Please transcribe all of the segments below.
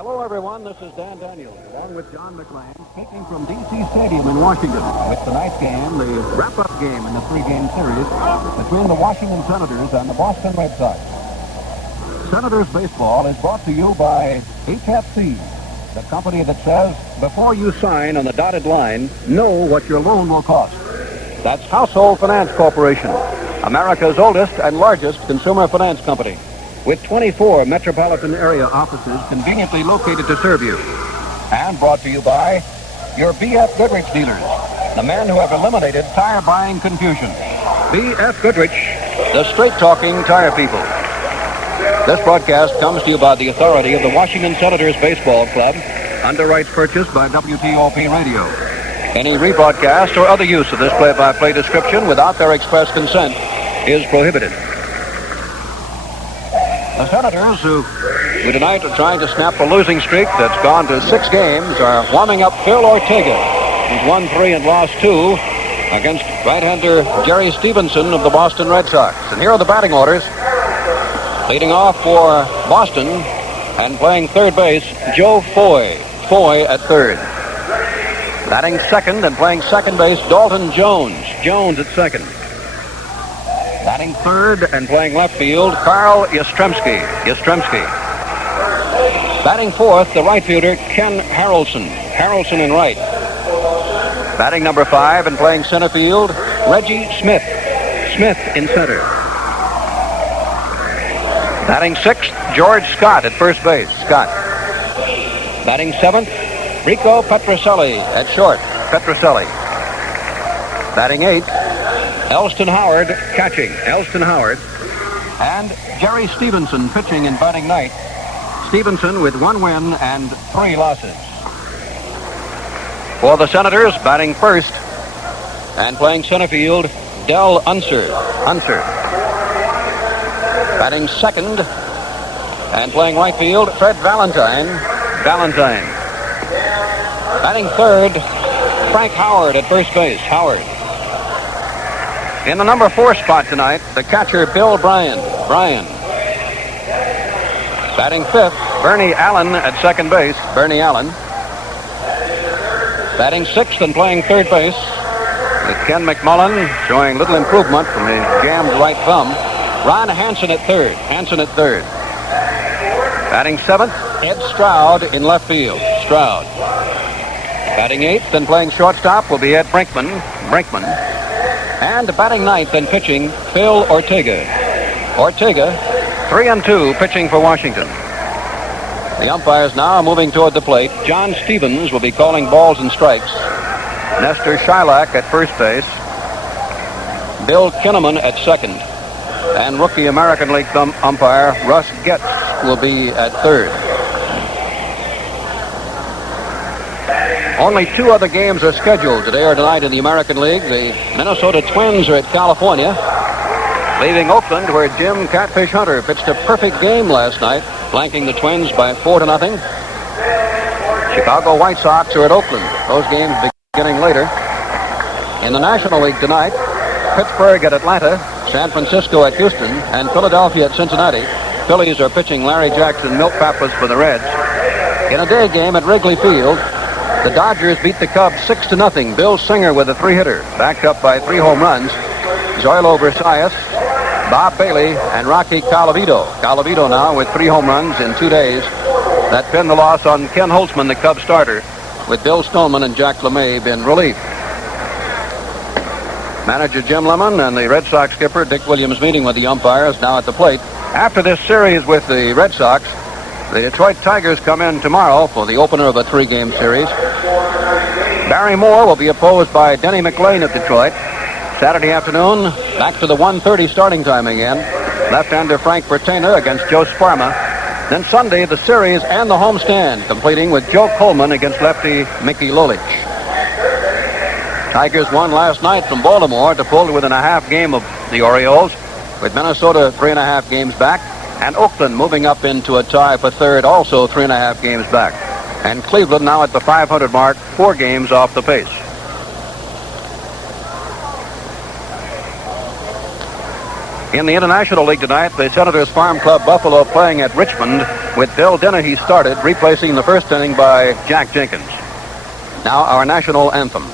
Hello, everyone. This is Dan Daniels, along with John MacLean, speaking from D.C. Stadium in Washington with tonight's game, the wrap-up game in the three-game series between the Washington Senators and the Boston Red Sox. Senators baseball is brought to you by HFC, the company that says, before you sign on the dotted line, know what your loan will cost. That's Household Finance Corporation, America's oldest and largest consumer finance company, with 24 metropolitan area offices conveniently located to serve you. And brought to you by your B.F. Goodrich dealers, the men who have eliminated tire buying confusion. B.F. Goodrich, the straight-talking tire people. This broadcast comes to you by the authority of the Washington Senators Baseball Club, under rights purchased by WTOP Radio. Any rebroadcast or other use of this play-by-play description without their express consent is prohibited. The Senators, who tonight are trying to snap a losing streak that's gone to 6 games, are warming up Phil Ortega, who's won 3 and lost 2, against right-hander Jerry Stevenson of the Boston Red Sox. And here are the batting orders. Leading off for Boston and playing third base, Joe Foy. Foy at third. Batting second and playing second base, Dalton Jones. Jones at second. Batting third and playing left field, Carl Yastrzemski. Batting fourth, the right fielder, Ken Harrelson. Harrelson in right. Batting number 5 and playing center field, Reggie Smith. Smith in center. Batting 6th, George Scott at first base. Scott. Batting 7th, Rico Petrocelli at short. Petrocelli. Batting 8th, Elston Howard catching. Elston Howard. And Jerry Stevenson pitching in batting ninth. Stevenson with 1 win and 3 losses. For the Senators, batting first and playing center field, Del Unser. Batting second and playing right field, Fred Valentine. Batting third, Frank Howard at first base. Howard. In the number 4 spot tonight, the catcher, Bill Bryan. Batting 5th, Bernie Allen at second base. Bernie Allen. Batting 6th and playing third base, with Ken McMullen showing little improvement from his jammed right thumb. Ron Hansen at third. Batting 7th, Ed Stroud in left field. Stroud. Batting 8th and playing shortstop will be Ed Brinkman. And batting 9th and pitching, Phil Ortega. 3-2 pitching for Washington. The umpires now are moving toward the plate. John Stevens will be calling balls and strikes. Nestor Shylock at first base. Bill Kinnaman at second. And rookie American League umpire Russ Getz will be at third. Only 2 other games are scheduled today or tonight in the American League. The Minnesota Twins are at California, leaving Oakland, where Jim Catfish Hunter pitched a perfect game last night, flanking the Twins by 4-0. Chicago White Sox are at Oakland. Those games beginning later. In the National League tonight, Pittsburgh at Atlanta, San Francisco at Houston, and Philadelphia at Cincinnati. Phillies are pitching Larry Jackson Milk Papas for the Reds. In a day game at Wrigley Field, the Dodgers beat the Cubs 6-0. Bill Singer with a 3-hitter, backed up by 3 home runs. Zoilo Versalles, Bob Bailey, and Rocky Colavito. Colavito now with 3 home runs in 2 days. That pinned the loss on Ken Holtzman, the Cubs starter, with Bill Stoneman and Jack LeMay in relief. Manager Jim Lemon and the Red Sox skipper Dick Williams meeting with the umpires now at the plate. After this series with the Red Sox, the Detroit Tigers come in tomorrow for the opener of a 3-game series. Barry Moore will be opposed by Denny McLean of Detroit. Saturday afternoon, back to the 1:30 starting time again. Left-hander Frank Bertena against Joe Sparma. Then Sunday, the series and the homestand, completing with Joe Coleman against lefty Mickey Lolich. Tigers won last night from Baltimore to pull to within a half game of the Orioles, with Minnesota 3.5 games back, and Oakland moving up into a tie for third, also 3.5 games back. And Cleveland now at the 500 mark, 4 games off the pace. In the International League tonight, the Senators Farm Club Buffalo playing at Richmond. with Bill Dennehy started, replacing the first inning by Jack Jenkins. Now our national anthem.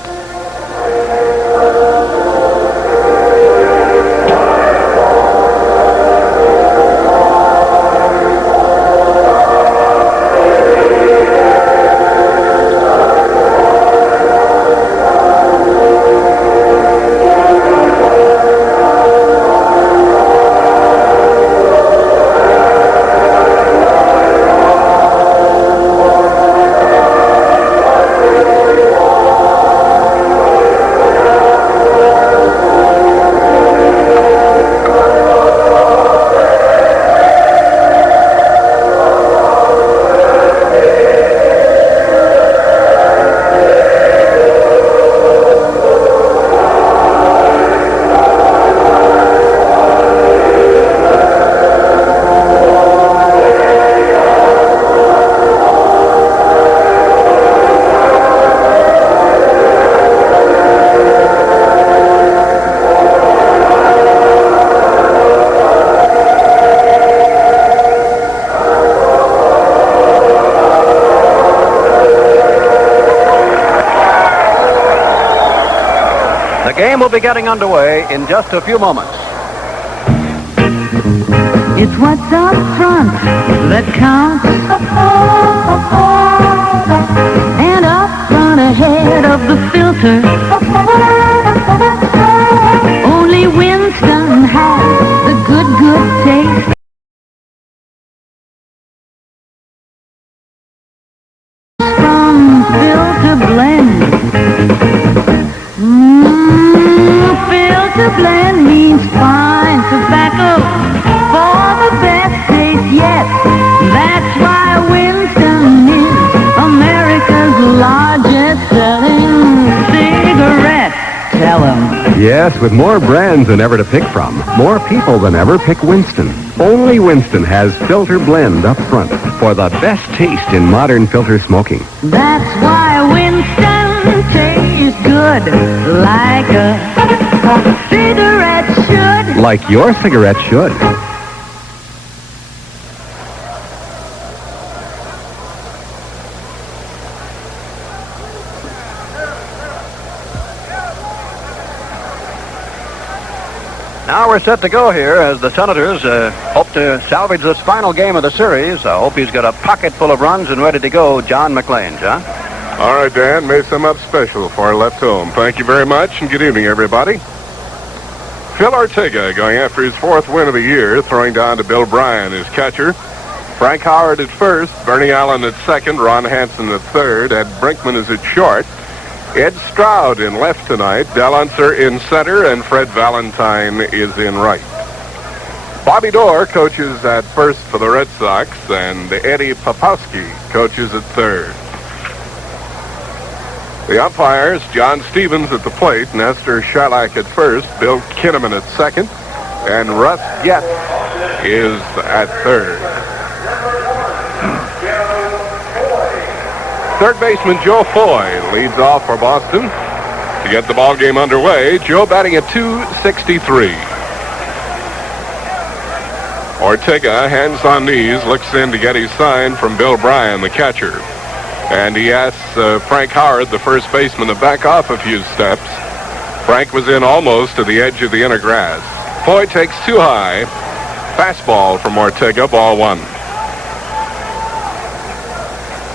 The game will be getting underway in just a few moments. It's what's up front that counts. And up front ahead of the filter, only Winston has the good taste. From filter blend. Filter blend means fine tobacco for the best taste yet. That's why Winston is America's largest selling cigarette. Tell 'em. Yes, with more brands than ever to pick from, more people than ever pick Winston. Only Winston has filter blend up front for the best taste in modern filter smoking. That's why Winston tastes good, like a cigarette should. Like your cigarette should. Now we're set to go here as the Senators hope to salvage this final game of the series. I hope he's got a pocket full of runs and ready to go. John MacLean. John? All right, Dan, made some up special before I left home. Thank you very much, and good evening, everybody. Phil Ortega going after his fourth win of the year, throwing down to Bill Bryan, his catcher. Frank Howard at first, Bernie Allen at second, Ron Hansen at third, Ed Brinkman is at short. Ed Stroud in left tonight, Dal Unser in center, and Fred Valentine is in right. Bobby Doerr coaches at first for the Red Sox, and Eddie Popowski coaches at third. The umpires, John Stevens at the plate, Nestor Shylock at first, Bill Kinnaman at second, and Russ Getz is at third. Third baseman Joe Foy leads off for Boston. To get the ball game underway, Joe batting at .263. Ortega, hands on knees, looks in to get his sign from Bill Bryan, the catcher. And he asks Frank Howard, the first baseman, to back off a few steps. Frank was in almost to the edge of the inner grass. Foy takes too high. Fastball from Ortega, ball one.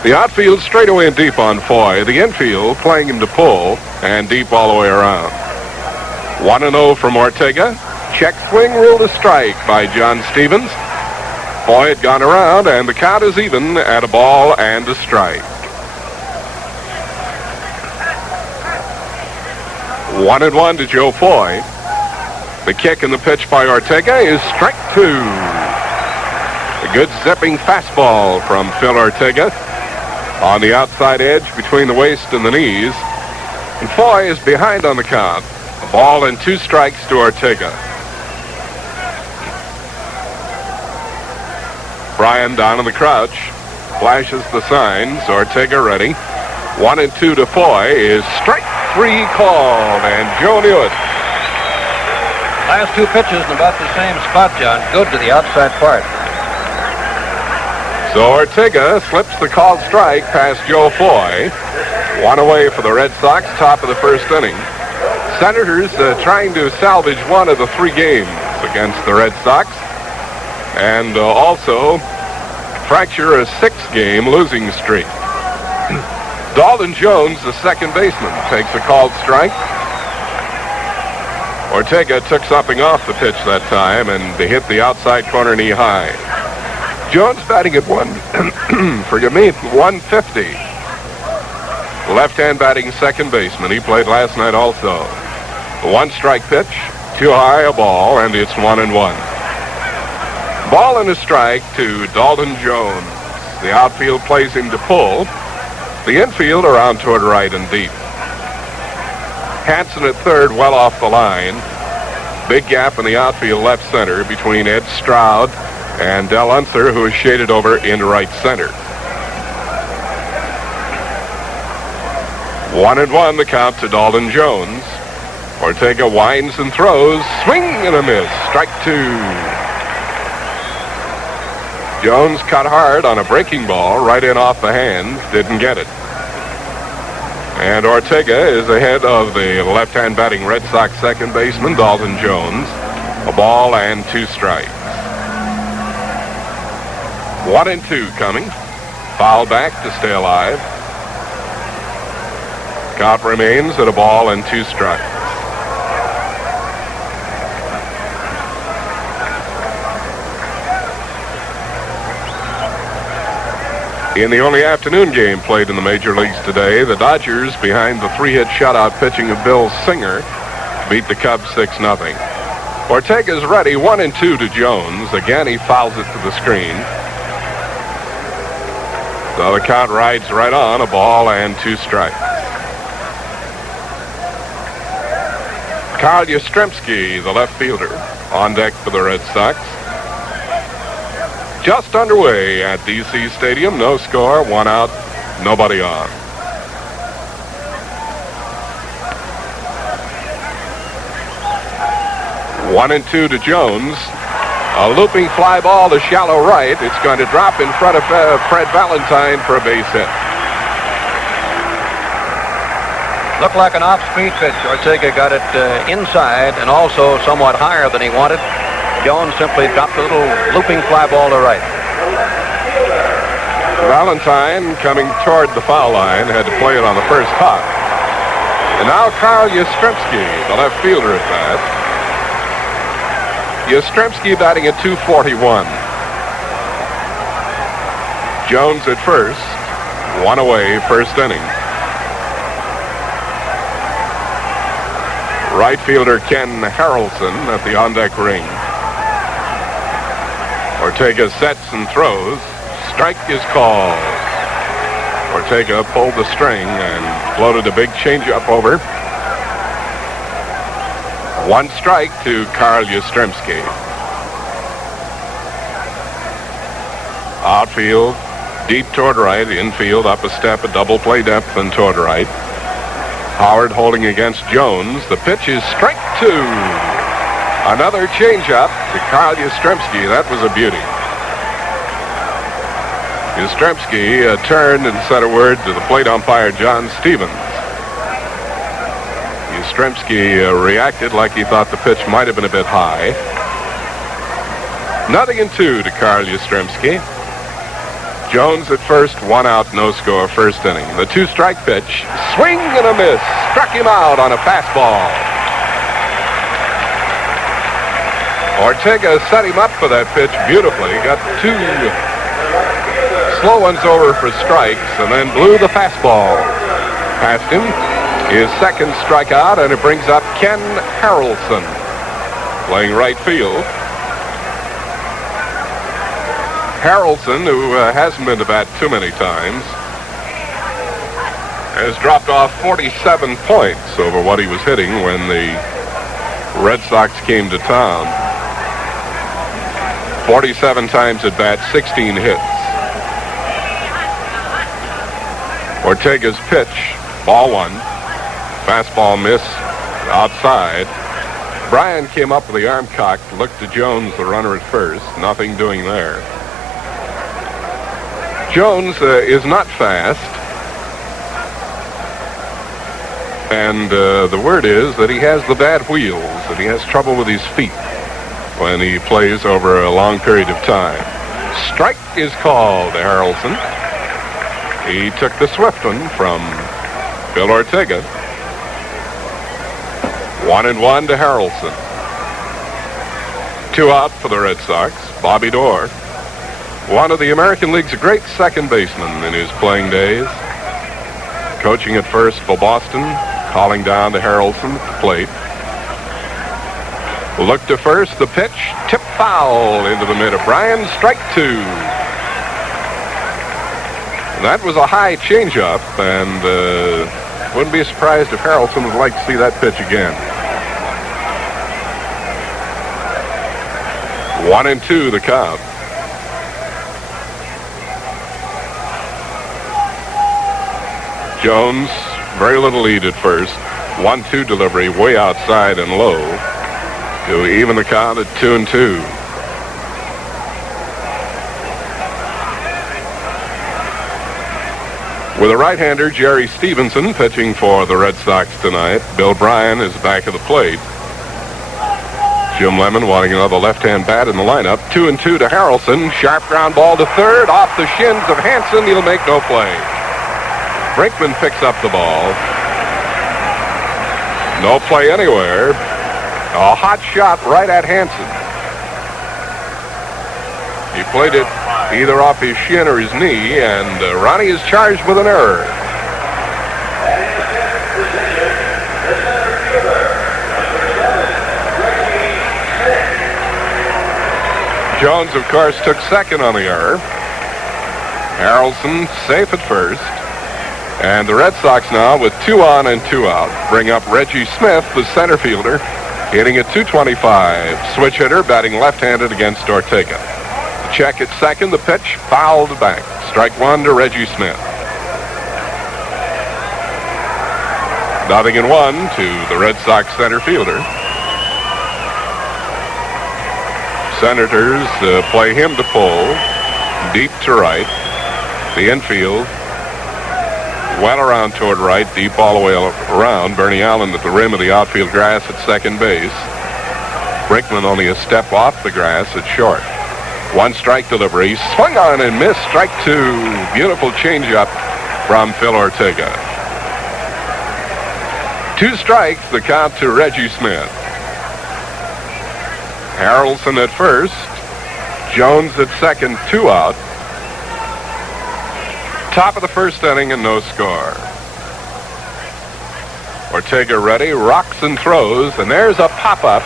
The outfield straight away and deep on Foy. The infield playing him to pull and deep all the way around. 1-0 from Ortega. Check swing ruled a strike by John Stevens. Foy had gone around and the count is even at a ball and a strike. 1-1 to Joe Foy. The kick and the pitch by Ortega is strike two. A good zipping fastball from Phil Ortega on the outside edge between the waist and the knees. And Foy is behind on the count. A ball and two strikes to Ortega. Bryan down in the crouch. Flashes the signs. Ortega ready. 1-2 to Foy is strike three called. And Joe knew it. Last two pitches in about the same spot, John. Good to the outside part. So Ortega slips the called strike past Joe Foy. One away for the Red Sox, top of the first inning. Senators trying to salvage one of the 3 games against the Red Sox, and also fracture a 6-game losing streak. Dalton Jones, the second baseman, takes a called strike. Ortega took something off the pitch that time and hit the outside corner knee high. Jones batting at 150. Left-hand batting second baseman. He played last night also. 1-strike pitch, too high a ball, and it's 1-1. Ball and a strike to Dalton Jones. The outfield plays him to pull. The infield around toward right and deep. Hansen at third, well off the line. Big gap in the outfield left center between Ed Stroud and Del Unther, who is shaded over in right center. 1-1 the count to Dalton Jones. Ortega winds and throws. Swing and a miss. Strike 2. Jones cut hard on a breaking ball right in off the hands. Didn't get it. And Ortega is ahead of the left-hand batting Red Sox second baseman, Dalton Jones. A ball and 2 strikes. 1-2 coming. Foul back to stay alive. Count remains at a ball and 2 strikes. In the only afternoon game played in the major leagues today, the Dodgers, behind the 3-hit shutout pitching of Bill Singer, beat the Cubs 6-0. Ortega's ready, 1-2 to Jones. Again, he fouls it to the screen. So the count rides right on, a ball and 2 strikes. Carl Yastrzemski, the left fielder, on deck for the Red Sox. Just underway at DC Stadium. No score, 1 out, nobody on. One and 2 to Jones. A looping fly ball to shallow right. It's going to drop in front of Fred Valentine for a base hit. Looked like an off-speed pitch. Ortega got it inside and also somewhat higher than he wanted. Jones simply dropped a little looping fly ball to right. Valentine, coming toward the foul line, had to play it on the first hop. And now Carl Yastrzemski, the left fielder at bat. Yastrzemski batting at .241. Jones at first. 1 away, first inning. Right fielder Ken Harrelson at the on-deck ring. Ortega sets and throws. Strike is called. Ortega pulled the string and floated a big changeup over. 1 strike to Carl Yastrzemski. Outfield, deep toward right. Infield, up a step, a double play depth and toward right. Howard holding against Jones. The pitch is strike 2. Another changeup to Carl Yastrzemski. That was a beauty. Yastrzemski turned and said a word to the plate umpire, John Stevens. Yastrzemski reacted like he thought the pitch might have been a bit high. 0-2 to Carl Yastrzemski. Jones at first, 1 out, no score, first inning. The 2-strike pitch, swing and a miss. Struck him out on a fastball. Ortega set him up for that pitch beautifully. Got 2 slow ones over for strikes and then blew the fastball past him. His second strikeout, and it brings up Ken Harrelson playing right field. Harrelson, who hasn't been to bat too many times, has dropped off 47 points over what he was hitting when the Red Sox came to town. 47 times at bat, 16 hits. Ortega's pitch, ball 1. Fastball miss outside. Bryan came up with the arm cocked, looked to Jones, the runner at first. Nothing doing there. Jones is not fast. And the word is that he has the bad wheels, that he has trouble with his feet when he plays over a long period of time. Strike is called to Harrelson. He took the swift one from Phil Ortega. 1-1 to Harrelson. 2 out for the Red Sox. Bobby Doerr, one of the American League's great second basemen in his playing days. Coaching at first for Boston, calling down to Harrelson at the plate. Look to first, the pitch, tip foul into the mid of Bryan, strike 2. That was a high changeup, and wouldn't be surprised if Harrelson would like to see that pitch again. 1-2 the count. Jones, very little lead at first. 1-2 delivery way outside and low to even the count at 2-2. With a right-hander, Jerry Stevenson, pitching for the Red Sox tonight. Bill Bryan is back at the plate. Jim Lemon wanting another left-hand bat in the lineup. 2-2 to Harrelson. Sharp ground ball to third. Off the shins of Hansen. He'll make no play. Brinkman picks up the ball. No play anywhere. A hot shot right at Hansen. He played it either off his shin or his knee, and Ronnie is charged with an error. Jones, of course, took second on the error. Harrelson safe at first. And the Red Sox now, with 2 on and 2 out, bring up Reggie Smith, the center fielder, hitting at .225. Switch hitter, batting left-handed against Ortega. Check at second, the pitch fouled back. Strike 1 to Reggie Smith. 0-1 to the Red Sox center fielder. Senators play him to pull, deep to right. The infield, well around toward right, deep all the way around. Bernie Allen at the rim of the outfield grass at second base. Brinkman only a step off the grass at short. 1 strike delivery, swung on and missed. Strike 2. Beautiful changeup from Phil Ortega. 2 strikes, the count to Reggie Smith. Harrelson at first. Jones at second, 2 out. Top of the first inning and no score. Ortega ready, rocks and throws, and there's a pop-up.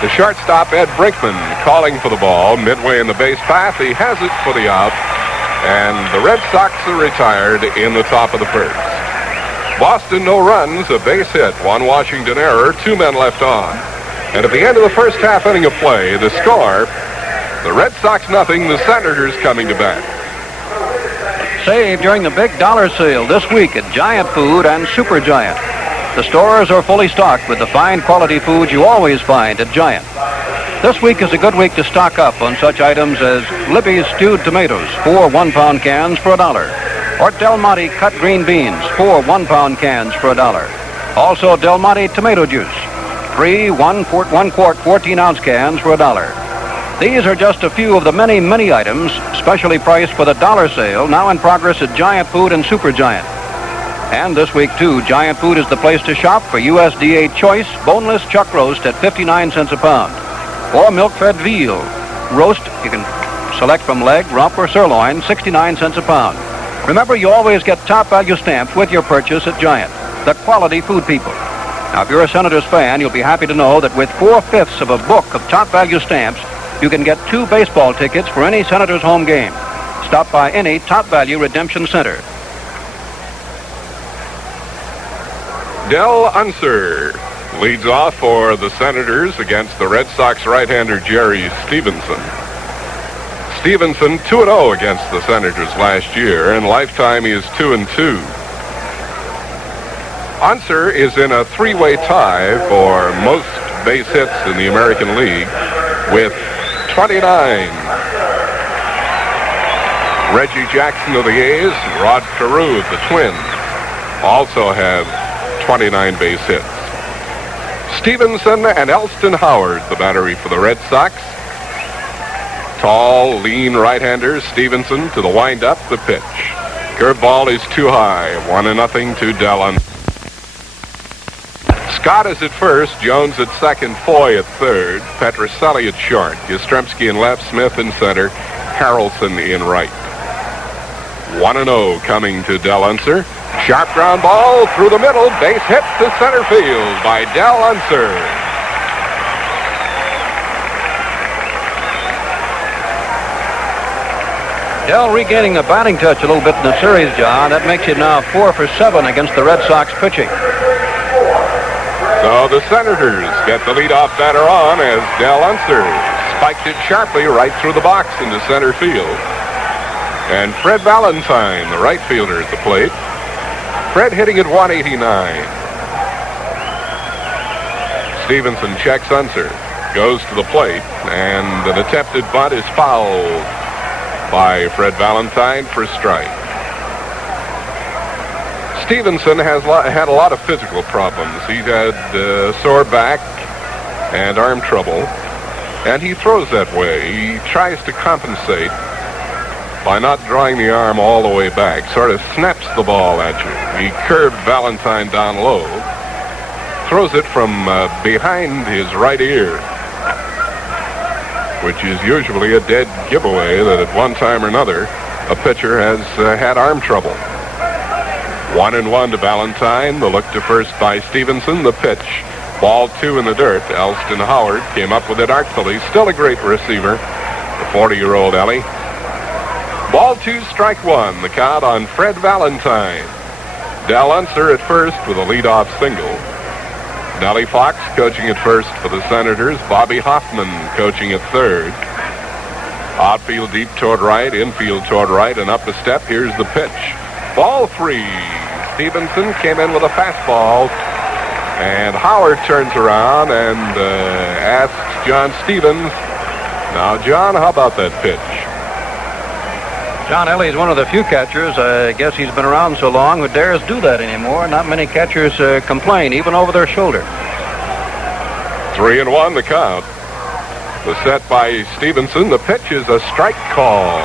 The shortstop, Ed Brinkman, calling for the ball midway in the base path. He has it for the out, and the Red Sox are retired in the top of the first. Boston, no runs, a base hit, 1 Washington error, 2 men left on. And at the end of the first half inning of play, the score, the Red Sox nothing, the Senators coming to bat. Save during the big dollar sale this week at Giant Food and Super Giant. The stores are fully stocked with the fine quality foods you always find at Giant. This week is a good week to stock up on such items as Libby's stewed tomatoes, 4 1-pound cans for $1. Or Del Monte cut green beans, 4 1-pound cans for $1. Also Del Monte tomato juice, 3 1-quart 14-ounce cans for $1. These are just a few of the many, many items specially priced for the dollar sale now in progress at Giant Food and Super Giant. And this week, too, Giant Food is the place to shop for USDA choice boneless chuck roast at 59 cents a pound. Or milk-fed veal roast, you can select from leg, rump, or sirloin, 69 cents a pound. Remember, you always get top value stamps with your purchase at Giant, the quality food people. Now, if you're a Senators fan, you'll be happy to know that with 4/5 of a book of top value stamps, you can get 2 baseball tickets for any Senators home game. Stop by any Top Value Redemption Center. Del Unser leads off for the Senators against the Red Sox right-hander Jerry Stevenson. Stevenson 2-0 against the Senators last year. In lifetime, he is 2-2. Unser is in a 3-way tie for most base hits in the American League with 29. Reggie Jackson of the A's, Rod Carew of the Twins also have 29 base hits. Stevenson and Elston Howard, the battery for the Red Sox. Tall, lean right-hander. Stevenson to the windup, the pitch. Curveball is too high. 1-0 to Dell. Scott is at first, Jones at second, Foy at third, Petroselli at short, Yastrzemski in left, Smith in center, Harrelson in right. 1-0 coming to Dell Unser. Sharp ground ball through the middle, base hit to center field by Dell Unser. Dell regaining the batting touch a little bit in the series, John. That makes it now 4 for 7 against the Red Sox pitching. So the Senators get the leadoff batter on as Dell Unser spiked it sharply right through the box into center field. And Fred Valentine, the right fielder, at the plate. Fred hitting at 189. Stevenson checks Unser, goes to the plate, and an attempted bunt is fouled by Fred Valentine for strike. Stevenson has had a lot of physical problems. He's had sore back and arm trouble, and he throws that way. He tries to compensate by not drawing the arm all the way back, sort of snaps the ball at you. He curved Valentine down low, throws it from behind his right ear, which is usually a dead giveaway that at one time or another a pitcher has had arm trouble. 1-1 to Valentine. The look to first by Stevenson. The pitch. Ball 2 in the dirt. Elston Howard came up with it artfully. Still a great receiver, the 40-year-old Ellie. Ball 2, strike 1. The count on Fred Valentine. Dell Unser at first with a leadoff single. Nellie Fox coaching at first for the Senators. Bobby Hoffman coaching at third. Outfield deep toward right, infield toward right, and up a step. Here's the pitch. Ball 3. Stevenson came in with a fastball, and Howard turns around and asks John Stevens, "Now, John, how about that pitch?" John Ellie is one of the few catchers, I guess he's been around so long, who dares do that anymore. Not many catchers complain, even over their shoulder. 3-1 the count. The set by Stevenson. The pitch is a strike call.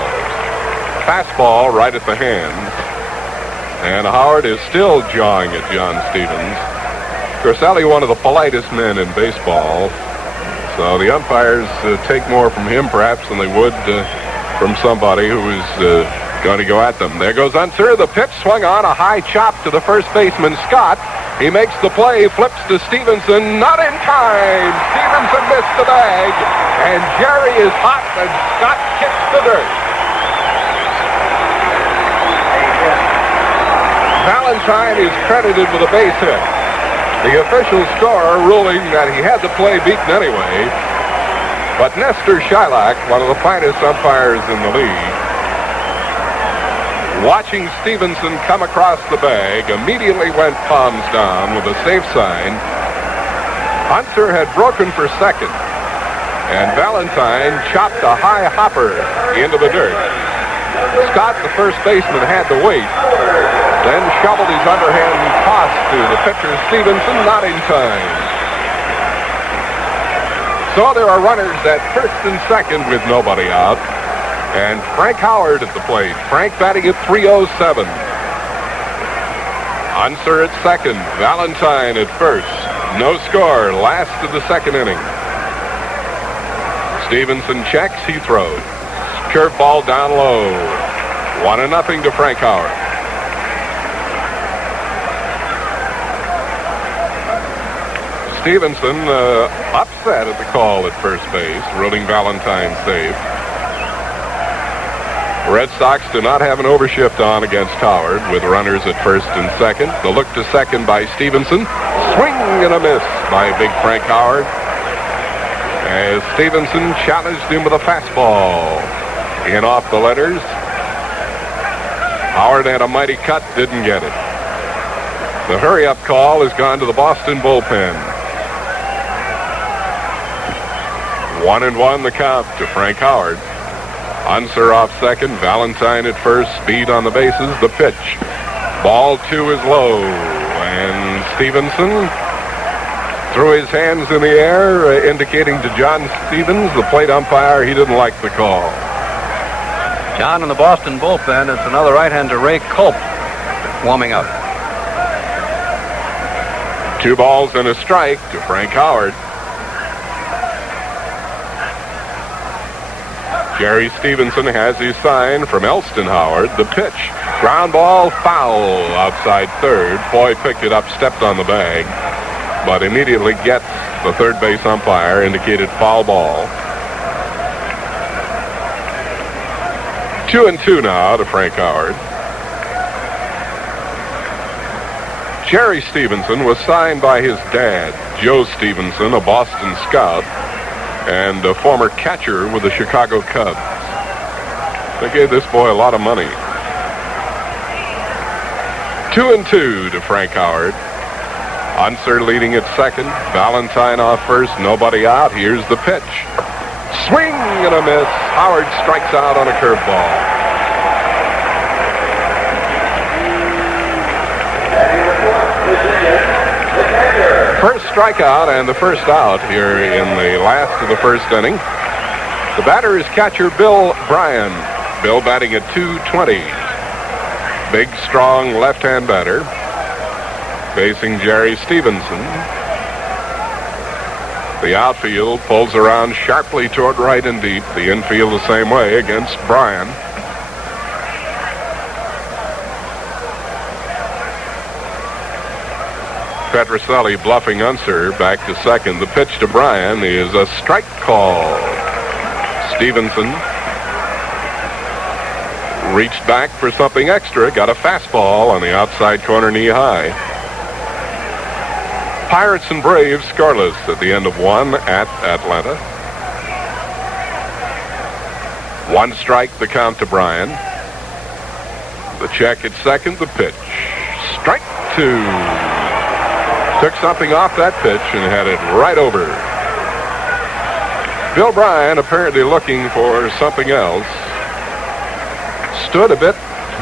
Fastball right at the hands. And Howard is still jawing at John Stevens. Corselli, one of the politest men in baseball. So the umpires take more from him perhaps than they would from somebody who is going to go at them. There goes Unser. The pitch swung on, a high chop to the first baseman, Scott. He makes the play, flips to Stevenson. Not in time. Stevenson missed the bag. And Jerry is hot, and Scott kicks the dirt. Valentine is credited with a base hit. The official scorer ruling that he had the play beaten anyway. But Nestor Shylock, one of the finest umpires in the league, watching Stevenson come across the bag, immediately went palms down with a safe sign. Unser had broken for second, and Valentine chopped a high hopper into the dirt. Scott, the first baseman, had to wait, then shoveled his underhand toss to the pitcher Stevenson, not in time. So there are runners at first and second with nobody out. And Frank Howard at the plate. Frank batting at .307. Unser at second. Valentine at first. No score. Last of the second inning. Stevenson checks. He throws. Curveball down low. 1-0 to Frank Howard. Stevenson upset at the call at first base, ruling Valentine safe. Red Sox do not have an overshift on against Howard with runners at first and second. The look to second by Stevenson. Swing and a miss by big Frank Howard as Stevenson challenged him with a fastball. In off the letters. Howard had a mighty cut, didn't get it. The hurry-up call has gone to the Boston bullpen. 1-1 the count to Frank Howard. Unser off second, Valentine at first, speed on the bases, the pitch. Ball 2 is low, and Stevenson threw his hands in the air, indicating to John Stevens, the plate umpire, he didn't like the call. John, in the Boston bullpen, it's another right-hander, Ray Culp, warming up. 2 balls and a strike to Frank Howard. Jerry Stevenson has his sign from Elston Howard. The pitch. Ground ball, foul outside third. Foy picked it up, stepped on the bag, but immediately gets the third base umpire, indicated foul ball. 2-2 now to Frank Howard. Jerry Stevenson was signed by his dad, Joe Stevenson, a Boston scout and a former catcher with the Chicago Cubs. They gave this boy a lot of money. 2-2 to Frank Howard. Unser leading at second. Valentine off first. Nobody out. Here's the pitch. Swing and a miss. Howard strikes out on a curveball. First strikeout and the first out here in the last of the first inning. The batter is catcher Bill Bryan. Bill batting at .220. Big, strong left-hand batter facing Jerry Stevenson. The outfield pulls around sharply toward right and deep. The infield the same way against Bryan. Petroselli bluffing Unser back to second. The pitch to Bryan is a strike call. Stevenson reached back for something extra, got a fastball on the outside corner, knee high. Pirates and Braves scoreless at the end of 1 at Atlanta. 1 strike, the count to Bryan. The check at second, the pitch. Strike 2. Took something off that pitch and had it right over. Bill Bryan, apparently looking for something else, stood a bit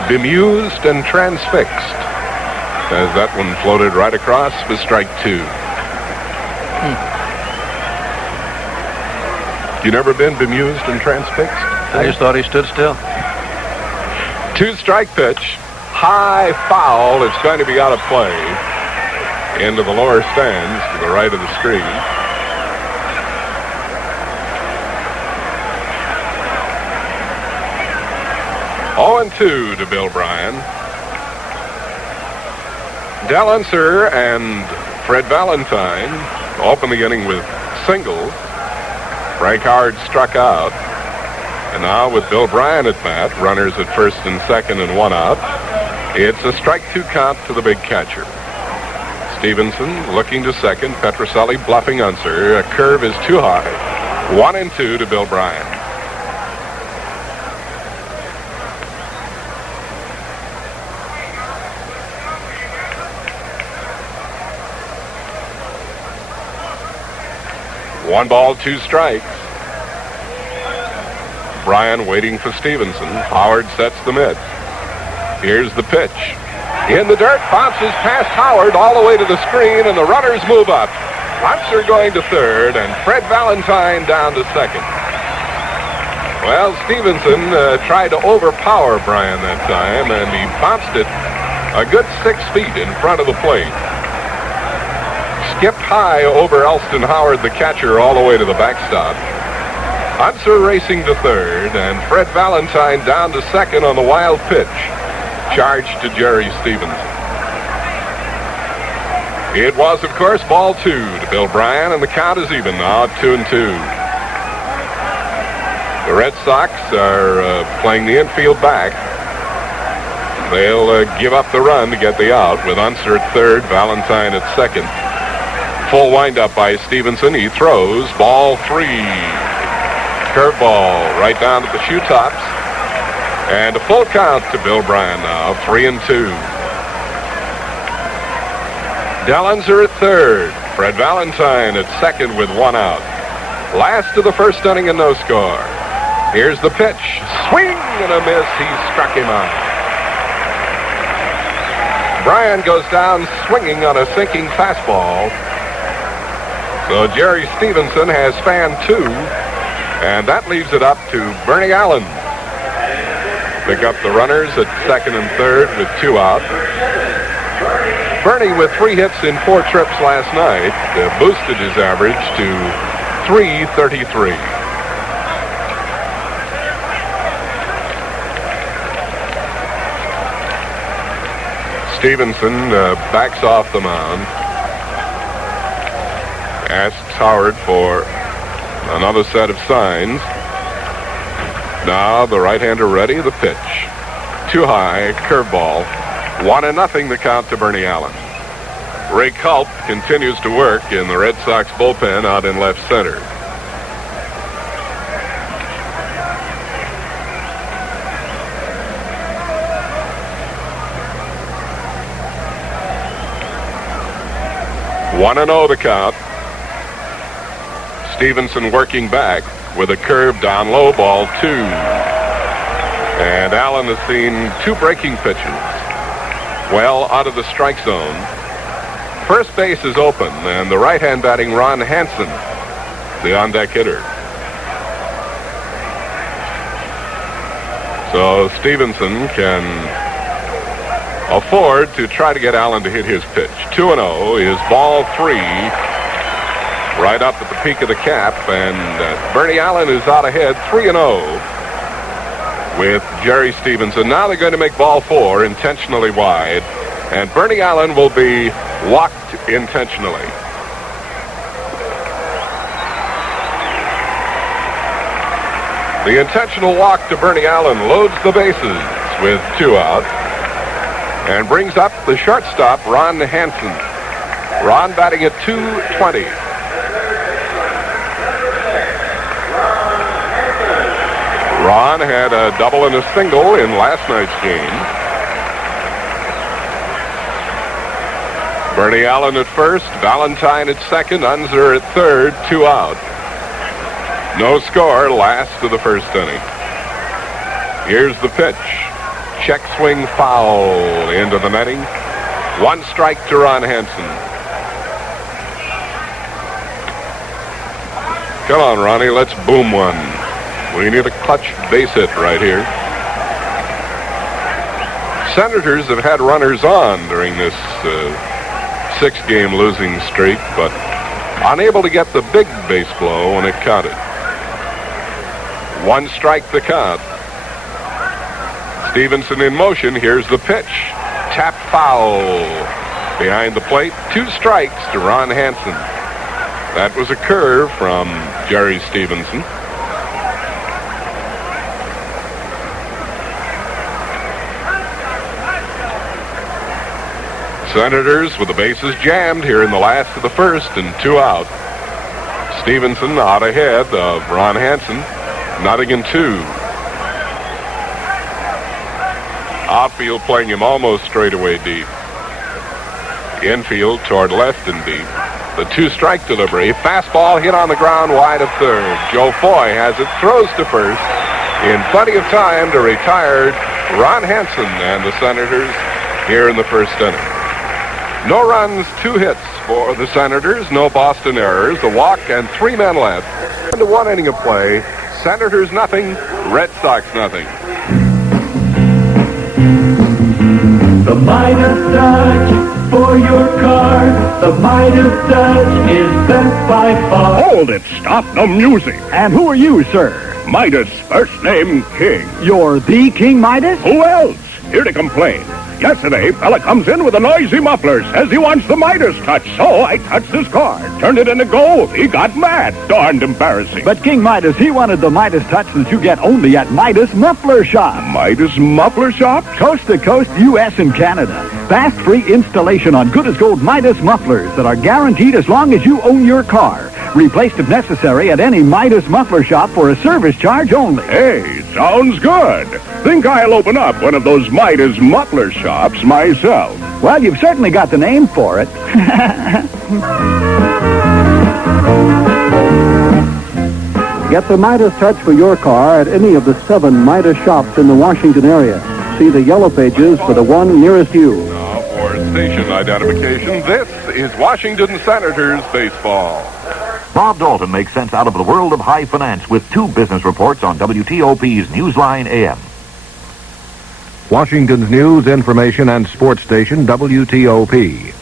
bemused and transfixed as that one floated right across for strike 2. You never been bemused and transfixed? I just thought he stood still. 2-strike pitch. High foul. It's going to be out of play. Into the lower stands to the right of the screen. Oh, 2 to Bill Bryan. Del Unser and Fred Valentine open the inning with singles. Frank Howard struck out. And now with Bill Bryan at bat, runners at first and second and 1 out. It's a strike 2 count to the big catcher. Stevenson looking to second. Petroselli bluffing Unser. A curve is too high. 1-2 to Bill Bryan. One ball, 2 strikes. Bryan waiting for Stevenson. Howard sets the mid. Here's the pitch. In the dirt, bounces past Howard all the way to the screen, and the runners move up. Unser going to third, and Fred Valentine down to second. Well, Stevenson tried to overpower Bryan that time, and he bounced it a good 6 feet in front of the plate. Skipped high over Elston Howard, the catcher, all the way to the backstop. Unser racing to third, and Fred Valentine down to second on the wild pitch. Charge to Jerry Stevenson. It was, of course, ball 2 to Bill Bryan, and the count is even now, 2-2. The Red Sox are playing the infield back. They'll give up the run to get the out with Unser at third, Valentine at second. Full windup by Stevenson. He throws. Ball 3. Curveball right down to the shoe tops. And a full count to Bill Bryan now, 3-2. Del Unser at third. Fred Valentine at second with 1 out. Last of the first inning and no score. Here's the pitch. and a miss. He struck him out. Bryan goes down swinging on a sinking fastball. So Jerry Stevenson has fan 2, and that leaves it up to Bernie Allen. Pick up the runners at second and third with 2 out. Bernie, with 3 hits in 4 trips last night, boosted his average to .333. Stevenson backs off the mound. Asks Howard for another set of signs. Now the right-hander ready, the pitch. Too high, curveball. 1-0 the count to Bernie Allen. Ray Culp continues to work in the Red Sox bullpen out in left center. One and 0 the count. Stevenson working back with a curve down low, ball 2. And Allen has seen 2 breaking pitches. Well out of the strike zone. First base is open, and the right-hand batting Ron Hansen, the on-deck hitter. So Stevenson can afford to try to get Allen to hit his pitch. 2-0 is ball 3, right up at the peak of the cap, and Bernie Allen is out ahead 3-0 with Jerry Stevenson. Now they're going to make ball 4 intentionally wide, and Bernie Allen will be walked intentionally. The intentional walk to Bernie Allen loads the bases with 2 out and brings up the shortstop, Ron Hansen. Ron batting at .220. Ron had a double and a single in last night's game. Bernie Allen at first, Valentine at second, Unser at third, 2 out. No score, last of the first inning. Here's the pitch. Check swing foul into the netting. 1 strike to Ron Hansen. Come on, Ronnie, let's boom one. We need a clutch base hit right here. Senators have had runners on during this 6-game losing streak, but unable to get the big base blow when it counted. 1 strike the count. Stevenson in motion. Here's the pitch. Tap foul behind the plate. 2 strikes to Ron Hansen. That was a curve from Jerry Stevenson. Senators with the bases jammed here in the last of the first and 2 out. Stevenson out ahead of Ron Hansen. 0-2. Outfield playing him almost straightaway deep. Infield toward left and deep. The 2-strike delivery. Fastball hit on the ground wide of third. Joe Foy has it, throws to first in plenty of time to retire Ron Hansen and the Senators here in the first inning. No runs, 2 hits for the Senators. No Boston errors. A walk and 3 men left. Into 1 inning of play. Senators nothing, Red Sox nothing. The Midas Touch for your car. The Midas Touch is best by far. Hold it, stop the music. And who are you, sir? Midas, first name King. You're the King Midas? Who else? Here to complain. Yesterday, fella comes in with a noisy muffler, says he wants the Midas Touch, so I touched his car, turned it into gold. He got mad. Darned embarrassing. But King Midas, he wanted the Midas Touch that you get only at Midas Muffler Shop. Midas Muffler Shop? Coast to coast, U.S. and Canada. Fast, free installation on good-as-gold Midas mufflers that are guaranteed as long as you own your car. Replaced if necessary at any Midas Muffler Shop for a service charge only. Hey, sounds good. Think I'll open up one of those Midas Muffler Shops myself. Well, you've certainly got the name for it. Get the Midas Touch for your car at any of the 7 Midas shops in the Washington area. See the yellow pages for the one nearest you. Now for station identification, this is Washington Senators baseball. Bob Dalton makes sense out of the world of high finance with 2 business reports on WTOP's Newsline AM. Washington's news, information, and sports station, WTOP.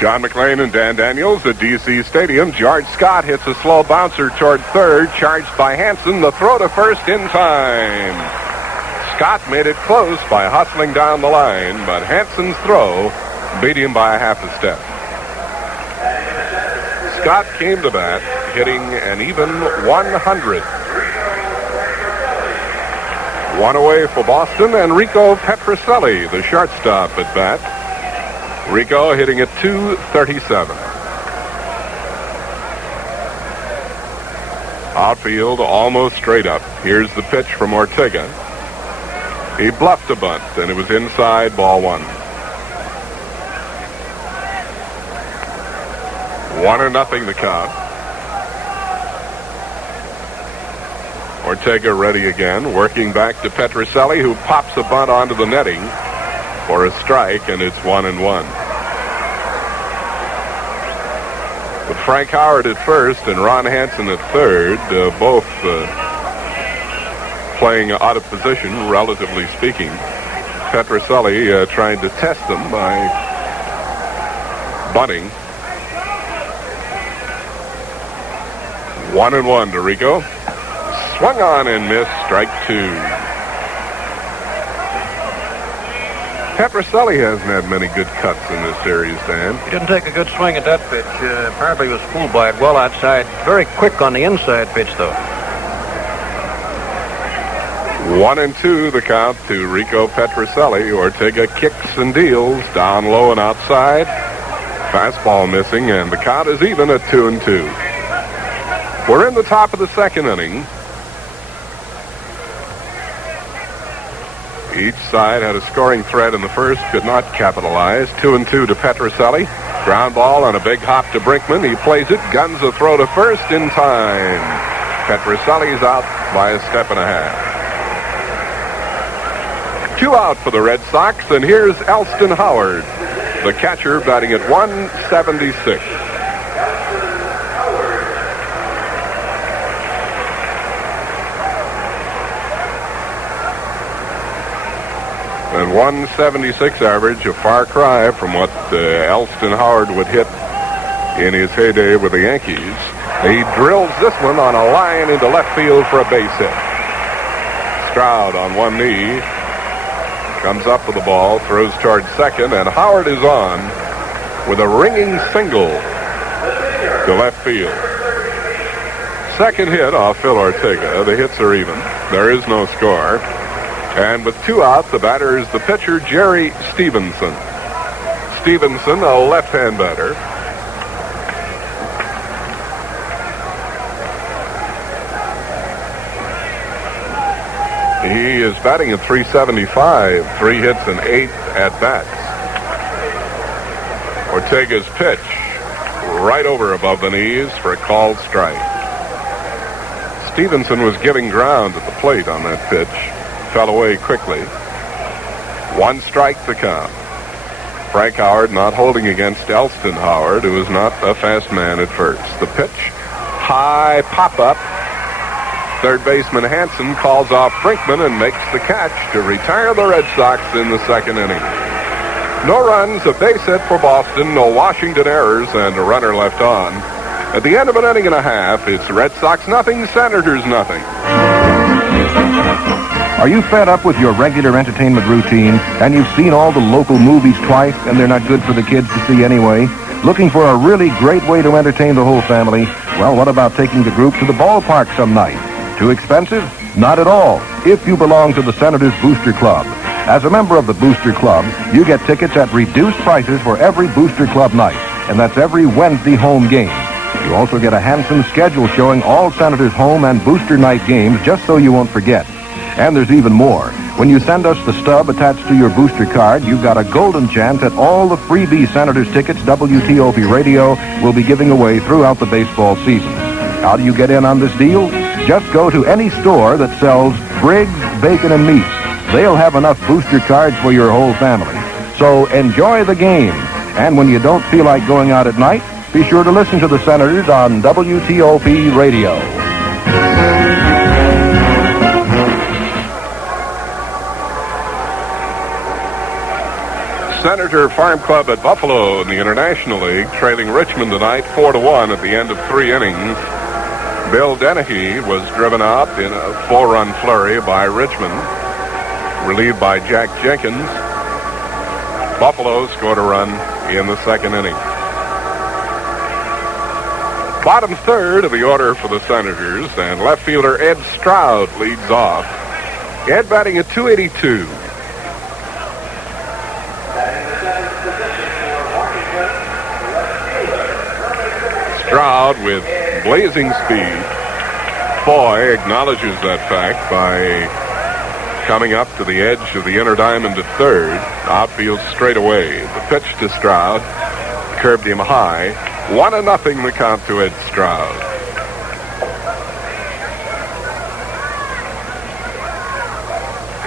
John MacLean and Dan Daniels at D.C. Stadium. George Scott hits a slow bouncer toward third, charged by Hansen. The throw to first in time. Scott made it close by hustling down the line, but Hansen's throw beat him by a half a step. Scott came to bat, hitting an even 100. One away for Boston, and Rico Petrocelli, the shortstop, at bat. Rico hitting at .237. Outfield almost straight up. Here's the pitch from Ortega. He bluffed a bunt, and it was inside, ball 1. 1-0 the count. Ortega ready again, working back to Petrocelli, who pops a bunt onto the netting for a strike, and it's 1-1. With Frank Howard at first and Ron Hansen at third, both playing out of position, relatively speaking. Petrocelli trying to test them by bunting. 1-1 to Rico. Swung on and missed, strike 2. Petrocelli hasn't had many good cuts in this series, Dan. He didn't take a good swing at that pitch. Apparently he was fooled by it well outside. Very quick on the inside pitch, though. 1-2 the count to Rico Petrocelli. Ortega kicks and deals down low and outside. Fastball missing, and the count is even at 2-2. We're in the top of the second inning. Each side had a scoring threat in the first, could not capitalize. 2-2 to Petrocelli. Ground ball on a big hop to Brinkman. He plays it, guns a throw to first in time. Petrocelli's out by a step and a half. 2 out for the Red Sox, and here's Elston Howard, the catcher, batting at .176. And .176 average, a far cry from what Elston Howard would hit in his heyday with the Yankees. He drills this one on a line into left field for a base hit. Stroud on one knee comes up with the ball, throws toward second, and Howard is on with a ringing single to left field. Second hit off Phil Ortega. The hits are even. There is no score. And with 2 out, the batter is the pitcher, Jerry Stevenson. Stevenson, a left-hand batter. He is batting at .375, 3 hits and 8 at-bats. Ortega's pitch, right over above the knees for a called strike. Stevenson was giving ground at the plate on that pitch. Fell away quickly. 1 strike to count. Frank Howard not holding against Elston Howard, who is not a fast man at first. The pitch, high pop-up. Third baseman Hansen calls off Brinkman and makes the catch to retire the Red Sox in the second inning. No runs, a base hit for Boston, no Washington errors, and a runner left on. At the end of an inning and a half, it's Red Sox nothing, Senators nothing. Are you fed up with your regular entertainment routine and you've seen all the local movies twice and they're not good for the kids to see anyway? Looking for a really great way to entertain the whole family? Well, what about taking the group to the ballpark some night? Too expensive? Not at all, if you belong to the Senators Booster Club. As a member of the Booster Club, you get tickets at reduced prices for every Booster Club night, and that's every Wednesday home game. You also get a handsome schedule showing all Senators home and Booster night games just so you won't forget. And there's even more. When you send us the stub attached to your booster card, you've got a golden chance at all the freebie Senators tickets WTOP Radio will be giving away throughout the baseball season. How do you get in on this deal? Just go to any store that sells Briggs Bacon and Meats. They'll have enough booster cards for your whole family. So enjoy the game. And when you don't feel like going out at night, be sure to listen to the Senators on WTOP Radio. Senator Farm Club at Buffalo in the International League, trailing Richmond tonight 4-1 at the end of 3 innings. Bill Dennehy was driven out in a 4-run flurry by Richmond, relieved by Jack Jenkins. Buffalo scored a run in the 2nd inning. Bottom third of the order for the Senators, and left fielder Ed Stroud leads off. Ed batting at .282. Stroud with blazing speed. Foy acknowledges that fact by coming up to the edge of the inner diamond to third. Outfield straight away. The pitch to Stroud curved him high. 1-0 the count to Ed Stroud.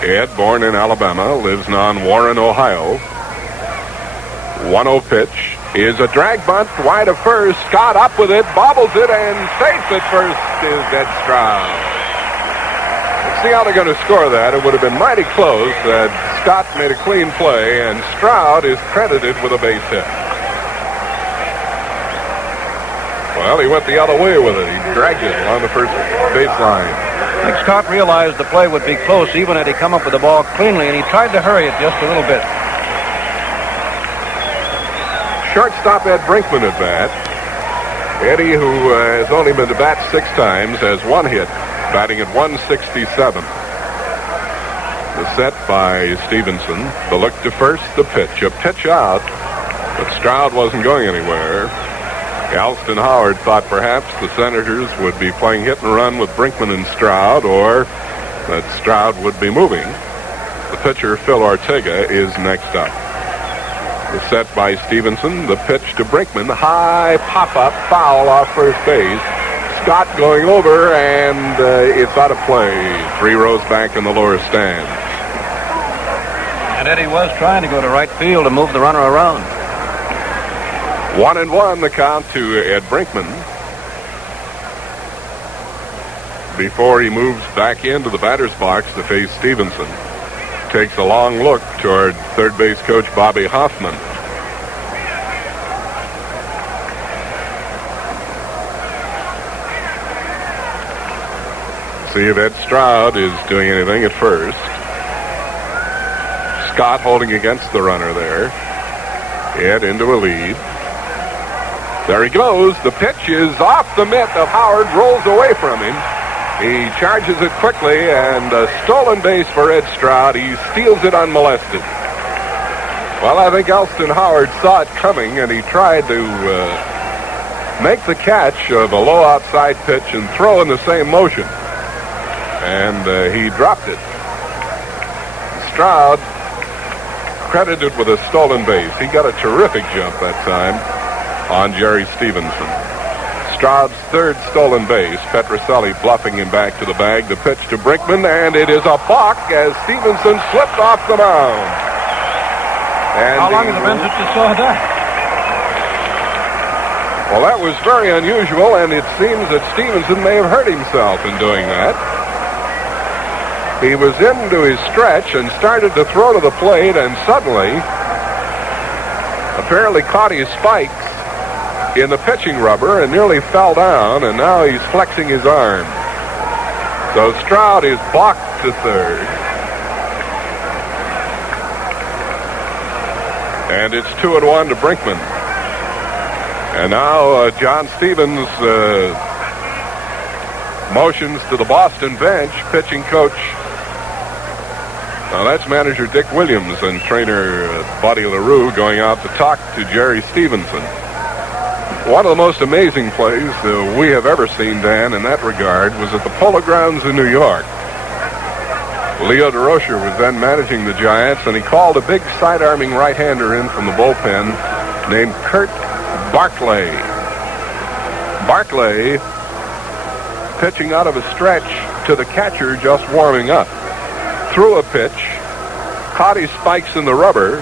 Ed, born in Alabama, lives on Warren, Ohio. 1-0 pitch is a drag bunt wide of first. Scott up with it, bobbles it, and safe at first is Ed Stroud. Let's see how they're going to score that. It would have been mighty close that Scott made a clean play, and Stroud is credited with a base hit. Well, he went the other way with it. He dragged it along the first baseline. I think Scott realized the play would be close even had he come up with the ball cleanly, and he tried to hurry it just a little bit. Shortstop Ed Brinkman at bat. Eddie, who has only been to bat 6 times, has 1 hit, batting at .167. The set by Stevenson. The look to first, the pitch. A pitch out, but Stroud wasn't going anywhere. Alston Howard thought perhaps the Senators would be playing hit and run with Brinkman and Stroud, or that Stroud would be moving. The pitcher, Phil Ortega, is next up. The set by Stevenson, the pitch to Brinkman, high pop-up, foul off first base. Scott going over, and it's out of play. 3 rows back in the lower stand. And Eddie was trying to go to right field to move the runner around. 1-1 the count to Ed Brinkman. Before he moves back into the batter's box to face Stevenson. Takes a long look toward third base coach Bobby Hoffman. See if Ed Stroud is doing anything at first. Scott holding against the runner there. Ed into a lead. There he goes. The pitch is off the mitt of Howard, rolls away from him. He charges it quickly, and a stolen base for Ed Stroud. He steals it unmolested. Well, I think Alston Howard saw it coming, and he tried to make the catch of a low outside pitch and throw in the same motion. And he dropped it. Stroud credited with a stolen base. He got a terrific jump that time on Jerry Stevenson. Stroud's 3rd stolen base. Petroselli bluffing him back to the bag. The pitch to Brinkman, and it is a balk as Stevenson slipped off the mound. And how long has it been since you saw that? Well, that was very unusual, and it seems that Stevenson may have hurt himself in doing that. He was into his stretch and started to throw to the plate, and suddenly apparently caught his spikes in the pitching rubber and nearly fell down, and now he's flexing his arm. So Stroud is balked to third. And it's 2-1 to Brinkman. And now John Stevens motions to the Boston bench, pitching coach. Now that's manager Dick Williams and trainer Buddy LaRue going out to talk to Jerry Stevenson. One of the most amazing plays we have ever seen, Dan, in that regard, was at the Polo Grounds in New York. Leo DeRocher was then managing the Giants, and he called a big side-arming right-hander in from the bullpen named Kurt Barclay. Barclay pitching out of a stretch to the catcher just warming up. Threw a pitch, caught his spikes in the rubber,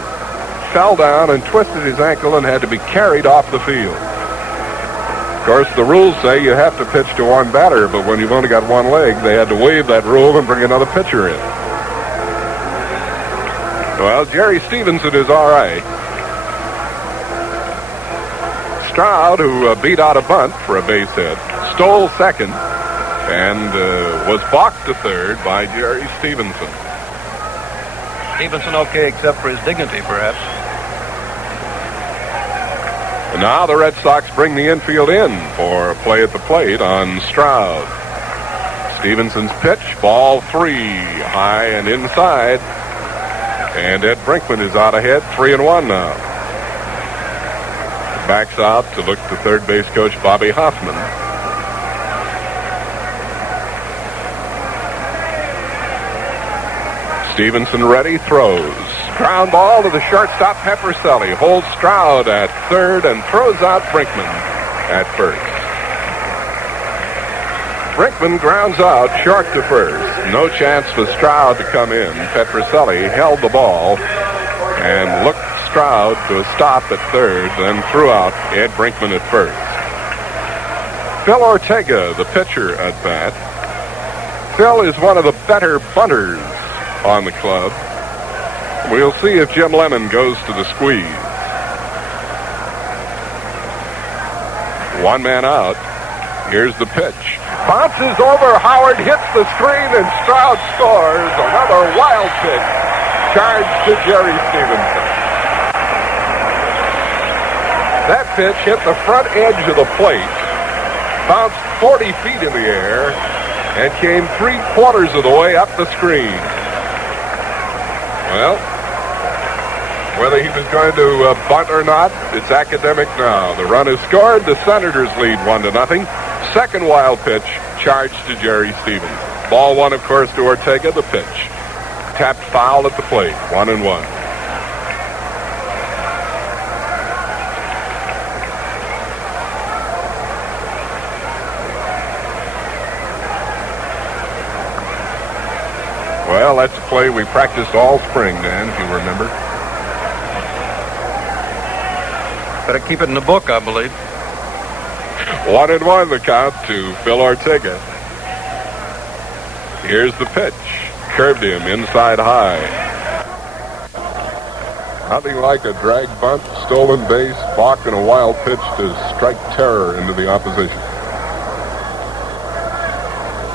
fell down and twisted his ankle and had to be carried off the field. Of course, the rules say you have to pitch to one batter, but when you've only got one leg, they had to waive that rule and bring another pitcher in. Well, Jerry Stevenson is all right. Stroud, who beat out a bunt for a base hit, stole second and was balked to third by Jerry Stevenson. Stevenson okay except for his dignity, perhaps. And now the Red Sox bring the infield in for a play at the plate on Stroud. Stevenson's pitch, ball 3, high and inside. And Ed Brinkman is out ahead, 3-1 now. Backs out to look to third base coach Bobby Hoffman. Stevenson ready, throws. Ground ball to the shortstop, Peppercelli. Holds Stroud at third and throws out Brinkman at first. Brinkman grounds out short to first. No chance for Stroud to come in. Peppercelli held the ball and looked Stroud to a stop at third, then threw out Ed Brinkman at first. Phil Ortega, the pitcher at bat. Phil is one of the better bunters on the club. We'll see if Jim Lemon goes to the squeeze. One man out. Here's the pitch. Bounces over. Howard hits the screen and Stroud scores. Another wild pitch. Charged to Jerry Stevenson. That pitch hit the front edge of the plate. Bounced 40 feet in the air and came 3/4 of the way up the screen. Well, whether he was going to bunt or not, it's academic now. The run is scored. The Senators lead 1-0. Second wild pitch, charged to Jerry Stevens. Ball 1, of course, to Ortega, the pitch. Tapped foul at the plate, 1-1. Well, that's a play we practiced all spring, Dan, if you remember. Better keep it in the book, I believe. 1-1 the count to Phil Ortega. Here's the pitch. Curved him inside high. Nothing like a drag bunt, stolen base, balk, and a wild pitch to strike terror into the opposition.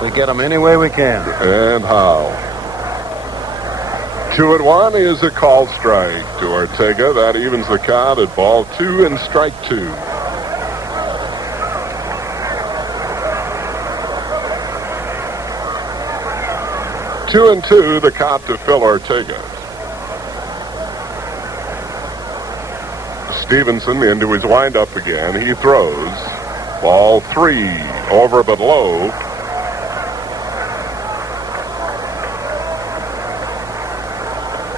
We get them any way we can. And how? 2-1 is a called strike to Ortega. That evens the count at ball 2 and strike 2. Two and 2, the count to Phil Ortega. Stevenson into his windup again. He throws. Ball 3, over but low.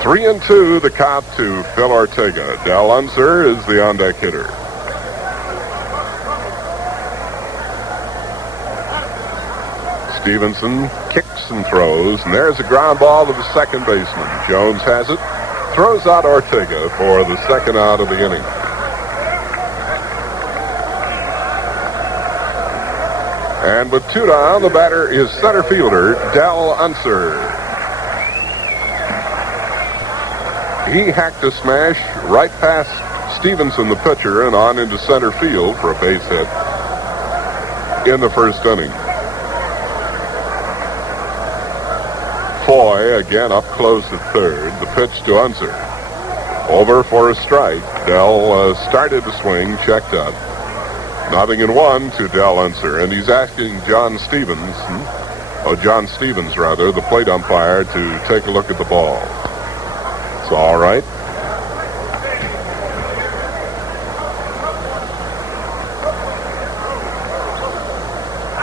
Three and 2, the count to Phil Ortega. Del Unser is the on-deck hitter. Stevenson kicks and throws, and there's a ground ball to the second baseman. Jones has it, throws out Ortega for the second out of the inning. And with 2 down, the batter is center fielder Del Unser. He hacked a smash right past Stevenson, the pitcher, and on into center field for a base hit in the first inning. Foy again up close at third. The pitch to Unser. Over for a strike. Del started to swing, checked up. 0-1 to Del Unser, and he's asking John Stevens, the plate umpire, to take a look at the ball. It's all right.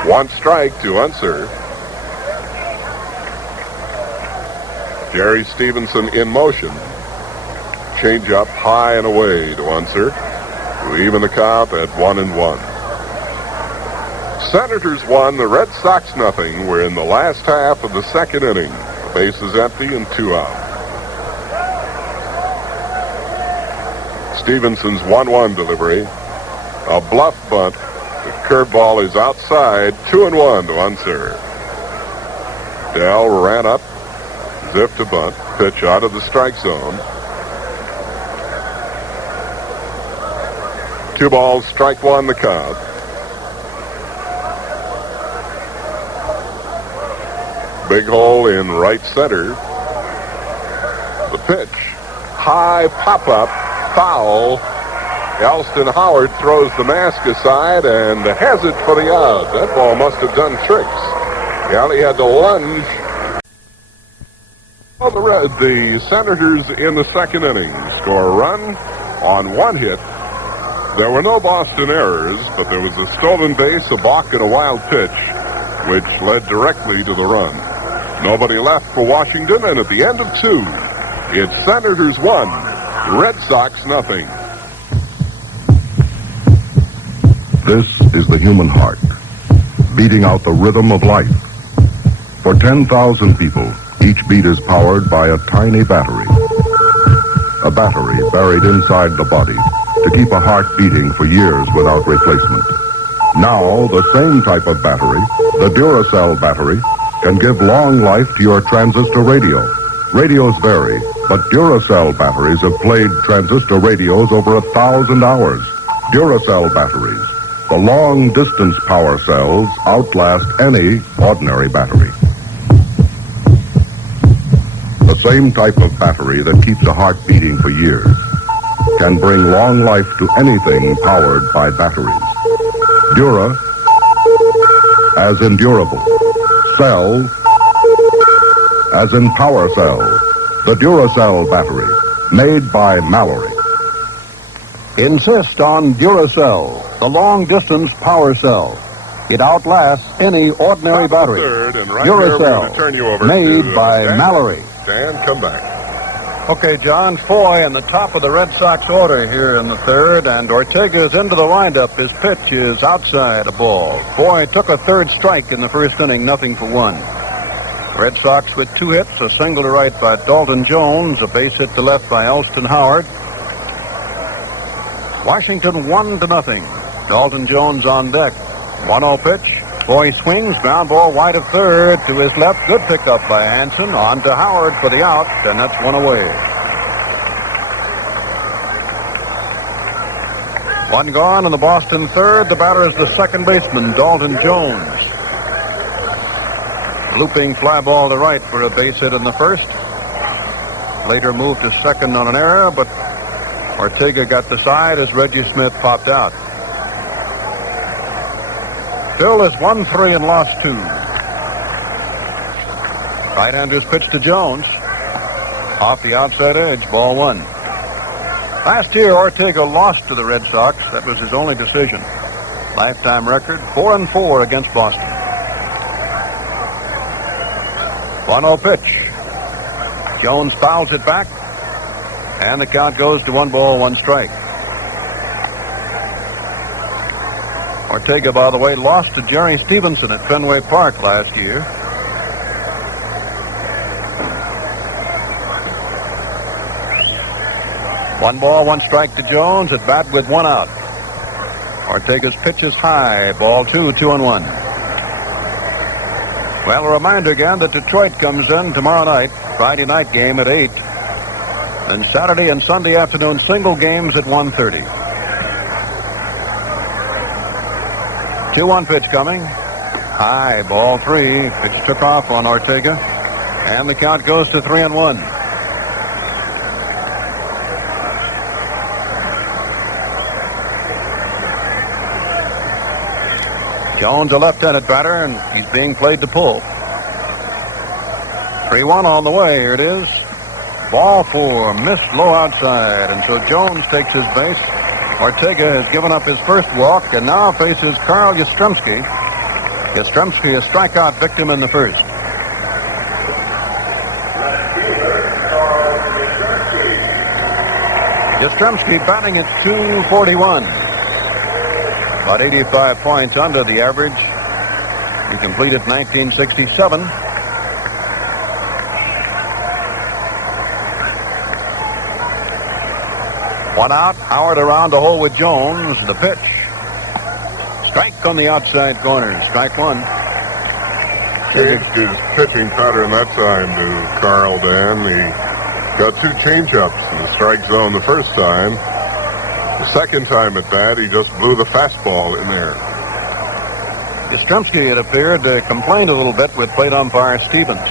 One strike to Unser. Jerry Stevenson in motion. Change up high and away to Unser, to even the count at 1-1. Senators 1, the Red Sox nothing. We're in the last half of the second inning. The base is empty and 2 out. Stevenson's 1-1 delivery. A bluff bunt. The curveball is outside. 2-1 to Unser. Dell ran up. Ziff to bunt. Pitch out of the strike zone. 2 balls, strike 1 the count. Big hole in right center. The pitch. High pop-up. Foul. Elston Howard throws the mask aside and has it for the out. That ball must have done tricks. Galley had to lunge. Well, the Senators in the second inning score a run on 1 hit. There were no Boston errors, but there was a stolen base, a balk, and a wild pitch, which led directly to the run. Nobody left for Washington, and at the end of 2, it's Senators 1, Red Sox nothing. This is the human heart, beating out the rhythm of life. For 10,000 people, each beat is powered by a tiny battery. A battery buried inside the body to keep a heart beating for years without replacement. Now, the same type of battery, the Duracell battery, can give long life to your transistor radio. Radios vary, but Duracell batteries have played transistor radios over 1,000 hours. Duracell batteries, the long-distance power cells, outlast any ordinary battery. The same type of battery that keeps a heart beating for years can bring long life to anything powered by batteries. Dura, as in durable. Cell, as in power cells. The Duracell battery, made by Mallory. Insist on Duracell, the long-distance power cell. It outlasts any ordinary battery. Duracell, made by Mallory. Dan, come back. Okay, John, Foy in the top of the Red Sox order here in the third, and Ortega's into the windup. His pitch is outside a ball. Foy took a third strike in the first inning, 0-1. Red Sox with 2 hits, a single to right by Dalton Jones, a base hit to left by Elston Howard. Washington 1-0. Dalton Jones on deck. 1-0 pitch. Foy swings, ground ball wide of third to his left. Good pickup by Hansen. On to Howard for the out, and that's 1 away. 1 gone in the Boston third. The batter is the second baseman, Dalton Jones. Looping fly ball to right for a base hit in the first. Later moved to second on an error, but Ortega got the side as Reggie Smith popped out. Phil is 1-3 and lost 2. Right-hander's pitch to Jones. Off the outside edge, ball 1. Last year, Ortega lost to the Red Sox. That was his only decision. Lifetime record, 4-4 against Boston. 1-0 pitch. Jones fouls it back, and the count goes to 1 ball, 1 strike. Ortega, by the way, lost to Jerry Stevenson at Fenway Park last year. One ball, 1 strike to Jones at bat with 1 out. Ortega's pitch is high. Ball 2, 2-1. Well, a reminder again that Detroit comes in tomorrow night, Friday night game at 8. And Saturday and Sunday afternoon single games at 1:30. 2-1 pitch coming. High, ball 3. Pitch took off on Ortega. And the count goes to 3-1. Jones, a left-handed batter, and he's being played to pull. 3-1 on the way. Here it is. Ball 4, missed low outside, and so Jones takes his base. Ortega has given up his first walk and now faces Carl Yastrzemski. Yastrzemski, a strikeout victim in the first. Yastrzemski batting at .241. About 85 points under the average. He completed 1967. One out. Howard around the hole with Jones. The pitch. Strike on the outside corner. Strike one. Changed his pitching pattern that time to Carl, Dan. He got two changeups in the strike zone the first time. The second time at that, he just blew the fastball in there. Yastrzemski, it appeared, complained a little bit with plate umpire Stevens.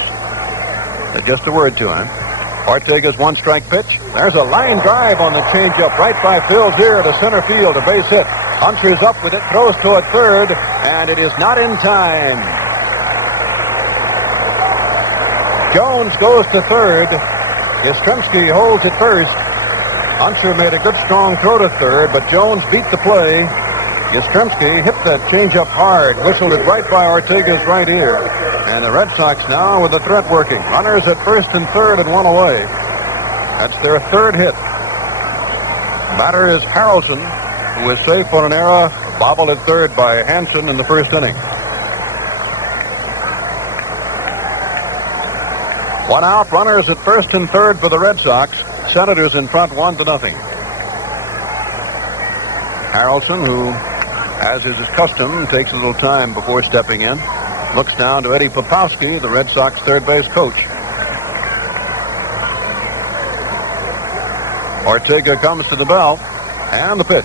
Just a word to him. Ortega's one-strike pitch. There's a line drive on the changeup right by Phil Zier to center field, a base hit. Hunter's up with it, throws toward third, and it is not in time. Jones goes to third. Yastrzemski holds at first. Hunter made a good strong throw to third, but Jones beat the play. Yastrzemski hit that changeup hard, whistled it right by Ortega's right ear. And the Red Sox now with the threat working. Runners at first and third and one away. That's their third hit. Batter is Harrelson, who was safe on an error, bobbled at third by Hansen in the first inning. One out, runners at first and third for the Red Sox. Senators in front 1-0. Harrelson, who, as is his custom, takes a little time before stepping in, looks down to Eddie Popowski, the Red Sox third base coach. Ortega comes to the belt, and the pitch.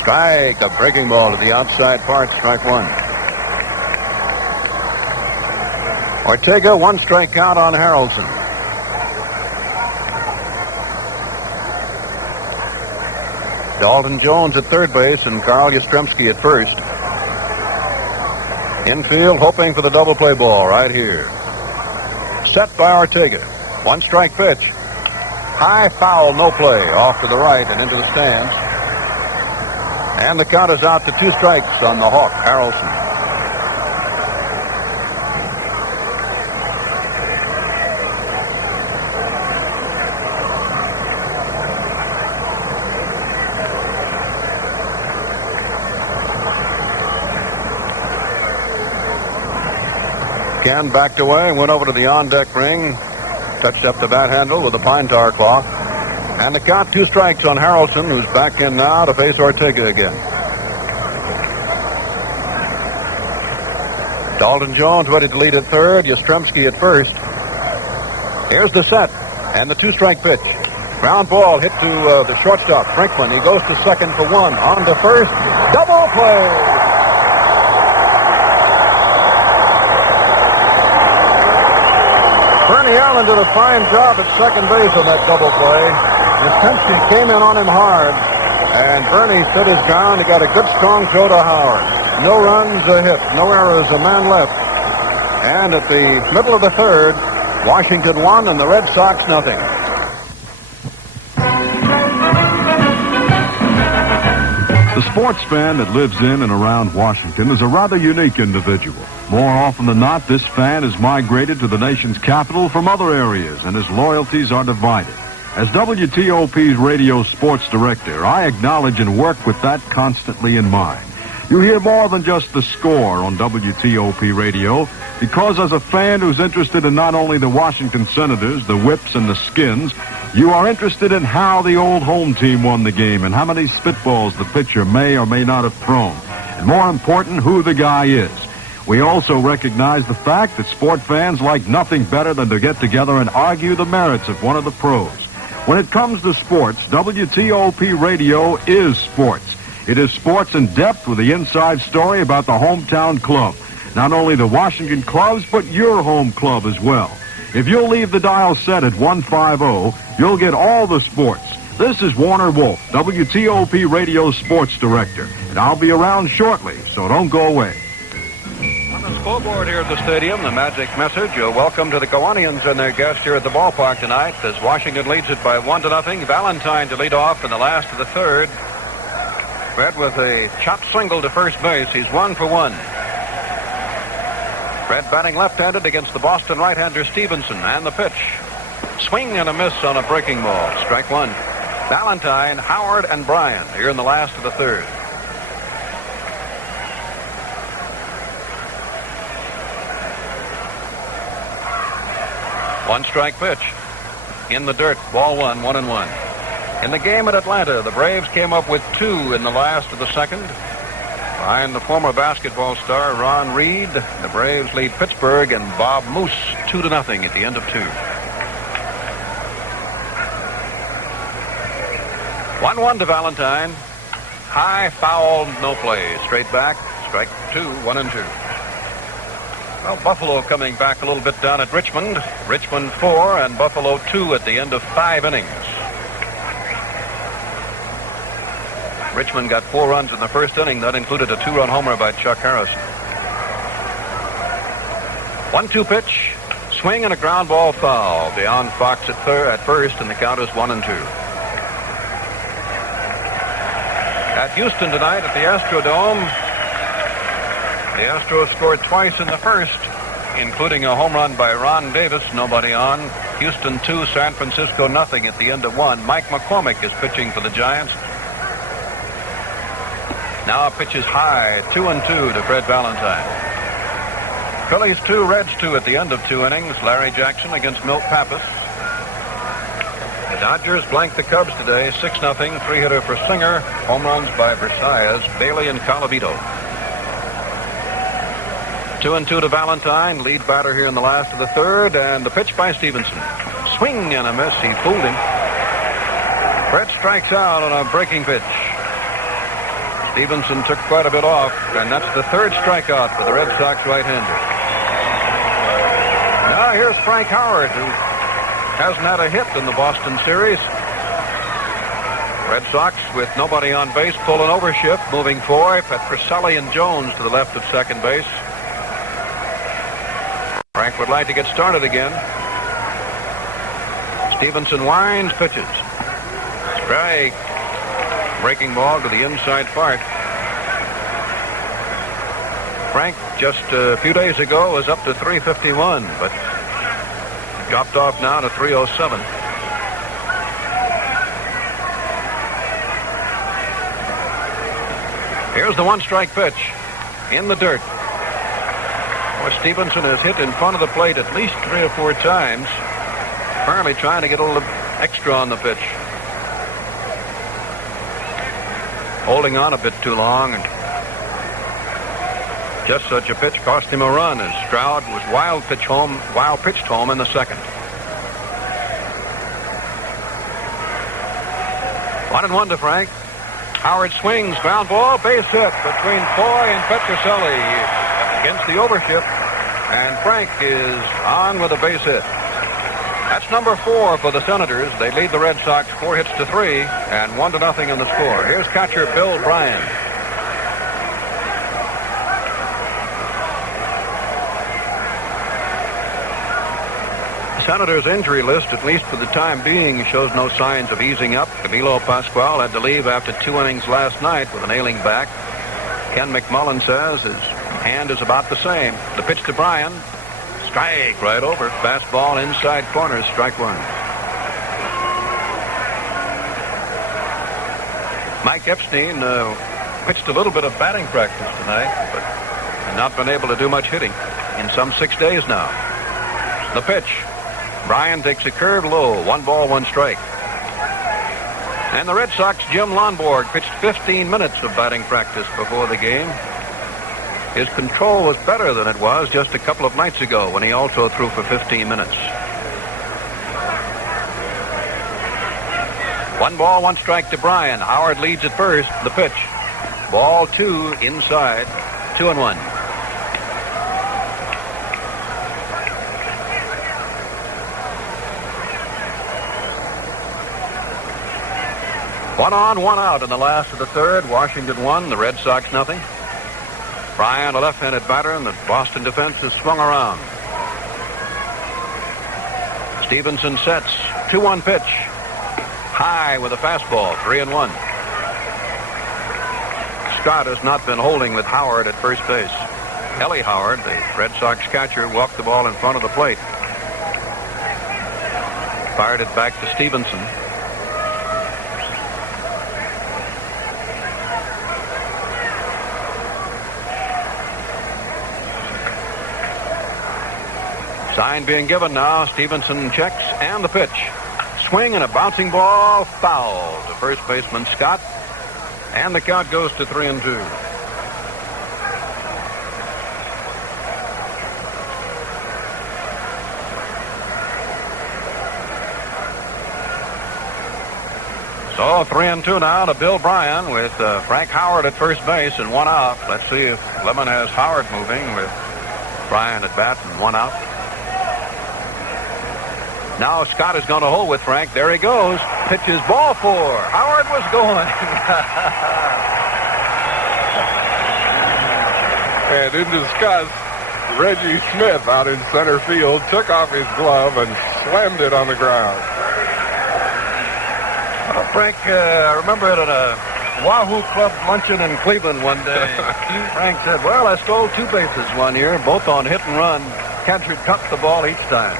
Strike, a breaking ball to the outside part, strike one. Ortega, one strike count on Harrelson. Dalton Jones at third base and Carl Yastrzemski at first. Infield hoping for the double play ball right here. Set by Ortega. One strike pitch. High foul, no play. Off to the right and into the stands. And the count is out to 2 strikes on the Hawk, Harrelson. Ken backed away and went over to the on-deck ring. Touched up the bat handle with a pine tar cloth. And the count 2 strikes on Harrelson, who's back in now to face Ortega again. Dalton Jones ready to lead at third. Yastrzemski at first. Here's the set and the 2-strike pitch. Ground ball hit to the shortstop, Franklin. He goes to second for one. On to first. Double play. Bernie Allen did a fine job at second base on that double play. Yastrzemski came in on him hard, and Bernie stood his ground. He got a good, strong throw to Howard. No runs, a hit. No errors, a man left. And at the middle of the third, Washington won and the Red Sox nothing. The sports fan that lives in and around Washington is a rather unique individual. More often than not, this fan has migrated to the nation's capital from other areas, and his loyalties are divided. As WTOP's radio sports director, I acknowledge and work with that constantly in mind. You hear more than just the score on WTOP radio, because as a fan who's interested in not only the Washington Senators, the Whips, and the Skins, you are interested in how the old home team won the game and how many spitballs the pitcher may or may not have thrown. And more important, who the guy is. We also recognize the fact that sport fans like nothing better than to get together and argue the merits of one of the pros. When it comes to sports, WTOP radio is sports. It is sports in depth with the inside story about the hometown club. Not only the Washington clubs, but your home club as well. If you'll leave the dial set at 150, you'll get all the sports. This is Warner Wolf, WTOP radio sports director, and I'll be around shortly, so don't go away. On the scoreboard here at the stadium, the magic message, welcome to the Kiwanians and their guests here at the ballpark tonight as Washington leads it by 1-0. Valentine to lead off in the last of the third. Fred with a chopped single to first base. He's 1 for 1. Fred batting left-handed against the Boston right-hander Stevenson, and the pitch. Swing and a miss on a breaking ball. Strike one. Valentine, Howard, and Bryan here in the last of the third. One strike pitch. In the dirt, ball one, 1-1. In the game at Atlanta, the Braves came up with 2 in the last of the second. Behind the former basketball star Ron Reed, the Braves lead Pittsburgh and Bob Moose 2-0 at the end of 2. 1-1 to Valentine. High, foul, no play. Straight back, strike 2, 1-2. Well, Buffalo coming back a little bit down at Richmond. Richmond 4 and Buffalo 2 at the end of 5 innings. Richmond got 4 runs in the first inning. That included a 2-run homer by Chuck Harrison. 1-2 pitch. Swing and a ground ball foul. Beyond Fox at first, and the count is 1-2. At Houston tonight at the Astrodome, the Astros scored twice in the first, including a home run by Ron Davis, nobody on. Houston 2, San Francisco nothing at the end of 1. Mike McCormick is pitching for the Giants. Now pitches high, 2-2 to Fred Valentine. Phillies 2, Reds 2 at the end of 2 innings. Larry Jackson against Milt Pappas. The Dodgers blanked the Cubs today, 6-0. 3-hitter for Singer. Home runs by Versailles, Bailey, and Colavito. 2-2 to Valentine, lead batter here in the last of the third, and the pitch by Stevenson. Swing and a miss. He fooled him. Brett strikes out on a breaking pitch. Stevenson took quite a bit off, and that's the third strikeout for the Red Sox right-hander. Now here's Frank Howard, who hasn't had a hit in the Boston series. Red Sox with nobody on base, pull an overshift, moving forward. Petroselli and Jones to the left of second base. Frank would like to get started again. Stevenson winds, pitches. Strike. Breaking ball to the inside part. Frank just a few days ago was up to 351, but dropped off now to 307. Here's the one-strike pitch in the dirt. Well, Stevenson has hit in front of the plate at least 3 or 4 times, apparently trying to get a little extra on the pitch. Holding on a bit too long, and just such a pitch cost him a run as Stroud was wild pitched home in the second. 1-1 to Frank. Howard swings, ground ball, base hit between Foy and Petroselli against the overshift, and Frank is on with a base hit. That's number 4 for the Senators. They lead the Red Sox 4 hits to 3 and 1-0 in the score. Here's catcher Bill Bryan. The Senators' injury list, at least for the time being, shows no signs of easing up. Camilo Pascual had to leave after 2 innings last night with an ailing back. Ken McMullen says his hand is about the same. The pitch to Bryan. Strike right over. Fastball inside corner, strike 1. Mike Epstein pitched a little bit of batting practice tonight, but not been able to do much hitting in some 6 days now. The pitch. Bryan takes a curve low. 1 ball, 1 strike. And the Red Sox, Jim Lonborg, pitched 15 minutes of batting practice before the game. His control was better than it was just a couple of nights ago when he also threw for 15 minutes. 1 ball, 1 strike to Bryan. Howard leads at first. The pitch. Ball 2 inside. 2-1. One on, 1 out in the last of the third. Washington 1, the Red Sox nothing. Bryan, a left-handed batter, and the Boston defense has swung around. Stevenson sets. 2-1 pitch. High with a fastball. 3-1. Scott has not been holding with Howard at first base. Ellie Howard, the Red Sox catcher, walked the ball in front of the plate. Fired it back to Stevenson. Sign being given now. Stevenson checks and the pitch. Swing and a bouncing ball, foul to first baseman Scott. And the count goes to 3-2. So 3-2 now to Bill Bryan with Frank Howard at first base and one out. Let's see if Lemon has Howard moving with Bryan at bat and one out. Now Scott is going to hold with Frank. There he goes. Pitches ball 4. Howard was going. And in disgust, Reggie Smith out in center field took off his glove and slammed it on the ground. Frank, I remember at a Wahoo Club luncheon in Cleveland one day. Frank said, well, I stole 2 bases one year, both on hit and run. Catcher cut the ball each time.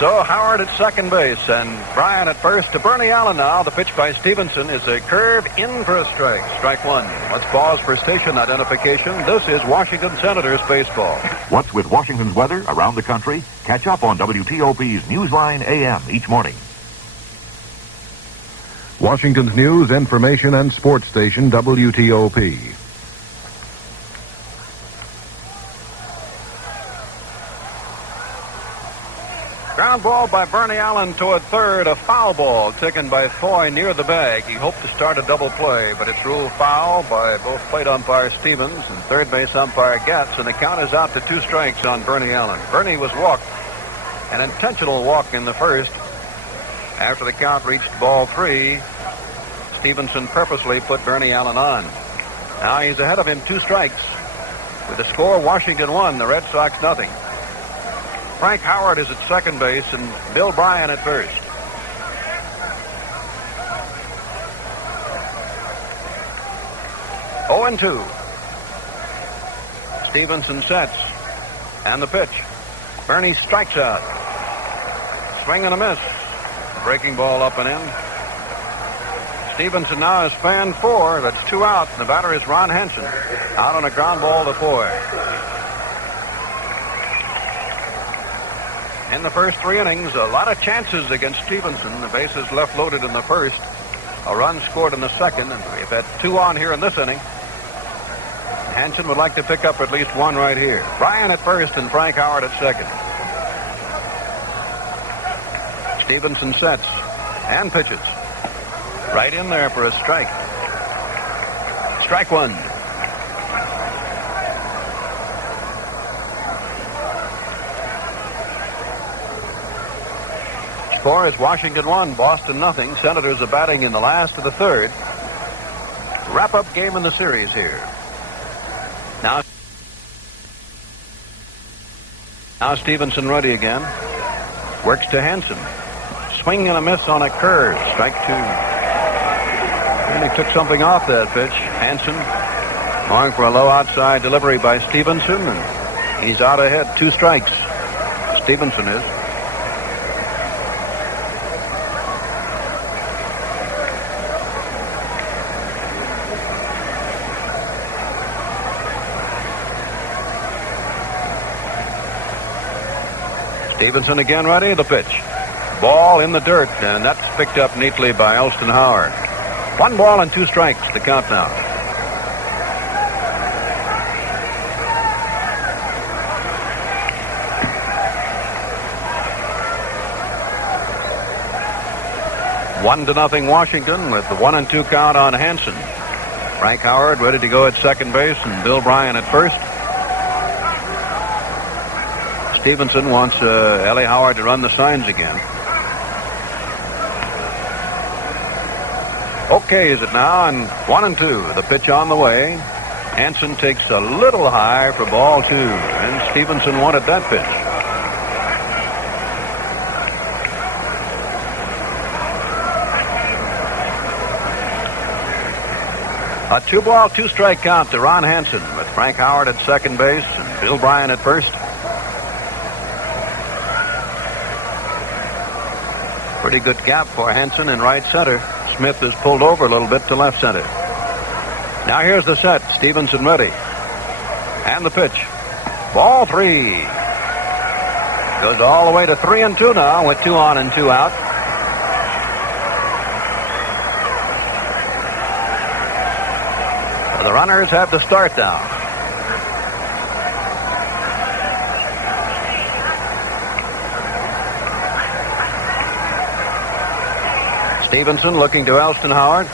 So Howard at second base and Bryan at first to Bernie Allen now. The pitch by Stevenson is a curve in for a strike. Strike 1. Let's pause for station identification. This is Washington Senators baseball. What's with Washington's weather around the country? Catch up on WTOP's Newsline AM each morning. Washington's news, information, and sports station, WTOP. Ground ball by Bernie Allen toward third. A foul ball taken by Foy near the bag. He hoped to start a double play, but it's ruled foul by both plate umpire Stevens and third base umpire Gatz, and the count is out to 2 strikes on Bernie Allen. Bernie was walked, an intentional walk in the first. After the count reached ball 3, Stevenson purposely put Bernie Allen on. Now he's ahead of him 2 strikes. With the score, Washington 1, the Red Sox nothing. Frank Howard is at second base and Bill Bryan at first. Oh and 2. Stevenson sets. And the pitch. Bernie strikes out. Swing and a miss. Breaking ball up and in. Stevenson now has fanned 4. That's 2 out. And the batter is Ron Hansen. Out on a ground ball to Foy. In the first 3 innings, a lot of chances against Stevenson. The bases left loaded in the first. A run scored in the second, and we've had 2 on here in this inning. Hansen would like to pick up at least 1 right here. Bryan at first and Frank Howard at second. Stevenson sets and pitches. Right in there for a strike. Strike 1. Score is Washington 1, Boston nothing. Senators are batting in the last of the third. Wrap-up game in the series here. Now Stevenson ready again. Works to Hansen. Swing and a miss on a curve. Strike 2. And he took something off that pitch. Hansen going for a low outside delivery by Stevenson, and he's out ahead. 2 strikes. Stevenson is. Stevenson again ready. The pitch. Ball in the dirt, and that's picked up neatly by Elston Howard. 1 ball and 2 strikes to count now. One to nothing Washington with the 1 and 2 count on Hansen. Frank Howard ready to go at second base and Bill Bryan at first. Stevenson wants Ellie Howard to run the signs again. Okay, is it now? And 1 and 2. The pitch on the way. Hansen takes a little high for ball 2. And Stevenson wanted that pitch. A 2-ball, 2-strike count to Ron Hansen with Frank Howard at second base and Bill Bryan at first. Pretty good gap for Hansen in right center. Smith is pulled over a little bit to left center. Now here's the set. Stevenson ready. And the pitch. Ball 3. Goes all the way to 3-2 now with 2 on and 2 out. So the runners have to start now. Stevenson looking to Elston Howard.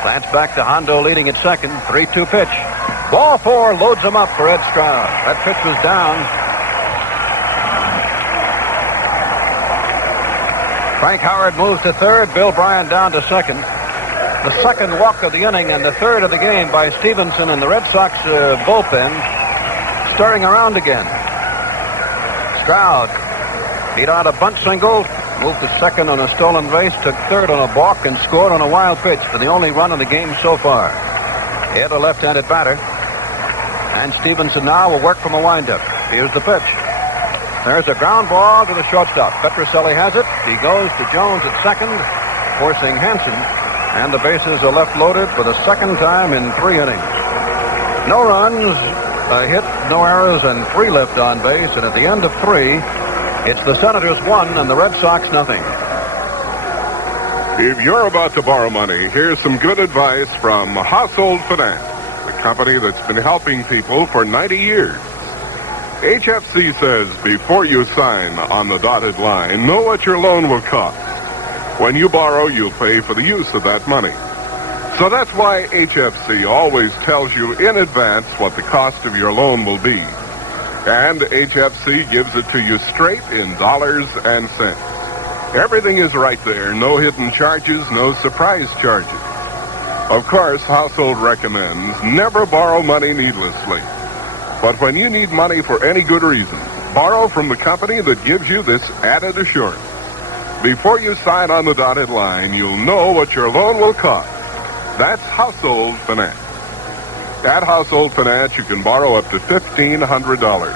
Plants back to Hondo leading at second. 3-2 pitch. Ball 4 loads him up for Ed Stroud. That pitch was down. Frank Howard moves to third. Bill Bryan down to second. The second walk of the inning and the third of the game by Stevenson and the Red Sox bullpen stirring around again. Stroud beat out a bunt single, moved to second on a stolen base, took third on a balk, and scored on a wild pitch for the only run of the game so far. Hit a left-handed batter. And Stevenson now will work from a windup. Here's the pitch. There's a ground ball to the shortstop. Petroselli has it. He goes to Jones at second, forcing Hansen. And the bases are left loaded for the second time in 3 innings. No runs, a hit, no errors, and 3 left on base. And at the end of 3, it's the Senators 1 and the Red Sox nothing. If you're about to borrow money, here's some good advice from Household Finance, the company that's been helping people for 90 years. HFC says before you sign on the dotted line, know what your loan will cost. When you borrow, you'll pay for the use of that money. So that's why HFC always tells you in advance what the cost of your loan will be. And HFC gives it to you straight in dollars and cents. Everything is right there. No hidden charges, no surprise charges. Of course, Household recommends never borrow money needlessly. But when you need money for any good reason, borrow from the company that gives you this added assurance. Before you sign on the dotted line, you'll know what your loan will cost. That's Household Finance. At Household Finance, you can borrow up to $1,500.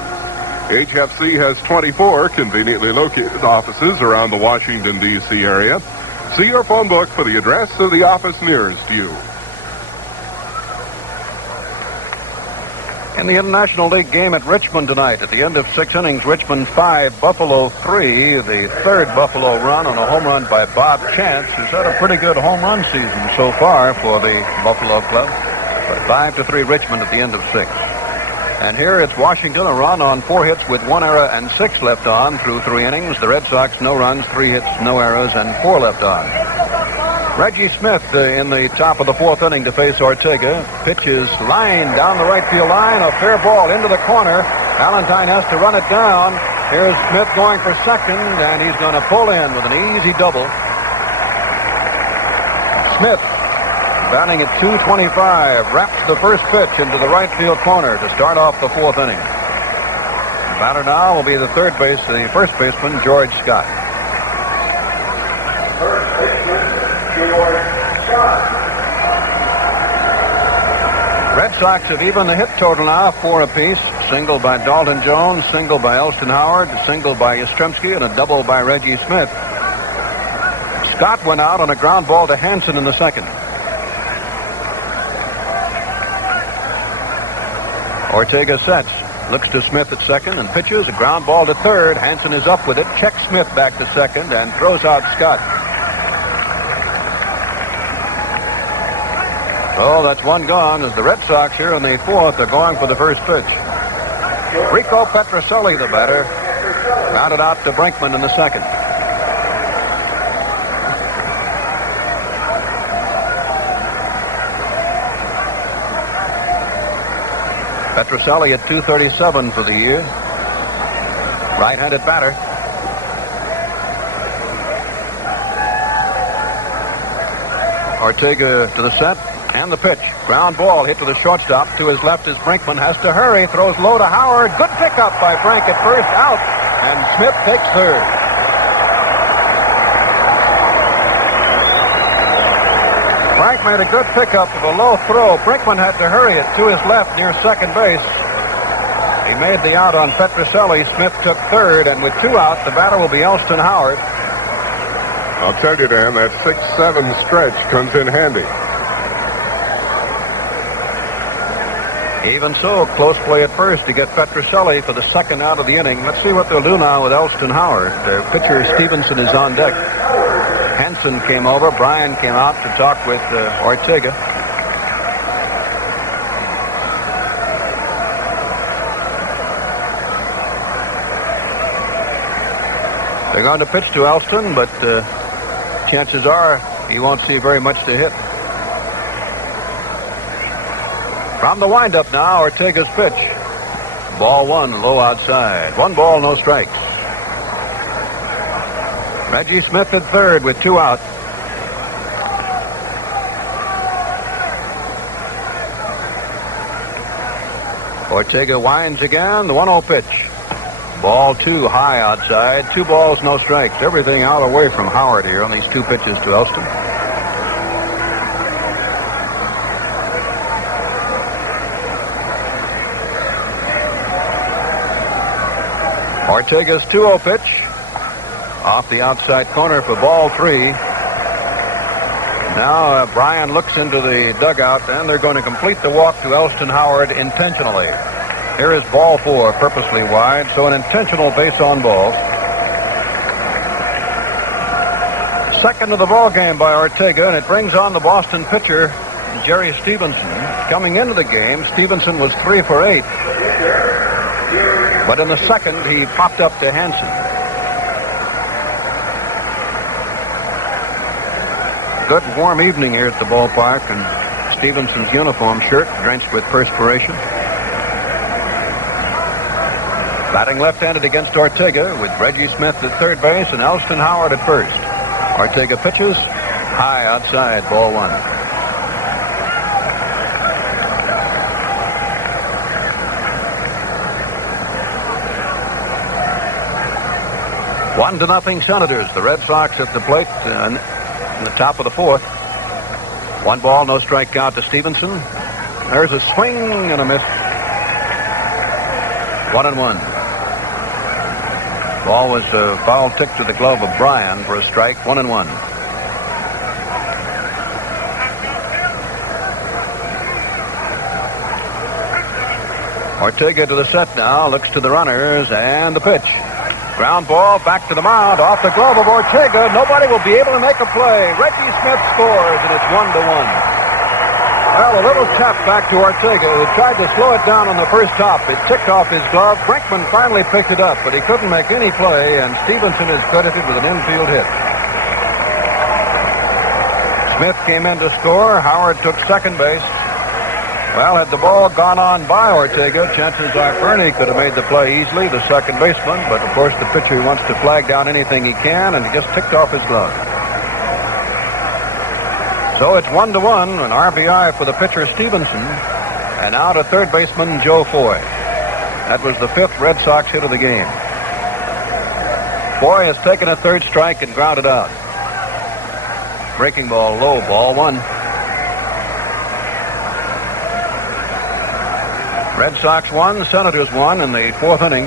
HFC has 24 conveniently located offices around the Washington, D.C. area. See your phone book for the address of the office nearest you. In the International League game at Richmond tonight, at the end of 6 innings, Richmond 5, Buffalo 3. The third Buffalo run on a home run by Bob Chance, who's had a pretty good home run season so far for the Buffalo club. But 5-3 Richmond at the end of 6. And here it's Washington, a run on 4 hits with 1 error and 6 left on through 3 innings. The Red Sox, no runs, 3 hits, no errors, and 4 left on. Reggie Smith in the top of the 4th inning to face Ortega. Pitches line down the right field line. A fair ball into the corner. Valentine has to run it down. Here's Smith going for second, and he's going to pull in with an easy double. Smith, batting at .225, wraps the first pitch into the right field corner to start off the 4th inning. The batter now will be the first baseman, George Scott. Red Sox have even the hit total now, 4 apiece. Single by Dalton Jones, single by Elston Howard, single by Yastrzemski, and a double by Reggie Smith. Scott went out on a ground ball to Hansen in the second. Ortega sets, looks to Smith at second and pitches a ground ball to third. Hansen is up with it, checks Smith back to second and throws out Scott. Oh, that's 1 gone as the Red Sox here in the 4th are going for the first pitch. Rico Petroselli, the batter, grounded out to Brinkman in the second. Petroselli at .237 for the year. Right-handed batter. Ortega to the set and the pitch. Ground ball hit to the shortstop. To his left is Brinkman. Has to hurry. Throws low to Howard. Good pickup by Frank at first. Out. And Smith takes third. Frank made a good pickup of a low throw. Brinkman had to hurry it to his left near second base. He made the out on Petroselli. Smith took third, and with 2 outs, the batter will be Elston Howard. I'll tell you, Dan, that 6-7 stretch comes in handy. Even so, close play at first to get Petroselli for the second out of the inning. Let's see what they'll do now with Elston Howard. Their pitcher Stevenson is on deck. Hansen came over. Bryan came out to talk with Ortega. They're going to pitch to Elston, but chances are he won't see very much to hit. From the windup now, Ortega's pitch. Ball one, low outside. 1 ball, no strikes. Reggie Smith at third with 2 out. Ortega winds again, the 1-0 pitch. Ball 2, high outside. 2 balls, no strikes. Everything out away from Howard here on these 2 pitches to Elston. Ortega's 2-0 pitch. Off the outside corner for ball 3. Now Bryan looks into the dugout, and they're going to complete the walk to Elston Howard intentionally. Here is ball 4, purposely wide, so an intentional base on ball. Second of the ball game by Ortega, and it brings on the Boston pitcher, Jerry Stevenson. Coming into the game, Stevenson was 3 for 8. But in the second, he popped up to Hansen. Good warm evening here at the ballpark, and Stevenson's uniform shirt drenched with perspiration. Batting left-handed against Ortega with Reggie Smith at third base and Elston Howard at first. Ortega pitches, high outside, ball 1. One to nothing Senators. The Red Sox at the plate in the top of the 4th. 1 ball, no strike count to Stevenson. There's a swing and a miss. 1-1. Ball was a foul tick to the glove of Bryan for a strike. 1-1. Ortega to the set now. Looks to the runners and the pitch. Ground ball back to the mound, off the glove of Ortega. Nobody will be able to make a play. Reggie Smith scores, and it's 1-1. Well, a little tap back to Ortega, who tried to slow it down on the first top. It ticked off his glove. Brinkman finally picked it up, but he couldn't make any play, and Stevenson is credited with an infield hit. Smith came in to score. Howard took second base. Well, had the ball gone on by Ortega, chances are Bernie could have made the play easily, the second baseman, but of course the pitcher wants to flag down anything he can, and he just ticked off his glove. So it's 1-1, an RBI for the pitcher Stevenson, and now to third baseman Joe Foy. That was the 5th Red Sox hit of the game. Foy has taken a third strike and grounded out. Breaking ball low, ball 1. Red Sox 1, Senators 1 in the 4th inning.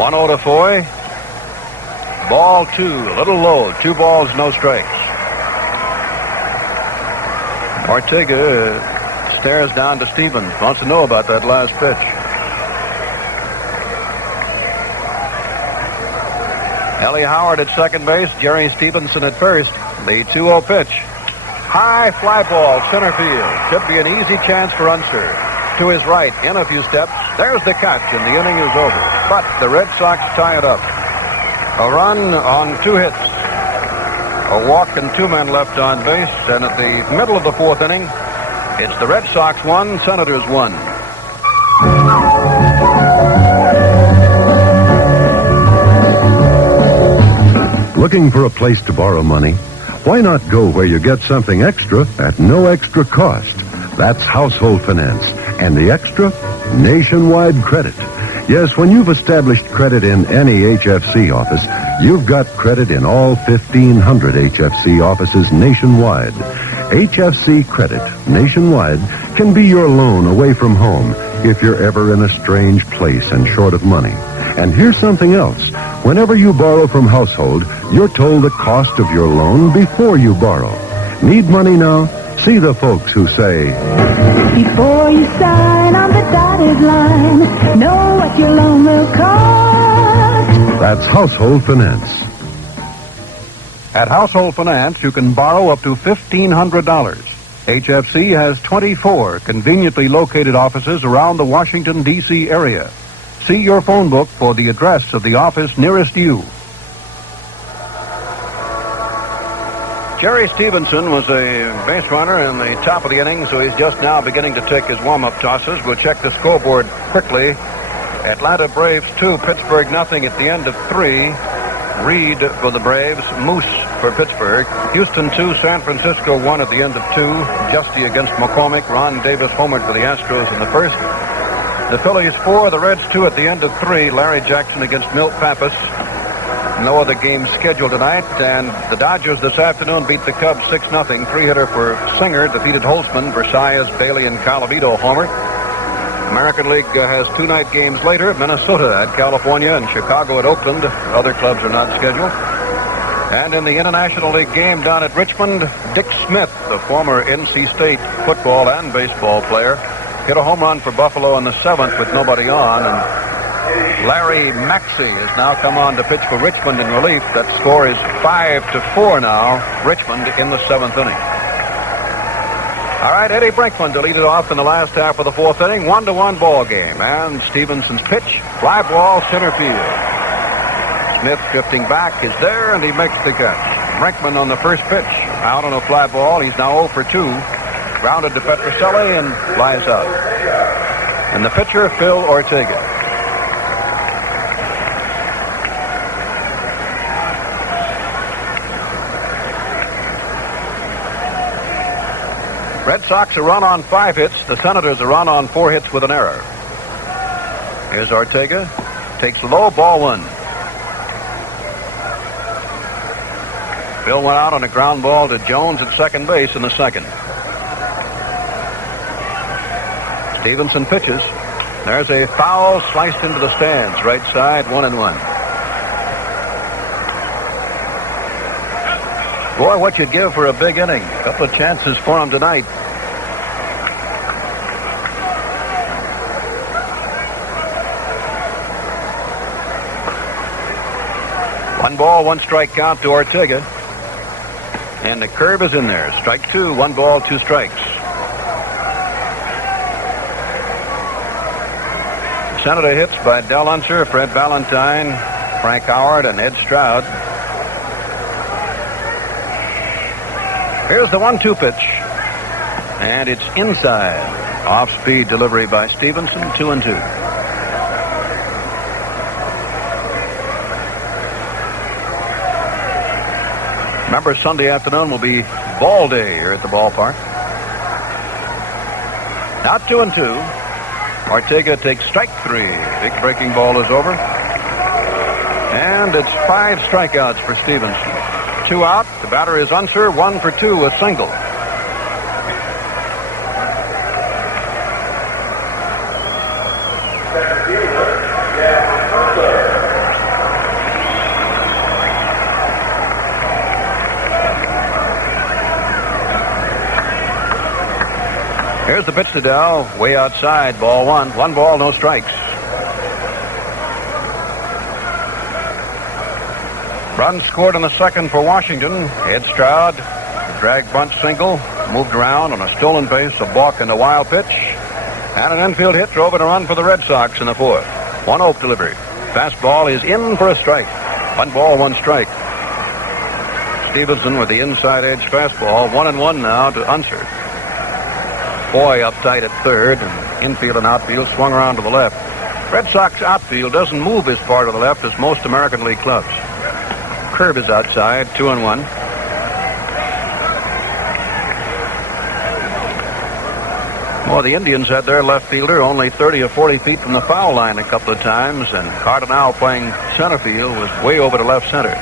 1-0 to Foy. Ball 2, a little low. 2 balls, no strikes. Ortega stares down to Stevens. Wants to know about that last pitch. Ellie Howard at second base. Jerry Stevenson at first. The 2-0 pitch. High fly ball, center field. Should be an easy chance for Unser. To his right, in a few steps. There's the catch, and the inning is over. But the Red Sox tie it up. A run on 2 hits. A walk and 2 men left on base. And at the middle of the 4th inning, it's the Red Sox 1, Senators 1. Looking for a place to borrow money? Why not go where you get something extra at no extra cost? That's household finance. And the extra? Nationwide credit. Yes, when you've established credit in any HFC office, you've got credit in all 1,500 HFC offices nationwide. HFC Credit nationwide can be your loan away from home if you're ever in a strange place and short of money. And here's something else. Whenever you borrow from Household, you're told the cost of your loan before you borrow. Need money now? See the folks who say, Before you sign on the dotted line, know what your loan will cost. that's household finance. At Household Finance, you can borrow up to $1,500. HFC has 24 conveniently located offices around the Washington, D.C. area. See your phone book for the address of the office nearest you. Jerry Stevenson was a base runner in the top of the inning, so he's just now beginning to take his warm-up tosses. We'll check the scoreboard quickly. Atlanta Braves 2, Pittsburgh nothing at the end of 3. Reed for the Braves, Moose for Pittsburgh. Houston 2, San Francisco 1 at the end of 2. Justy against McCormick. Ron Davis homered for the Astros in the first. The Phillies 4, the Reds 2 at the end of 3. Larry Jackson against Milt Pappas. No other games scheduled tonight, and the Dodgers this afternoon beat the Cubs 6-0. Three-hitter for Singer defeated Holtzman. Versailles, Bailey, and Calavito homered. American League has two-night games later. Minnesota at California and Chicago at Oakland. Other clubs are not scheduled. And in the International League game down at Richmond, Dick Smith, the former NC State football and baseball player, hit a home run for Buffalo in the 7th with nobody on. And Larry Maxey has now come on to pitch for Richmond in relief. That score is 5-4 now. Richmond in the 7th inning. All right, Eddie Brinkman to lead it off in the last half of the 4th inning. 1-1 ball game. And Stevenson's pitch, fly ball, center field. Smith drifting back is there, and he makes the catch. Brinkman on the first pitch, out on a fly ball. He's now 0 for 2. Grounded to Petrocelli and flies out. And the pitcher, Phil Ortega. Red Sox a run on 5 hits. The Senators a run on 4 hits with an error. Here's Ortega. Takes low, ball 1. Bill went out on a ground ball to Jones at second base in the 2nd. Stevenson pitches. There's a foul sliced into the stands. Right side, 1-1. Boy, what you'd give for a big inning. A couple of chances for him tonight. One ball, 1 strike count to Ortega. And the curve is in there. Strike 2, 1 ball, 2 strikes. Senator hits by Del Unser, Fred Valentine, Frank Howard, and Ed Stroud. Here's the 1-2 pitch. And it's inside. Off-speed delivery by Stevenson, 2-2. Remember, Sunday afternoon will be ball day here at the ballpark. Now 2-2. Ortega takes strike 3. Big breaking ball is over. And it's 5 strikeouts for Stevenson. 2 out. The batter is Unser, 1 for 2, a single. Here's the pitch to Dell, way outside, ball 1. 1 ball, no strikes. Run scored in the 2nd for Washington. Ed Stroud, drag bunt single, moved around on a stolen base, a balk and a wild pitch. And an infield hit drove in a run for the Red Sox in the 4th. 1-0 delivery. Fastball is in for a strike. 1 ball, 1 strike. Stevenson with the inside edge fastball. 1-1 now to Unser. Boy up tight at third, and infield and outfield swung around to the left. Red Sox outfield doesn't move as far to the left as most American League clubs. Curve is outside, 2-1. Well, the Indians had their left fielder only 30 or 40 feet from the foul line a couple of times, and Cardinal playing center field was way over to left center.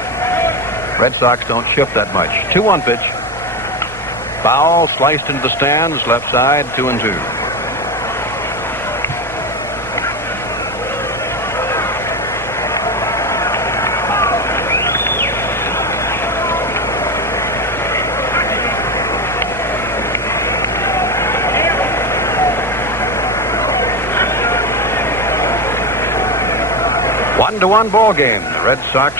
Red Sox don't shift that much. 2-1 pitch. Foul, sliced into the stands, left side, 2-2. 1-1 ball game. The Red Sox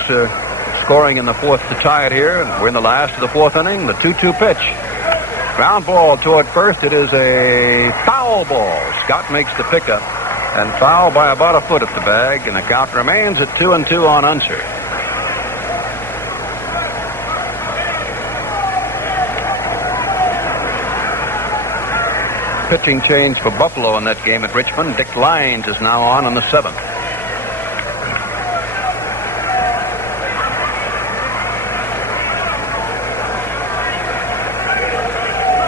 scoring in the fourth to tie it here. We're in the last of the fourth inning. The 2-2 pitch. Ground ball toward first. It is a foul ball. Scott makes the pickup and foul by about a foot at the bag, and the count remains at 2-2 on Unser. Pitching change for Buffalo in that game at Richmond. Dick Lyons is now on the 7th.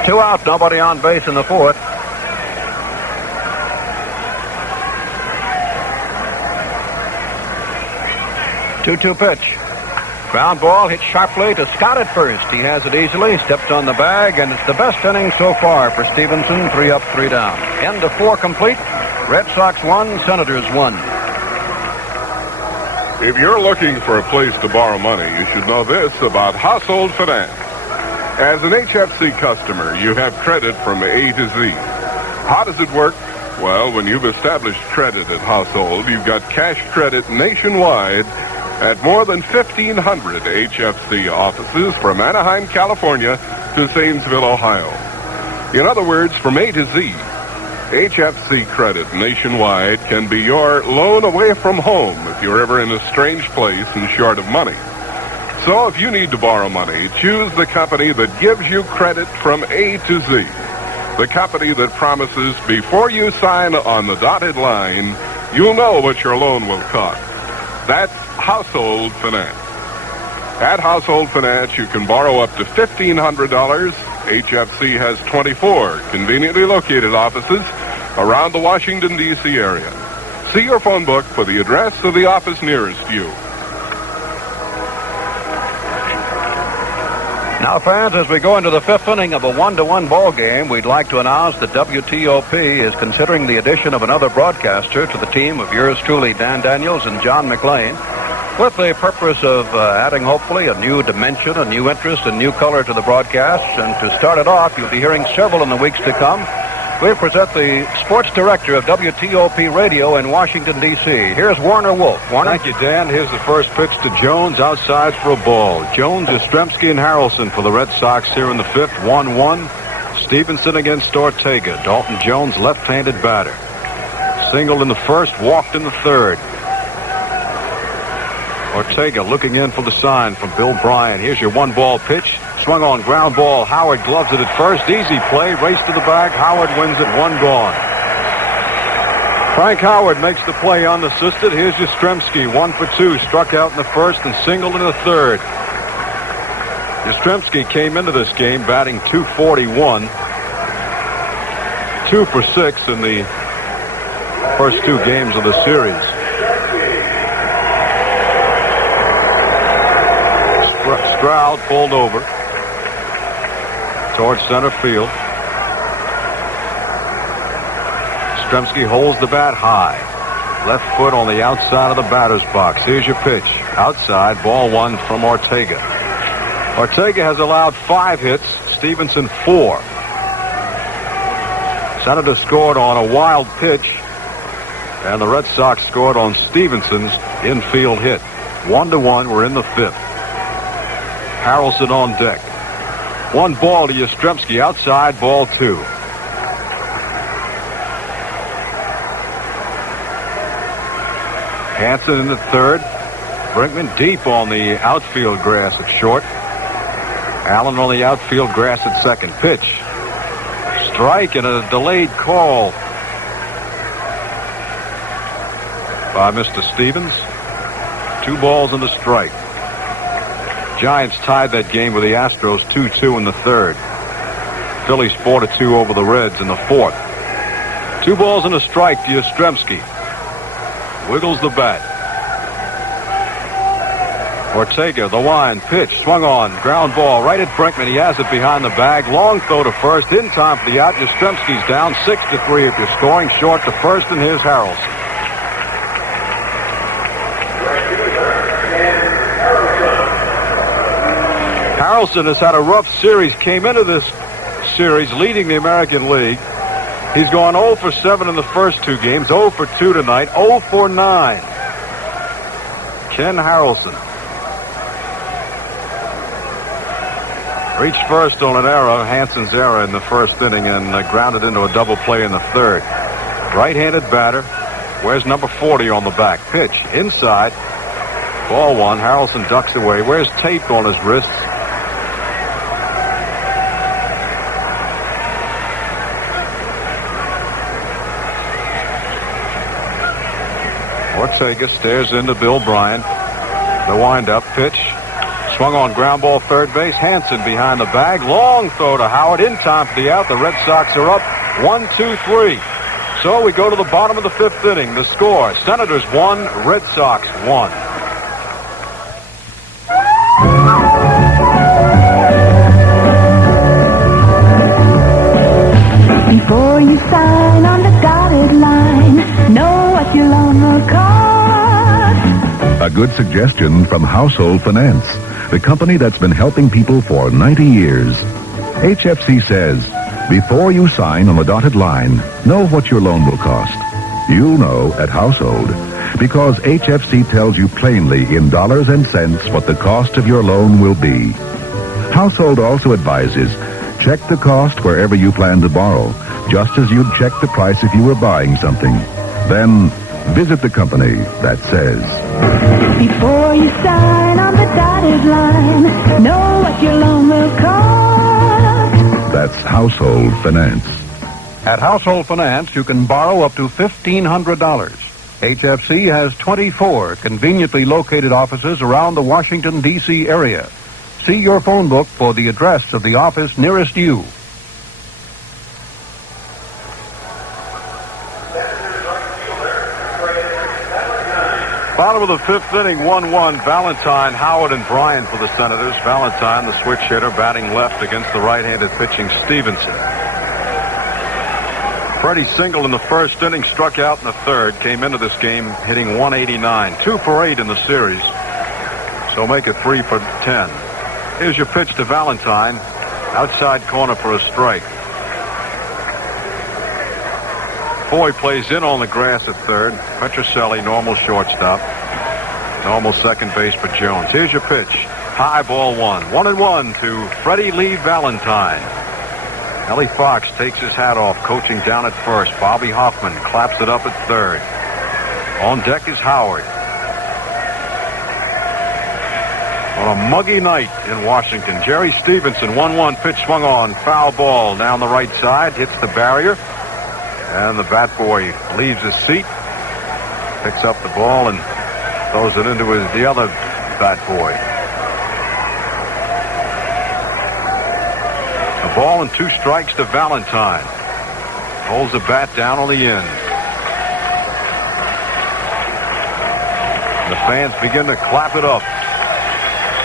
Two out, nobody on base in the fourth. Two-two pitch. Ground ball hit sharply to Scott at first. He has it easily, stepped on the bag, and it's the best inning so far for Stevenson. 3 up, 3 down. End of 4 complete. Red Sox 1, Senators 1. If you're looking for a place to borrow money, you should know this about Household Finance. As an HFC customer, you have credit from A to Z. How does it work? Well, when you've established credit at Household, you've got cash credit nationwide at more than 1,500 HFC offices from Anaheim, California to Zanesville, Ohio. In other words, from A to Z, HFC credit nationwide can be your loan away from home if you're ever in a strange place and short of money. So if you need to borrow money, choose the company that gives you credit from A to Z. The company that promises before you sign on the dotted line, you'll know what your loan will cost. That's Household Finance. At Household Finance, you can borrow up to $1,500. HFC has 24 conveniently located offices around the Washington, D.C. area. See your phone book for the address of the office nearest you. Now, fans, as we go into the 5th inning of a 1-1 ball game, we'd like to announce that WTOP is considering the addition of another broadcaster to the team of yours truly, Dan Daniels and John MacLean, with the purpose of adding, hopefully, a new dimension, a new interest, a new color to the broadcast. And to start it off, you'll be hearing several in the weeks to come. We present the sports director of WTOP Radio in Washington, D.C. Here's Warner Wolf. Warner? Thank you, Dan. Here's the first pitch to Jones, outside for a ball. Jones, Yastrzemski, and Harrelson for the Red Sox here in the 5th, 1-1. Stevenson against Ortega. Dalton Jones, left-handed batter. Singled in the first, walked in the third. Ortega looking in for the sign from Bill Bryan. Here's your 1-ball pitch. Swung on, ground ball. Howard gloves it at first. Easy play. Race to the bag. Howard wins it. 1 gone. Frank Howard makes the play unassisted. Here's Yastrzemski. 1 for 2. Struck out in the first and singled in the third. Yastrzemski came into this game batting .241. 2 for 6 in the first 2 games of the series. Stroud pulled over towards center field. Yastrzemski holds the bat high. Left foot on the outside of the batter's box. Here's your pitch. Outside, ball 1 from Ortega. Ortega has allowed 5 hits. Stevenson 4. Senator scored on a wild pitch, and the Red Sox scored on Stevenson's infield hit. 1-1. We're in the 5th. Harrelson on deck. 1 ball to Yastrzemski. Outside, ball 2. Hansen in the third. Brinkman deep on the outfield grass at short. Allen on the outfield grass at second. Pitch. Strike and a delayed call by Mr. Stevens. 2 balls and a strike. Giants tied that game with the Astros 2-2 in the third. Phillies 4-2 over the Reds in the fourth. 2 balls and a strike to Yastrzemski. Wiggles the bat. Ortega, the line, pitch, swung on, ground ball right at Brinkman. He has it behind the bag. Long throw to first, in time for the out. Yastrzemski's down 6-3 if you're scoring. Short to first, and here's Harrelson. Harrelson has had a rough series. Came into this series leading the American League. He's gone 0 for 7 in the first 2 games. 0 for 2 tonight. 0 for 9. Ken Harrelson reached first on an error, Hanson's error in the first inning, and grounded into a double play in the third. Right-handed batter. Wears number 40 on the back. Pitch inside. Ball one. Harrelson ducks away. Wears tape on his wrists. Ortega stares into Bill Bryan. The windup pitch. Swung on ground ball third base. Hanson behind the bag. Long throw to Howard. In time for the out. The Red Sox are up 1-2-3. So we go to the bottom of the fifth inning. The score, Senators 1, Red Sox 1. Before you sign on the dotted line, know what your loan will cost. A good suggestion from Household Finance, the company that's been helping people for 90 years. HFC says, before you sign on the dotted line, know what your loan will cost. You'll know at Household, because HFC tells you plainly in dollars and cents what the cost of your loan will be. Household also advises, check the cost wherever you plan to borrow, just as you'd check the price if you were buying something. Then visit the company that says, Before you sign on the dotted line, know what your loan will cost. that's Household Finance. At Household Finance, you can borrow up to $1,500. HFC has 24 conveniently located offices around the Washington, D.C. area. See your phone book for the address of the office nearest you. Bottom of the fifth inning, 1-1. Valentine, Howard, and Bryan for the Senators. Valentine, the switch hitter, batting left against the right-handed pitching Stevenson. Freddie singled in the first inning, struck out in the third, came into this game hitting 189. 2 for 8 in the series, so make it 3 for 10. Here's your pitch to Valentine. Outside corner for a strike. Foy plays in on the grass at third. Petrocelli, normal shortstop. Normal second base for Jones. Here's your pitch. High ball one. 1-1 to Freddie Lee Valentine. Ellie Fox takes his hat off, coaching down at first. Bobby Hoffman claps it up at third. On deck is Howard. On a muggy night in Washington, Jerry Stevenson, 1-1 pitch swung on. Foul ball down the right side, hits the barrier. And the bat boy leaves his seat, picks up the ball and throws it into the other bat boy. A ball and 2 strikes to Valentine. Holds the bat down on the end. The fans begin to clap it up.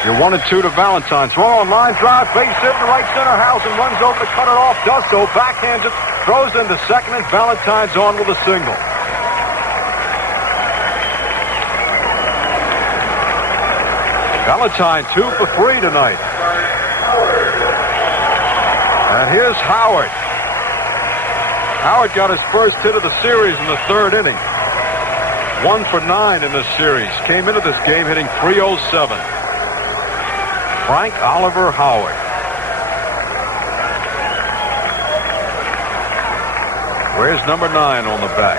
You're 1-2 to Valentine. Throw on line drive, base hit in right center. Housen runs over to cut it off. Does so, backhands it, throws into second, and Valentine's on with a single. Valentine 2 for 3 tonight. And here's Howard. Howard got his first hit of the series in the third inning. 1 for 9 in this series. Came into this game hitting .307. Frank Oliver Howard. Where's number 9 on the back?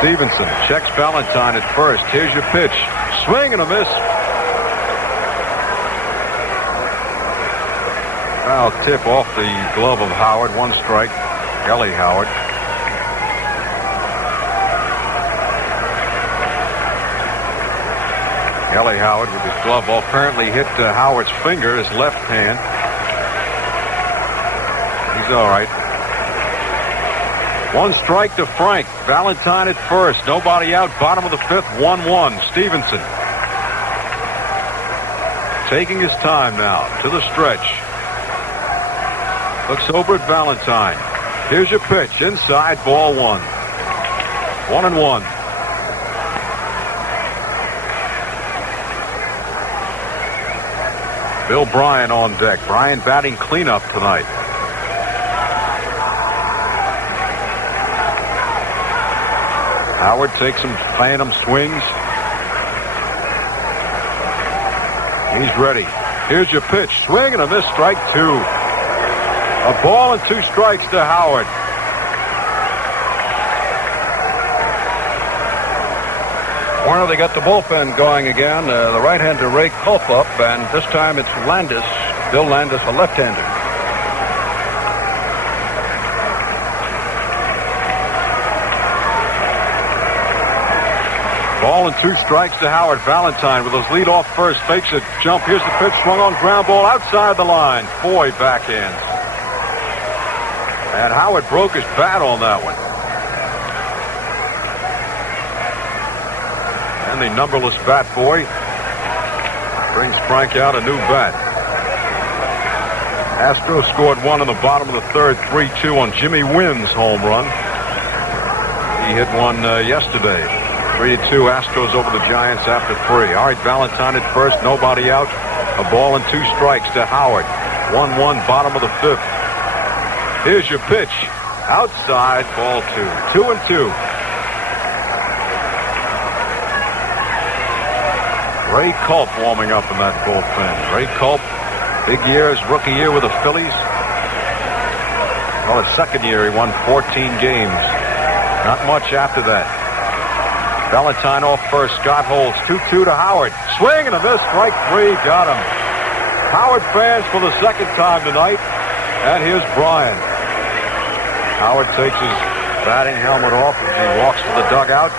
Stevenson checks Valentine at first. Here's your pitch. Swing and a miss. Foul tip off the glove of Howard. 1 strike. Ellie Howard. Ellie Howard with his glove apparently hit Howard's finger, his left hand. He's all right. 1 strike to Frank. Valentine at first. Nobody out. Bottom of the fifth. 1-1. Stevenson taking his time now to the stretch. Looks over at Valentine. Here's your pitch. Inside, ball 1. 1-1. Bill Bryan on deck. Bryan batting cleanup tonight. Howard takes some phantom swings. He's ready. Here's your pitch. Swing and a miss. Strike 2. A ball and 2 strikes to Howard. Warner, they got the bullpen going again. The right-hander Ray Culp up, and this time it's Landis, Bill Landis, a left-hander. Ball and 2 strikes to Howard. Valentine with his lead off first, fakes a jump. Here's the pitch, swung on, ground ball outside the line. Boy, backhands. And Howard broke his bat on that one. And the numberless bat boy brings Frank out a new bat. Astros scored 1 in the bottom of the third, 3-2 on Jimmy Wynn's home run. He hit one yesterday. 3-2 Astros over the Giants after 3. All right, Valentine at first, nobody out. A ball and 2 strikes to Howard. 1-1, bottom of the 5th. Here's your pitch. Outside, ball 2. 2-2. Ray Culp warming up in that bullpen. Ray Culp, big year, his rookie year with the Phillies. Well, his second year, he won 14 games. Not much after that. Valentine off first. Scott holds. 2-2 to Howard. Swing and a miss. Strike 3. Got him. Howard fans for the second time tonight. And here's Brian. Howard takes his batting helmet off as he walks to the dugout.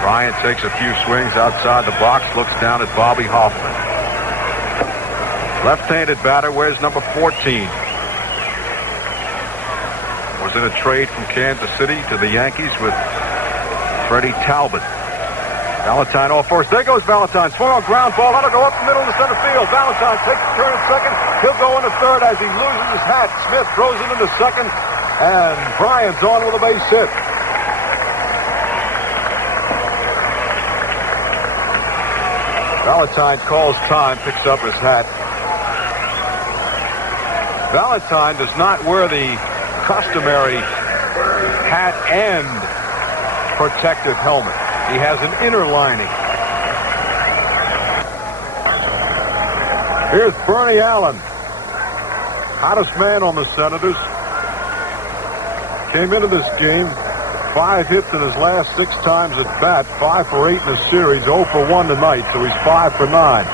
Brian takes a few swings outside the box, looks down at Bobby Hoffman. Left-handed batter wears number 14. Was in a trade from Kansas City to the Yankees with Freddie Talbot. Valentine off first. There goes Valentine. Swung on ground ball. That'll go up the middle of the center field. Valentine takes a turn at second. He'll go into third as he loses his hat. Smith throws it into second. And Bryant's on with a base hit. Valentine calls time, picks up his hat. Valentine does not wear the customary hat and protective helmet. He has an inner lining. Here's Bernie Allen, hottest man on the Senators. Came into this game, 5 hits in his last 6 times at bat, 5 for 8 in the series, 0 for 1 tonight, so he's 5 for 9.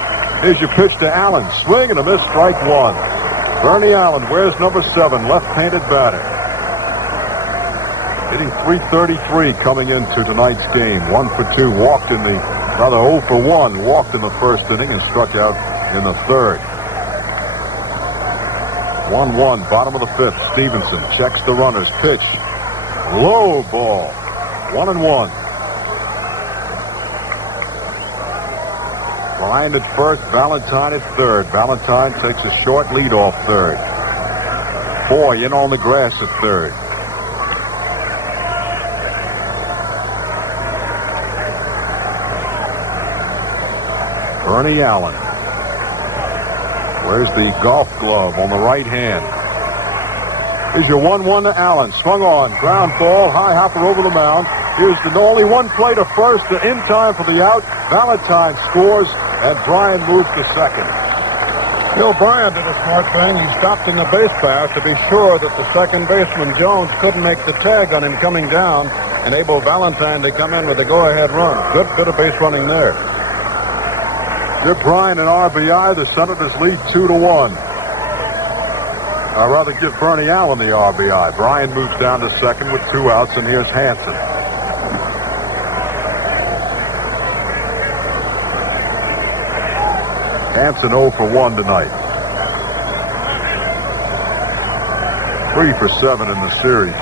Here's your pitch to Allen. Swing and a miss, strike 1. Bernie Allen wears number 7, left-handed batter. Hitting .333 coming into tonight's game. 1 for 2, walked in the, 0 for 1, walked in the first inning and struck out in the third. 1-1, bottom of the 5th. Stevenson checks the runners. Pitch. Low ball. 1-1. Bryant at first, Valentine at third. Valentine takes a short lead off third. Boy in on the grass at third. Bernie Allen. Where's the golf glove on the right hand? Here's your 1-1 to Allen. Swung on. Ground ball. High hopper over the mound. Here's the only one play to first in time for the out. Valentine scores, and Bryant moves to second. Bill Bryant did a smart thing. He stopped in the base pass to be sure that the second baseman, Jones, couldn't make the tag on him coming down, enable Valentine to come in with a go-ahead run. Good bit of base running there. Give Bryant an RBI. The Senators lead 2-1. I'd rather give Bernie Allen the RBI. Bryant moves down to second with 2 outs, and here's Hansen. Hansen 0 for 1 tonight. 3 for 7 in the series.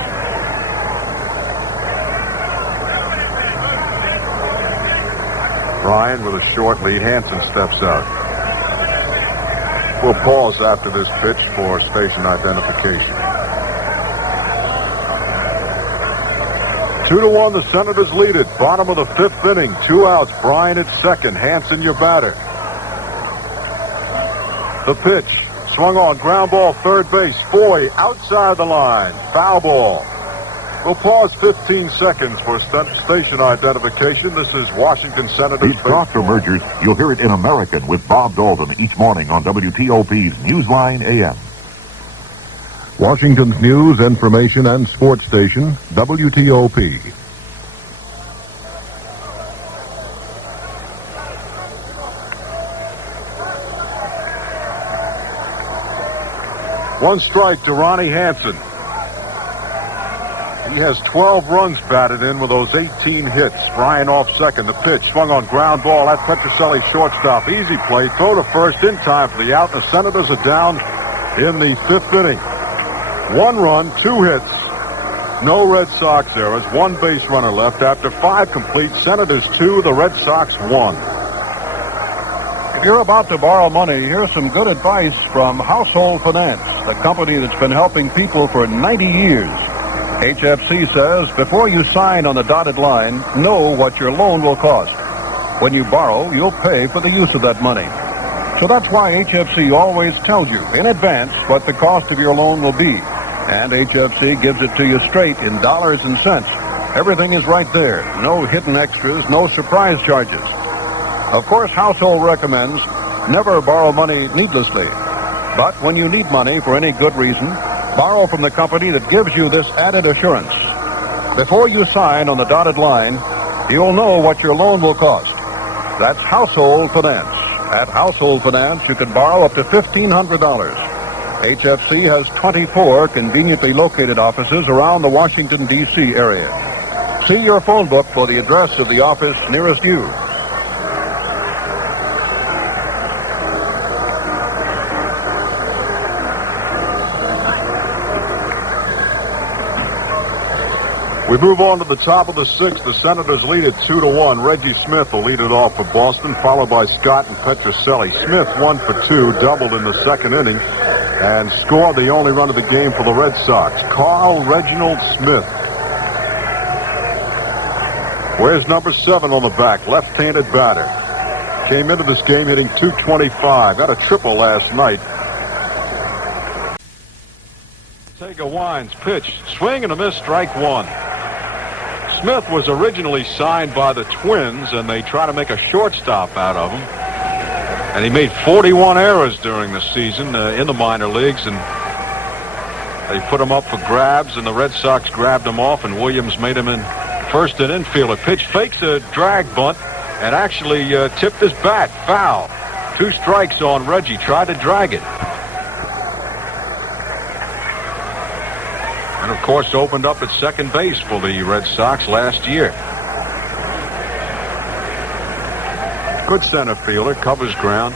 Bryant with a short lead. Hansen steps out. We'll pause after this pitch for station identification. 2-1, the Senators lead it. Bottom of the 5th inning. 2 outs. Bryant at second. Hansen, your batter. The pitch. swung on, ground ball, third base. Foy outside the line, foul ball. We'll pause 15 seconds for station identification. This is Washington Senators. These roster mergers, you'll hear it in American with Bob Dalton each morning on WTOP's Newsline AM. Washington's news, information, and sports station, WTOP. One strike to Ronnie Hansen. He has 12 runs batted in with those 18 hits. Brian off second. The pitch swung on, ground ball. That's Petrocelli, shortstop. Easy play. Throw to first in time for the out. The Senators are down in the 5th inning. 1 run, 2 hits. No Red Sox errors. 1 base runner left after 5 complete. Senators 2, the Red Sox 1. If you're about to borrow money, here's some good advice from Household Finance, the company that's been helping people for 90 years. HFC says, before you sign on the dotted line, know what your loan will cost. When you borrow, you'll pay for the use of that money. So that's why HFC always tells you in advance what the cost of your loan will be. And HFC gives it to you straight in dollars and cents. Everything is right there. No hidden extras, no surprise charges. Of course, Household recommends never borrow money needlessly. But when you need money for any good reason, borrow from the company that gives you this added assurance. Before you sign on the dotted line, you'll know what your loan will cost. That's Household Finance. At Household Finance, you can borrow up to $1,500. HFC has 24 conveniently located offices around the Washington, D.C. area. See your phone book for the address of the office nearest you. We move on to the top of the 6th. The Senators lead it 2-1. Reggie Smith will lead it off for Boston, followed by Scott and Petrocelli. Smith 1 for 2, doubled in the 2nd inning, and scored the only run of the game for the Red Sox. Carl Reginald Smith. Wears number 7 on the back, left-handed batter. Came into this game hitting .225. Got a triple last night. Ortega winds, pitch, swing and a miss, strike 1. Smith was originally signed by the Twins, and they try to make a shortstop out of him. And he made 41 errors during the season in the minor leagues, and they put him up for grabs, and the Red Sox grabbed him off, and Williams made him in first and infielder. Pitch fakes a drag bunt and actually tipped his bat. Foul. 2 strikes on Reggie. Tried to drag it. And, of course, opened up at second base for the Red Sox last year. Good center fielder, covers ground.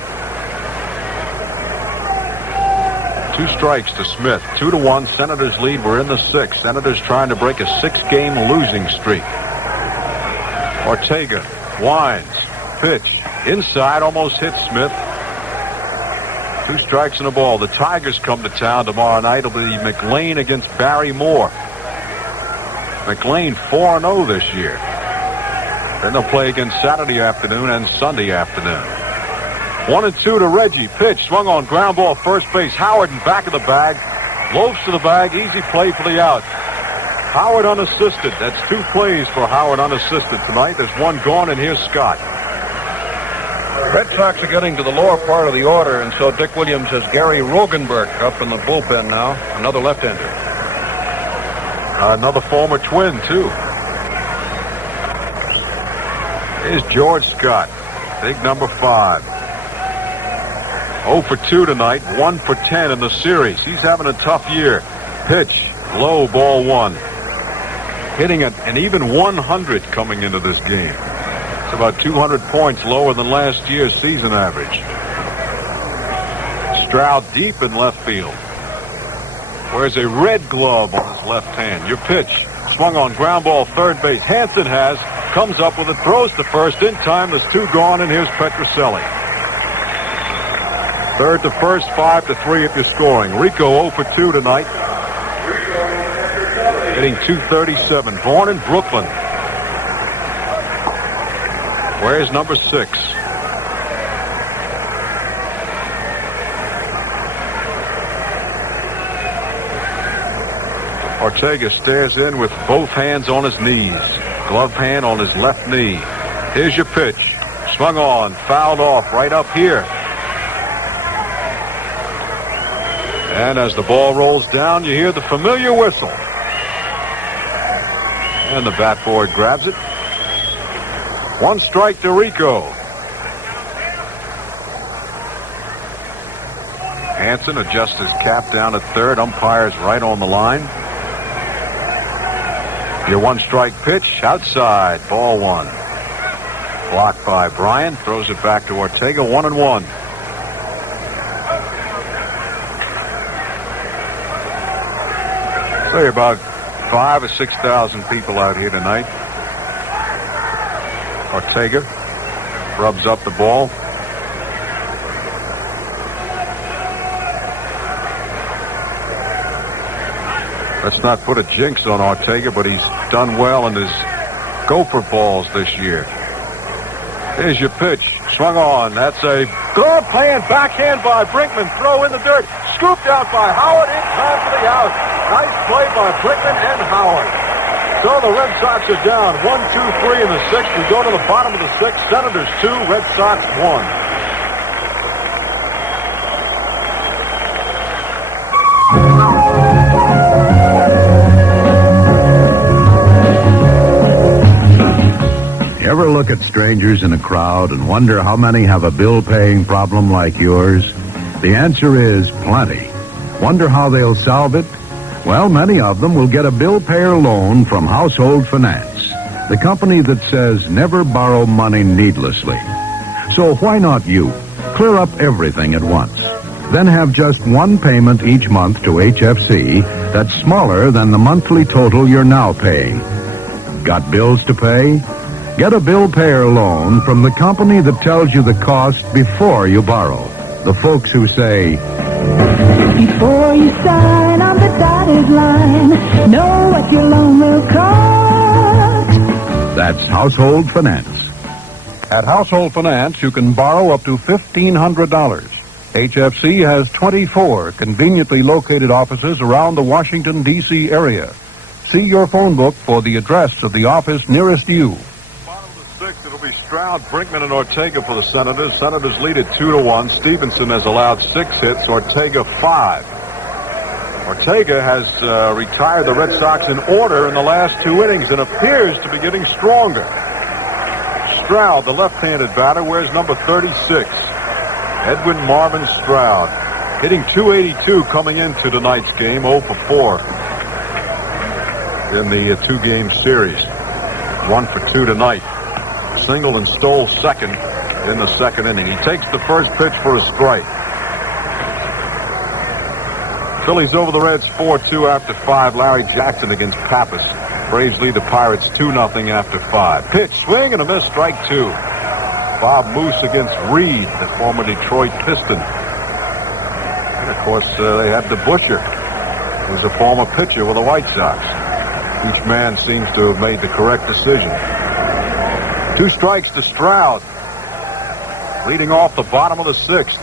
2 strikes to Smith. 2-1, Senators lead. We're in the 6th. Senators trying to break a 6-game losing streak. Ortega winds, pitch, inside, almost hits Smith. 2 strikes and a ball. The Tigers come to town tomorrow night. It'll be MacLean against Barry Moore. MacLean 4-0 this year. Then they'll play again Saturday afternoon and Sunday afternoon. 1-2 to Reggie. Pitch swung on, ground ball, first base. Howard in back of the bag. Loafs to the bag. Easy play for the out. Howard unassisted. That's 2 plays for Howard unassisted tonight. There's 1 gone, and here's Scott. Red Sox are getting to the lower part of the order, and so Dick Williams has Gary Rogenberg up in the bullpen now. Another left-hander. Another former Twin, too. Here's George Scott, big number 5. 0 for 2 tonight, 1 for 10 in the series. He's having a tough year. Pitch, low, ball 1. Hitting an even 100 coming into this game. It's about 200 points lower than last year's season average. Stroud deep in left field. Wears a red glove on his left hand. Your pitch, swung on, ground ball, third base. Hansen comes up with it, throws to first in time. There's 2 gone, and here's Petrocelli. Third to first, 5-3 if you're scoring. Rico 0 for 2 tonight. Hitting .237. Born in Brooklyn. Where's number 6? Ortega stares in with both hands on his knees. Glove hand on his left knee. Here's your pitch. Swung on, fouled off right up here. And as the ball rolls down, you hear the familiar whistle. And the bat board grabs it. 1 strike to Rico. Hansen adjusts his cap down at third. Umpire's right on the line. Your 1 strike pitch outside. Ball 1. Blocked by Bryan. Throws it back to Ortega. 1-1. Say about 5,000 or 6,000 people out here tonight. Ortega rubs up the ball. Let's not put a jinx on Ortega, but he's done well in his gopher balls this year. Here's your pitch. Swung on. That's a glove hand backhand by Brinkman. Throw in the dirt. Scooped out by Howard in time for the out. Nice play by Brinkman and Howard. So the Red Sox are down 1-2-3 in the 6th. We go to the bottom of the 6th. Senators 2, Red Sox 1. Ever look at strangers in a crowd and wonder how many have a bill-paying problem like yours? The answer is plenty. Wonder how they'll solve it? Well, many of them will get a bill payer loan from Household Finance, the company that says never borrow money needlessly. So why not you? Clear up everything at once. Then have just 1 payment each month to HFC that's smaller than the monthly total you're now paying. Got bills to pay? Get a bill payer loan from the company that tells you the cost before you borrow. The folks who say, before you sign on the dotted line, know what your loan will cost. That's Household Finance. At Household Finance, you can borrow up to $1,500. HFC has 24 conveniently located offices around the Washington, D.C. area. See your phone book for the address of the office nearest you. Bottom of the 6th, it'll be Stroud, Brinkman, and Ortega for the Senators. Senators lead at 2-1. Stevenson has allowed 6 hits, Ortega 5. Ortega has retired the Red Sox in order in the last 2 innings and appears to be getting stronger. Stroud, the left-handed batter, wears number 36. Edwin Marvin Stroud, hitting .282 coming into tonight's game, 0 for 4 in the 2-game series. 1 for 2 tonight. Single and stole second in the 2nd inning. He takes the first pitch for a strike. Phillies over the Reds 4-2 after 5. Larry Jackson against Pappas. Braves lead the Pirates 2-0 after 5. Pitch, swing, and a miss, strike 2. Bob Moose against Reed, the former Detroit Piston. And, of course, they had DeBusschere, who's a former pitcher with the White Sox. Each man seems to have made the correct decision. 2 strikes to Stroud. Leading off the bottom of the 6th.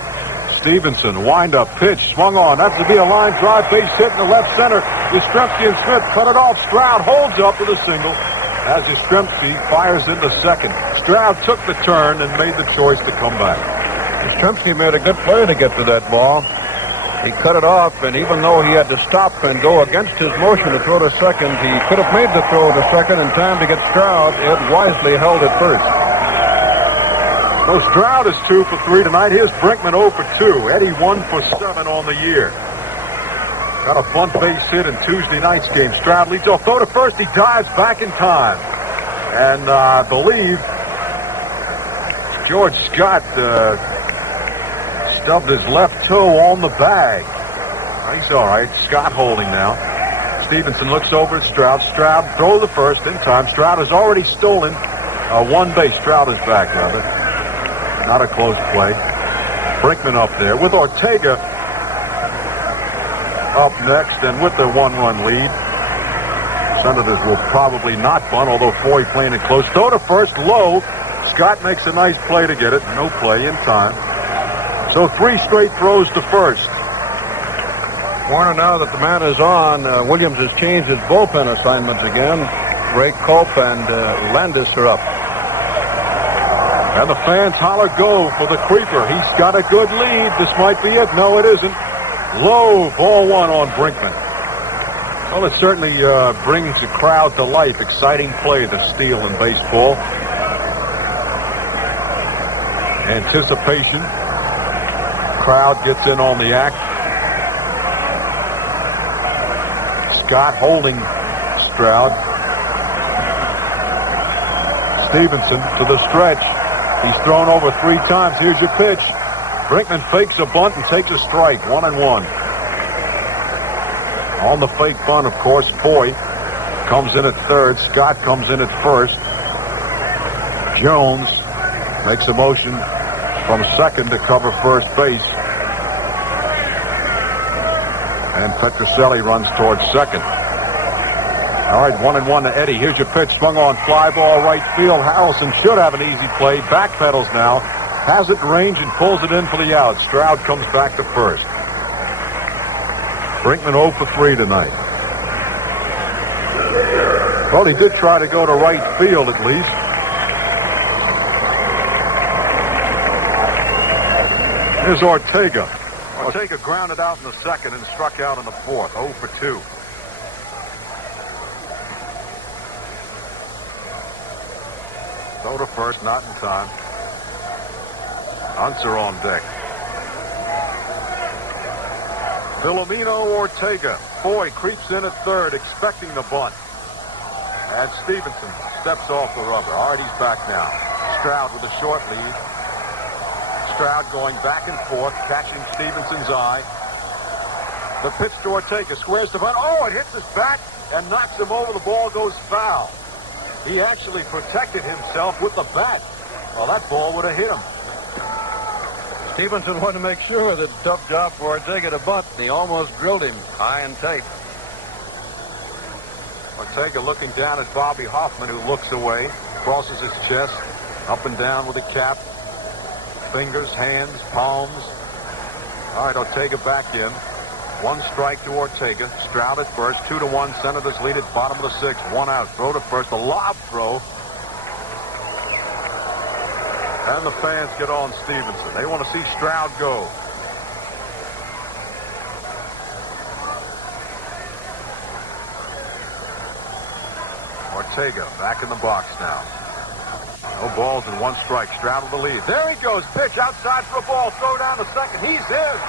Stevenson, wind-up pitch, swung on. That's to be a line drive, base hit in the left center. Yastrzemski and Smith cut it off. Stroud holds up with a single as Yastrzemski fires into second. Stroud took the turn and made the choice to come back. Yastrzemski made a good play to get to that ball. He cut it off, and even though he had to stop and go against his motion to throw to second, he could have made the throw to second in time to get Stroud. Ed wisely held it first. So Stroud is 2 for 3 tonight. Here's Brinkman 0 for 2. Eddie 1 for 7 on the year. Got a bunt base hit in Tuesday night's game. Stroud leads off. Throw to first. He dives back in time. And I believe George Scott stubbed his left toe on the bag. He's all right. Scott holding now. Stevenson looks over at Stroud. Stroud throw the first in time. Stroud has already stolen 1 base. Stroud is back, rather. Not a close play. Brinkman up there with Ortega up next, and with their 1-run lead. Senators will probably not bunt, although Foy playing it close. Throw to first, low. Scott makes a nice play to get it. No play in time. So 3 straight throws to first. Warner, now that the man is on, Williams has changed his bullpen assignments again. Ray Culp and Landis are up. And the fans holler go for the creeper. He's got a good lead. This might be it. No, it isn't. Low, ball one on Brinkman. Well, it certainly brings the crowd to life. Exciting play, the steal in baseball. Anticipation. Crowd gets in on the act. Scott holding Stroud. Stevenson to the stretch. He's thrown over 3 times. Here's your pitch. Brinkman fakes a bunt and takes a strike. 1-1. On the fake bunt, of course, Foy comes in at third. Scott comes in at first. Jones makes a motion from second to cover first base. And Petrocelli runs towards second. All right, 1-1 to Eddie. Here's your pitch. Swung on fly ball right field. Harrelson should have an easy play. Backpedals now. Has it in range and pulls it in for the out. Stroud comes back to first. Brinkman 0 for 3 tonight. Well, he did try to go to right field at least. Here's Ortega. Ortega grounded out in the second and struck out in the fourth. 0 for 2. Throw to first, not in time. Unser on deck. Filomeno Ortega. Foy creeps in at third, expecting the bunt. And Stevenson steps off the rubber. All right, he's back now. Stroud with a short lead. Stroud going back and forth, catching Stevenson's eye. The pitch to Ortega, squares the bunt. Oh, it hits his back and knocks him over. The ball goes foul. He actually protected himself with the bat. Well, that ball would have hit him. Stevenson wanted to make sure that tough job for Ortega to bunt. He almost drilled him high and tight. Ortega looking down at Bobby Hoffman, who looks away, crosses his chest, up and down with a cap. Fingers, hands, palms. All right, Ortega back in. 1 strike to Ortega. Stroud at first. 2-1. Senators lead at bottom of the 6th. 1 out. Throw to first. A lob throw. And the fans get on Stevenson. They want to see Stroud go. Ortega back in the box now. No balls and 1 strike. Stroud with the lead. There he goes. Pitch outside for a ball. Throw down to second. He's in.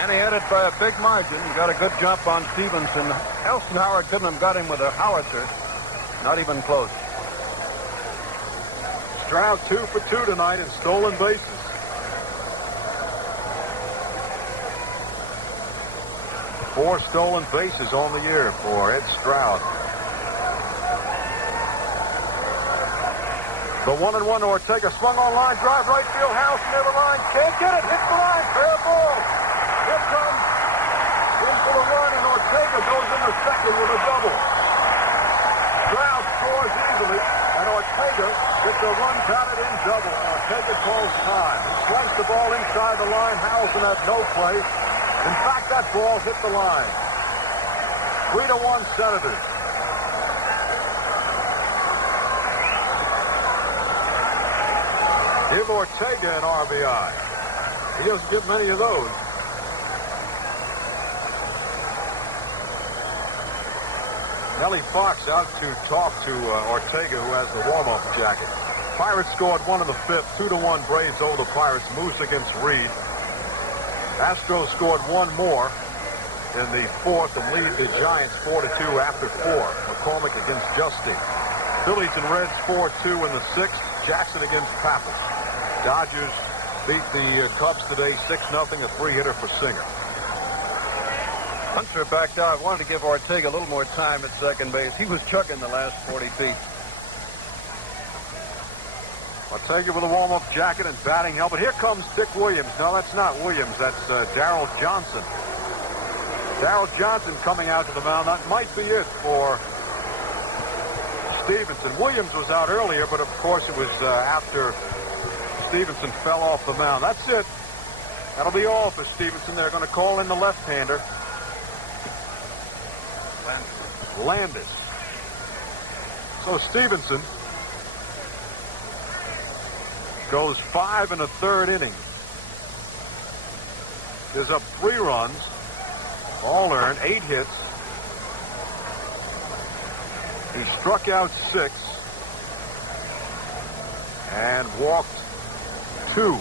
And he had it by a big margin. He got a good jump on Stevenson. Elsenhauer couldn't have got him with a howitzer. Not even close. Stroud 2 for 2 tonight in stolen bases. Four stolen bases on the year for Ed Stroud. The 1-1 to Ortega. Swung on line drive. Right field. House near the line. Can't get it. Hits the line. Fair ball. Here comes in for the run, and Ortega goes into second with a double. Stroud scores easily, and Ortega gets a run batted in double. Ortega calls time. He slams the ball inside the line. Harrelson had no play. In fact, that ball hit the line. 3-1 Senators. Give Ortega an RBI. He doesn't get many of those. Nellie Fox out to talk to Ortega, who has the warm-up jacket. Pirates scored 1 in the 5th. 2-1 Braves over the Pirates. Moose against Reed. Astros scored 1 more in the 4th and lead the Giants 4-2 after 4. McCormick against Justin. Phillies and Reds 4-2 in the 6th. Jackson against Pappas. Dodgers beat the Cubs today 6-0. A 3-hitter for Singer. Hunter backed out. I wanted to give Ortega a little more time at second base. He was chugging the last 40 feet. Ortega with a warm-up jacket and batting helmet. Here comes Dick Williams. No, that's not Williams. That's Darryl Johnson. Darryl Johnson coming out to the mound. That might be it for Stevenson. Williams was out earlier, but of course it was after Stevenson fell off the mound. That's it. That'll be all for Stevenson. They're going to call in the left-hander. Landis. So Stevenson goes 5 1/3 innings. Gives up 3 runs, all earned, 8 hits. He struck out 6 and walked 2.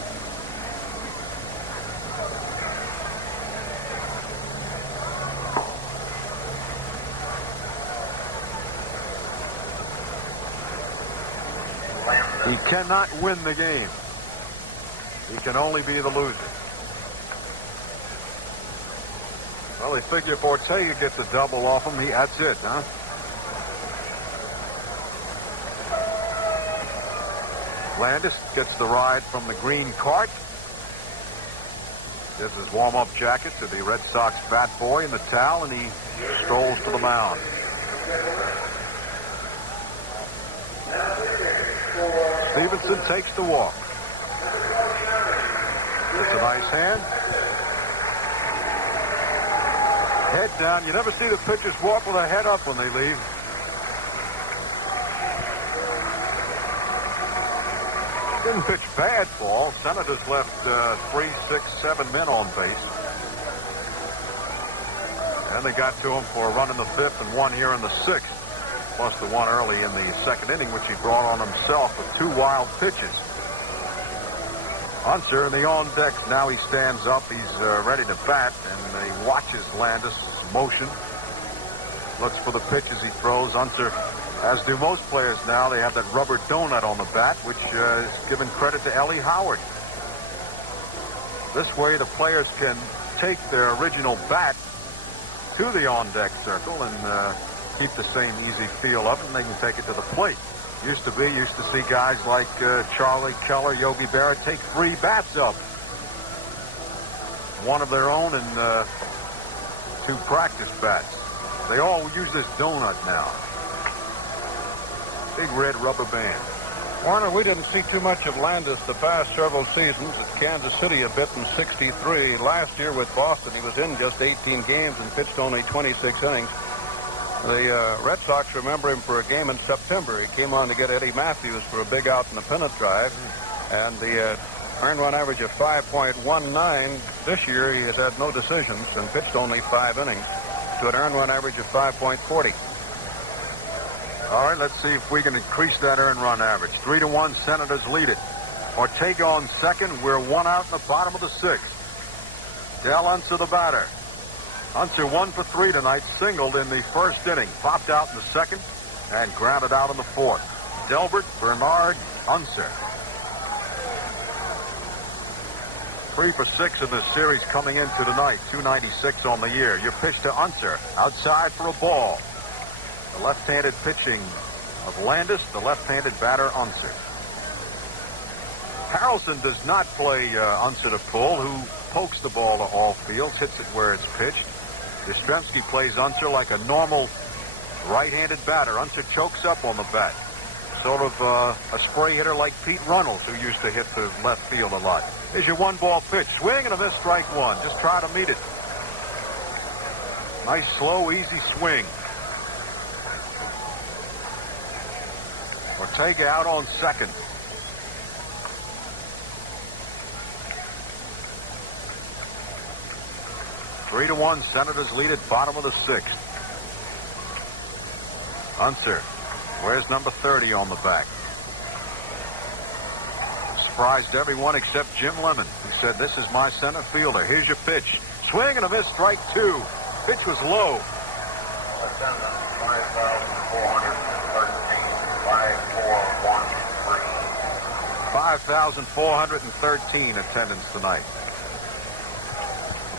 He cannot win the game. He can only be the loser. Well, they figure if Ortega gets a double off him, that's it, huh? Landis gets the ride from the green cart. Gives his warm-up jacket to the Red Sox bat boy in the towel, and he strolls to the mound. Stevenson takes the walk. It's a nice hand. Head down. You never see the pitchers walk with their head up when they leave. Didn't pitch bad ball. Senators left 3, 6, 7 men on base. And they got to him for a run in the 5th and 1 here in the 6th. Plus the 1 early in the 2nd inning, which he brought on himself with 2 wild pitches. Unser in the on deck. Now he stands up. He's ready to bat, and he watches Landis' motion. Looks for the pitches he throws. Unser, as do most players now, they have that rubber donut on the bat, which is given credit to Ellie Howard. This way, the players can take their original bat to the on-deck circle and keep the same easy feel of it, and they can take it to the plate. Used to see guys like Charlie Keller, Yogi Berra take 3 bats up. 1 of their own and 2 practice bats. They all use this donut now. Big red rubber band. Warner, we didn't see too much of Landis the past several seasons. At Kansas City a bit in '63. Last year with Boston, he was in just 18 games and pitched only 26 innings. The Red Sox remember him for a game in September. He came on to get Eddie Matthews for a big out in the pennant drive. And the earned run average of 5.19. This year he has had no decisions and pitched only 5 innings to an earned run average of 5.40. All right, let's see if we can increase that earned run average. 3-1, Senators lead it. Ortega on second. We're 1 out in the bottom of the 6th. Del Unser the batter. Unser 1 for 3 tonight, singled in the 1st inning, popped out in the 2nd, and grounded out in the 4th. Delbert, Bernard, Unser. 3 for 6 in this series coming into tonight, 296 on the year. Your pitch to Unser, outside for a ball. The left-handed pitching of Landis, the left-handed batter Unser. Harrelson does not play Unser to pull, who pokes the ball to all fields, hits it where it's pitched. Yastrzemski plays Unser like a normal right-handed batter. Unser chokes up on the bat. Sort of a spray hitter like Pete Runnels, who used to hit the left field a lot. Here's your 1-ball pitch. Swing and a miss, strike 1. Just try to meet it. Nice, slow, easy swing. Ortega out on second. Three to 1, Senators lead at bottom of the 6th. Unser, where's number 30 on the back? Surprised everyone except Jim Lemon, who said, "This is my center fielder. Here's your pitch." Swing and a miss, strike 2. Pitch was low. 5,413 attendance tonight.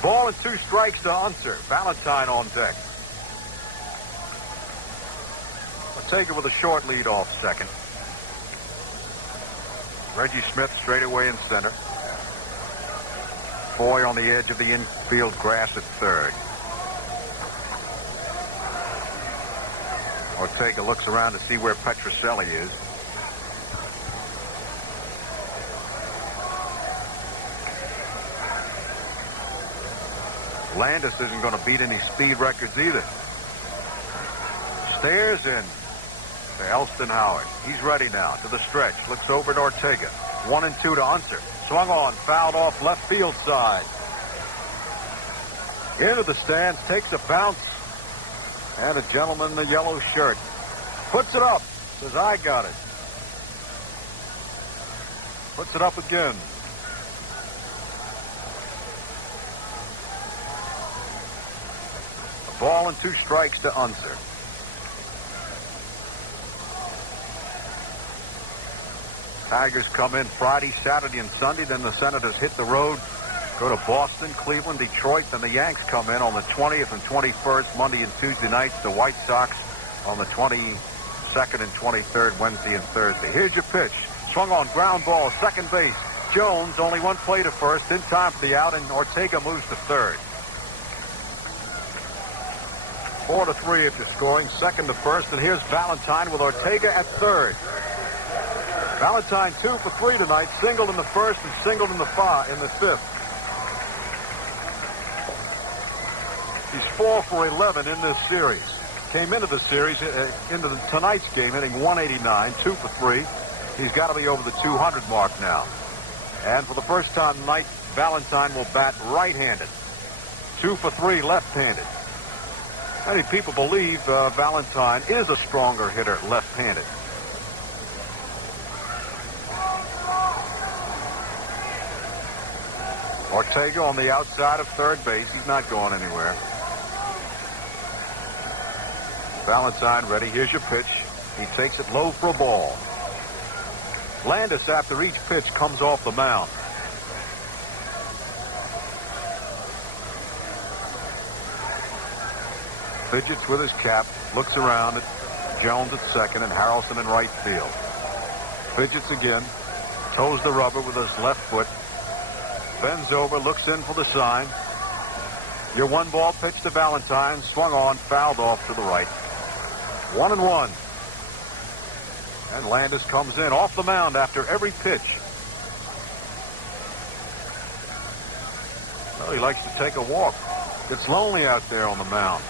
Ball and 2 strikes to Unser. Valentine on deck. Ortega with a short lead off second. Reggie Smith straight away in center. Foy on the edge of the infield grass at third. Ortega looks around to see where Petrocelli is. Landis isn't going to beat any speed records either. Stairs in to Elston Howard. He's ready now to the stretch. Looks over at Ortega. 1 and 2 to Unser. Swung on, fouled off left field side. Into the stands, takes a bounce. And a gentleman in the yellow shirt puts it up. Says, I got it. Puts it up again. A ball and 2 strikes to Unser. Tigers come in Friday, Saturday, and Sunday. Then the Senators hit the road, go to Boston, Cleveland, Detroit. Then the Yanks come in on the 20th and 21st, Monday and Tuesday nights. The White Sox on the 22nd and 23rd, Wednesday and Thursday. Here's your pitch. Swung on, ground ball, second base. Jones, only one play to first, in time for the out, and Ortega moves to third. 4-3 if you're scoring, second to first, and here's Valentine with Ortega at third. Valentine 2 for 3 tonight, singled in the first and singled in the fifth. He's 4 for 11 in this series. Came into the series, into tonight's game, hitting 189, 2 for 3. He's got to be over the 200 mark now. And for the first time tonight, Valentine will bat right-handed. 2 for 3 left-handed. Many people believe Valentine is a stronger hitter left-handed. Ortega on the outside of third base. He's not going anywhere. Valentine ready. Here's your pitch. He takes it low for a ball. Landis, after each pitch, comes off the mound. Fidgets with his cap. Looks around at Jones at second and Harrelson in right field. Fidgets again. Toes the rubber with his left foot. Bends over, looks in for the sign. Your 1-ball pitch to Valentine. Swung on, fouled off to the right. 1-1. And Landis comes in off the mound after every pitch. Well, he likes to take a walk. It's lonely out there on the mound.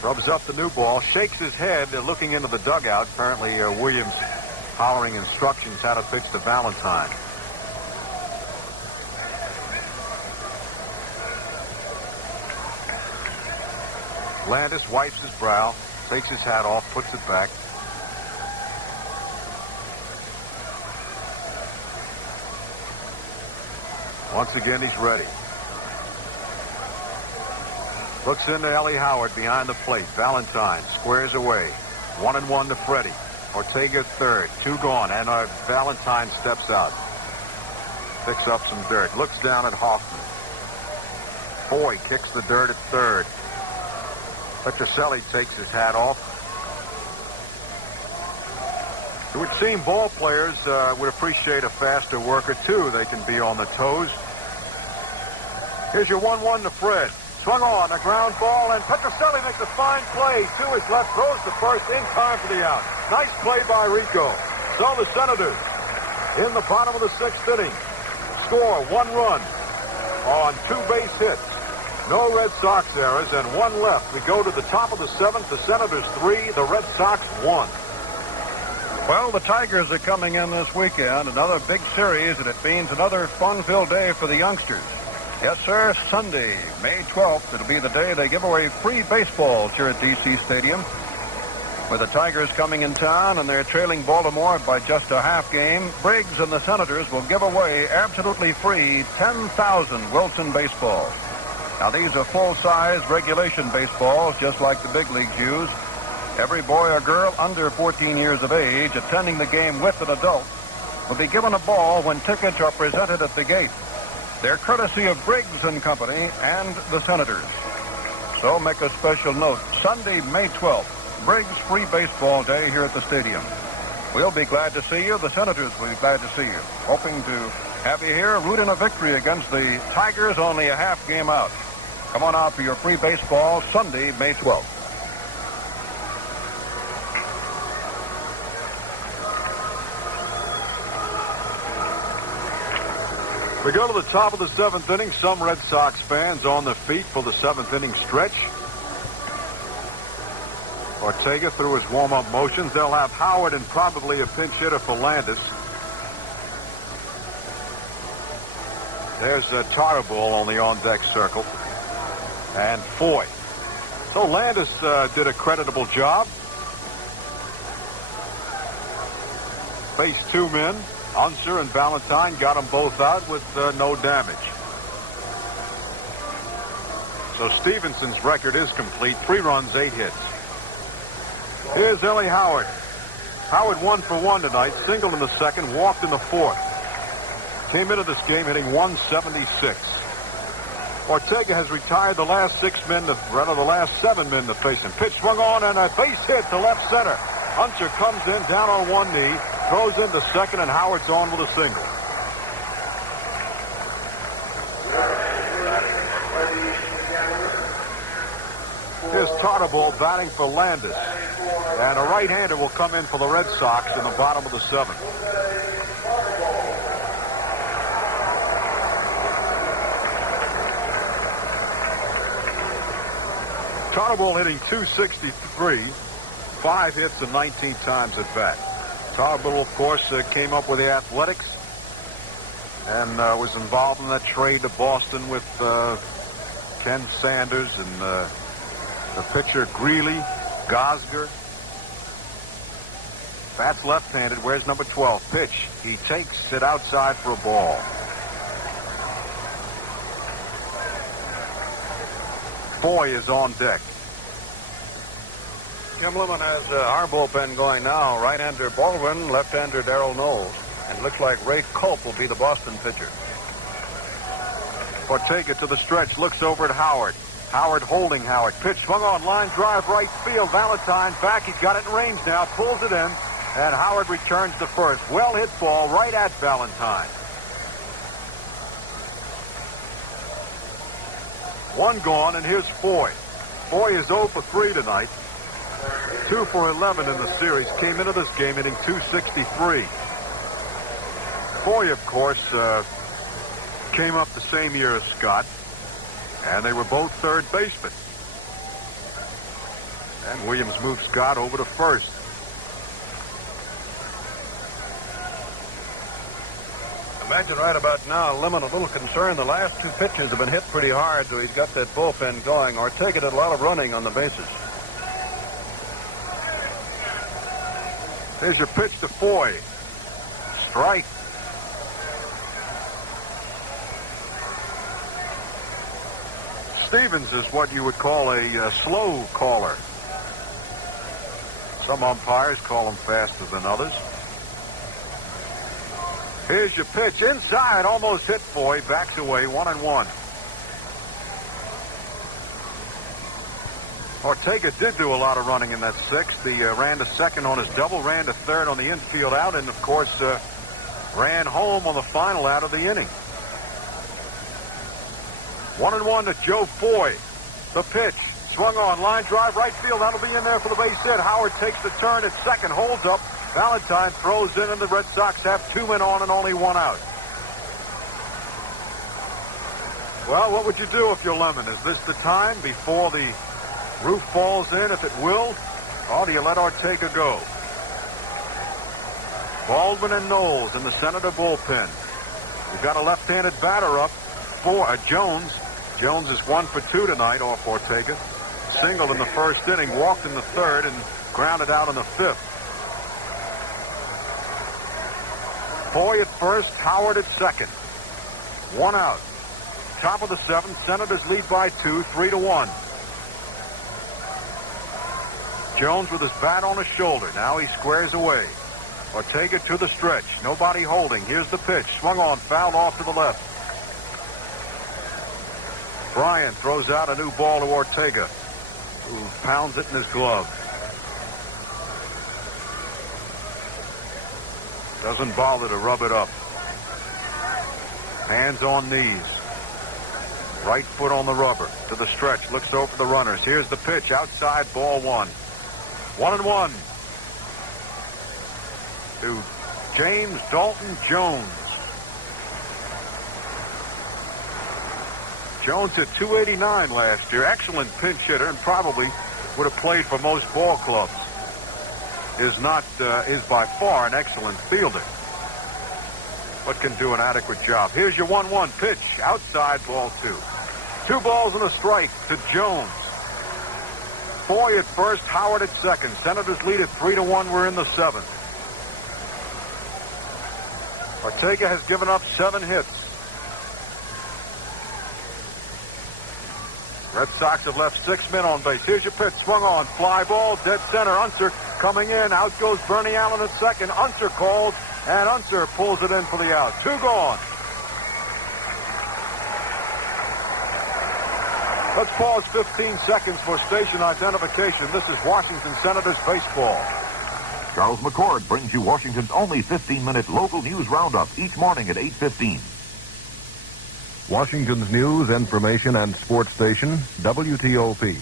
Rubs up the new ball, shakes his head, looking into the dugout. Apparently, Williams hollering instructions how to pitch to Valentine. Landis wipes his brow, takes his hat off, puts it back. Once again, he's ready. Looks into Ellie Howard behind the plate. Valentine squares away. 1-1 to Freddie. Ortega at third. 2 gone, and Valentine steps out. Picks up some dirt. Looks down at Hoffman. Foy kicks the dirt at third. Petrocelli takes his hat off. It would seem ball players would appreciate a faster worker, too. They can be on the toes. Here's your 1-1 to Fred. Swung on, a ground ball, and Petrocelli makes a fine play. To his left, throws to first in time for the out. Nice play by Rico. So the Senators, in the bottom of the 6th inning, score 1 run on 2 base hits. No Red Sox errors, and 1 left. We go to the top of the 7th. The Senators 3, the Red Sox 1. Well, the Tigers are coming in this weekend. Another big series, and it means another fun-filled day for the youngsters. Yes, sir, Sunday, May 12th, it'll be the day they give away free baseballs here at D.C. Stadium. With the Tigers coming in town and they're trailing Baltimore by just a half game, Briggs and the Senators will give away absolutely free 10,000 Wilson baseballs. Now, these are full-size regulation baseballs, just like the big leagues use. Every boy or girl under 14 years of age attending the game with an adult will be given a ball when tickets are presented at the gate. They're courtesy of Briggs and Company and the Senators. So make a special note. Sunday, May 12th, Briggs Free Baseball Day here at the stadium. We'll be glad to see you. The Senators will be glad to see you. Hoping to have you here rooting a victory against the Tigers, only a half game out. Come on out for your free baseball Sunday, May 12th. We go to the top of the 7th inning. Some Red Sox fans on the feet for the 7th inning stretch. Ortega through his warm-up motions. They'll have Howard and probably a pinch hitter for Landis. There's a Tarbell on the on-deck circle. And Foy. So Landis did a creditable job. Faced 2 men. Unser and Valentine got them both out with no damage. So Stevenson's record is complete. 3 runs, 8 hits. Here's Ellie Howard. Howard 1 for 1 tonight. Singled in the 2nd, walked in the 4th. Came into this game hitting 176. Ortega has retired the last 6 men, rather the last 7 men to face him. Pitch swung on and a base hit to left center. Unser comes in down on one knee, throws into second, and Howard's on with a single. Here's Tarbell batting for Landis. And a right-hander will come in for the Red Sox in the bottom of the 7th. Tarbell hitting .263, 5 hits and 19 times at bat. Tarbell, of course, came up with the Athletics and was involved in that trade to Boston with Ken Sanders and the pitcher Greeley, Gosger. Bats left-handed. Where's number 12? Pitch. He takes it outside for a ball. Foy is on deck. Jim Lemon has our bullpen going now. Right-hander Baldwin, left-hander Darrell Knowles. And it looks like Ray Culp will be the Boston pitcher. Ortega to the stretch, looks over at Howard. Howard holding Howard. Pitch swung on, line drive right field. Valentine back. He's got it in range now. Pulls it in. And Howard returns to first. Well hit ball right at Valentine. 1 gone, and here's Foy. Foy is 0 for 3 tonight. 2 for 11 in the series. Came into this game hitting .263. Foy, of course, came up the same year as Scott. And they were both third basemen. And Williams moved Scott over to first. Imagine right about now, Lemon a little concerned. The last 2 pitches have been hit pretty hard, so he's got that bullpen going. Ortega did a lot of running on the bases. There's your pitch to Foy. Strike. Stevens is what you would call a slow caller. Some umpires call him faster than others. Here's your pitch. Inside, almost hit Foy. Backs away, 1-1. Ortega did do a lot of running in that 6th. He ran to second on his double, ran to third on the infield out, and, of course, ran home on the final out of the inning. 1-1 to Joe Foy. The pitch. Swung on. Line drive right field. That'll be in there for the base hit. Howard takes the turn at second. Holds up. Valentine throws in, and the Red Sox have 2 men on and only 1 out. Well, what would you do if you're Lemon? Is this the time before the roof falls in, if it will? Or do you let Ortega go? Baldwin and Knowles in the Senator bullpen. You've got a left-handed batter up for Jones. Jones is 1 for 2 tonight off Ortega. Singled in the 1st inning, walked in the 3rd, and grounded out in the 5th. Foy at first, Howard at second. 1 out. Top of the 7th, Senators lead by 2, 3-1. Jones with his bat on his shoulder. Now he squares away. Ortega to the stretch. Nobody holding. Here's the pitch. Swung on, fouled off to the left. Bryan throws out a new ball to Ortega, who pounds it in his glove. Doesn't bother to rub it up. Hands on knees. Right foot on the rubber. To the stretch. Looks over the runners. Here's the pitch. Outside, ball 1. 1-1. To James Dalton Jones. Jones hit .289 last year. Excellent pinch hitter and probably would have played for most ball clubs. Is by far an excellent fielder, but can do an adequate job. Here's your 1-1 pitch. Outside, ball 2. 2 balls and a strike to Jones. Foy at first, Howard at second. Senators lead at 3-1. We're in the 7th. Ortega has given up 7 hits. Red Sox have left 6 men on base. Here's your pitch. Swung on. Fly ball. Dead center. Unser coming in. Out goes Bernie Allen at second. Unser called, and Unser pulls it in for the out. 2 gone. Let's pause 15 seconds for station identification. This is Washington Senators baseball. Charles McCord brings you Washington's only 15-minute local news roundup each morning at 8:15. Washington's news, information, and sports station, WTOP.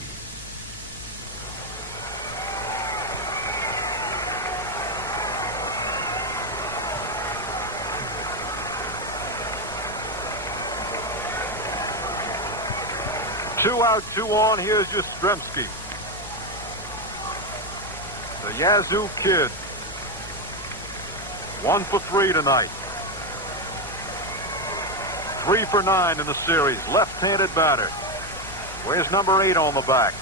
Two out, 2 on. Here's Yastrzemski. The Yazoo kid. 1 for 3 tonight. 3 for 9 in the series. Left-handed batter. Where's number 8 on the back?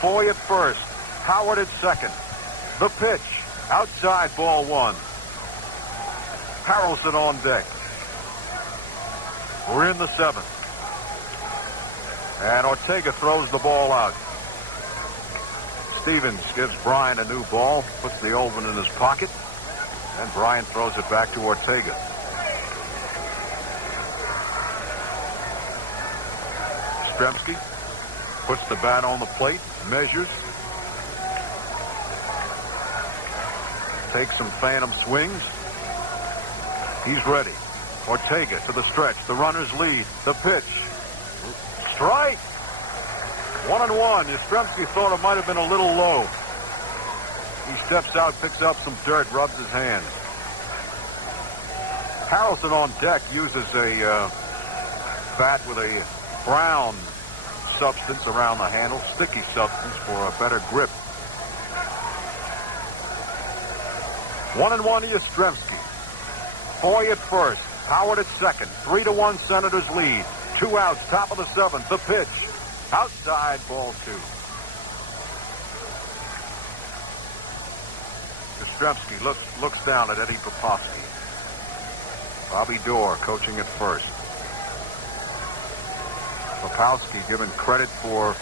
Foy at first. Howard at second. The pitch. Outside, ball 1. Harrelson on deck. We're in the 7th. And Ortega throws the ball out. Stevens gives Bryan a new ball, puts the old one in his pocket, and Bryan throws it back to Ortega. Yastrzemski puts the bat on the plate, measures, takes some phantom swings. He's ready. Ortega to the stretch. The runners lead. The pitch. Strike. 1-1. Yastrzemski thought it might have been a little low. He steps out, picks up some dirt, rubs his hands. Harrelson on deck uses a bat with a brown substance around the handle, sticky substance for a better grip. 1-1 to Yastrzemski. Foy at first. Howard at second. 3-1 Senators lead. 2 outs, top of the 7th. The pitch. Outside, ball 2. Yastrzemski looks down at Eddie Popovsky. Bobby Doerr coaching at first. Popovsky given credit for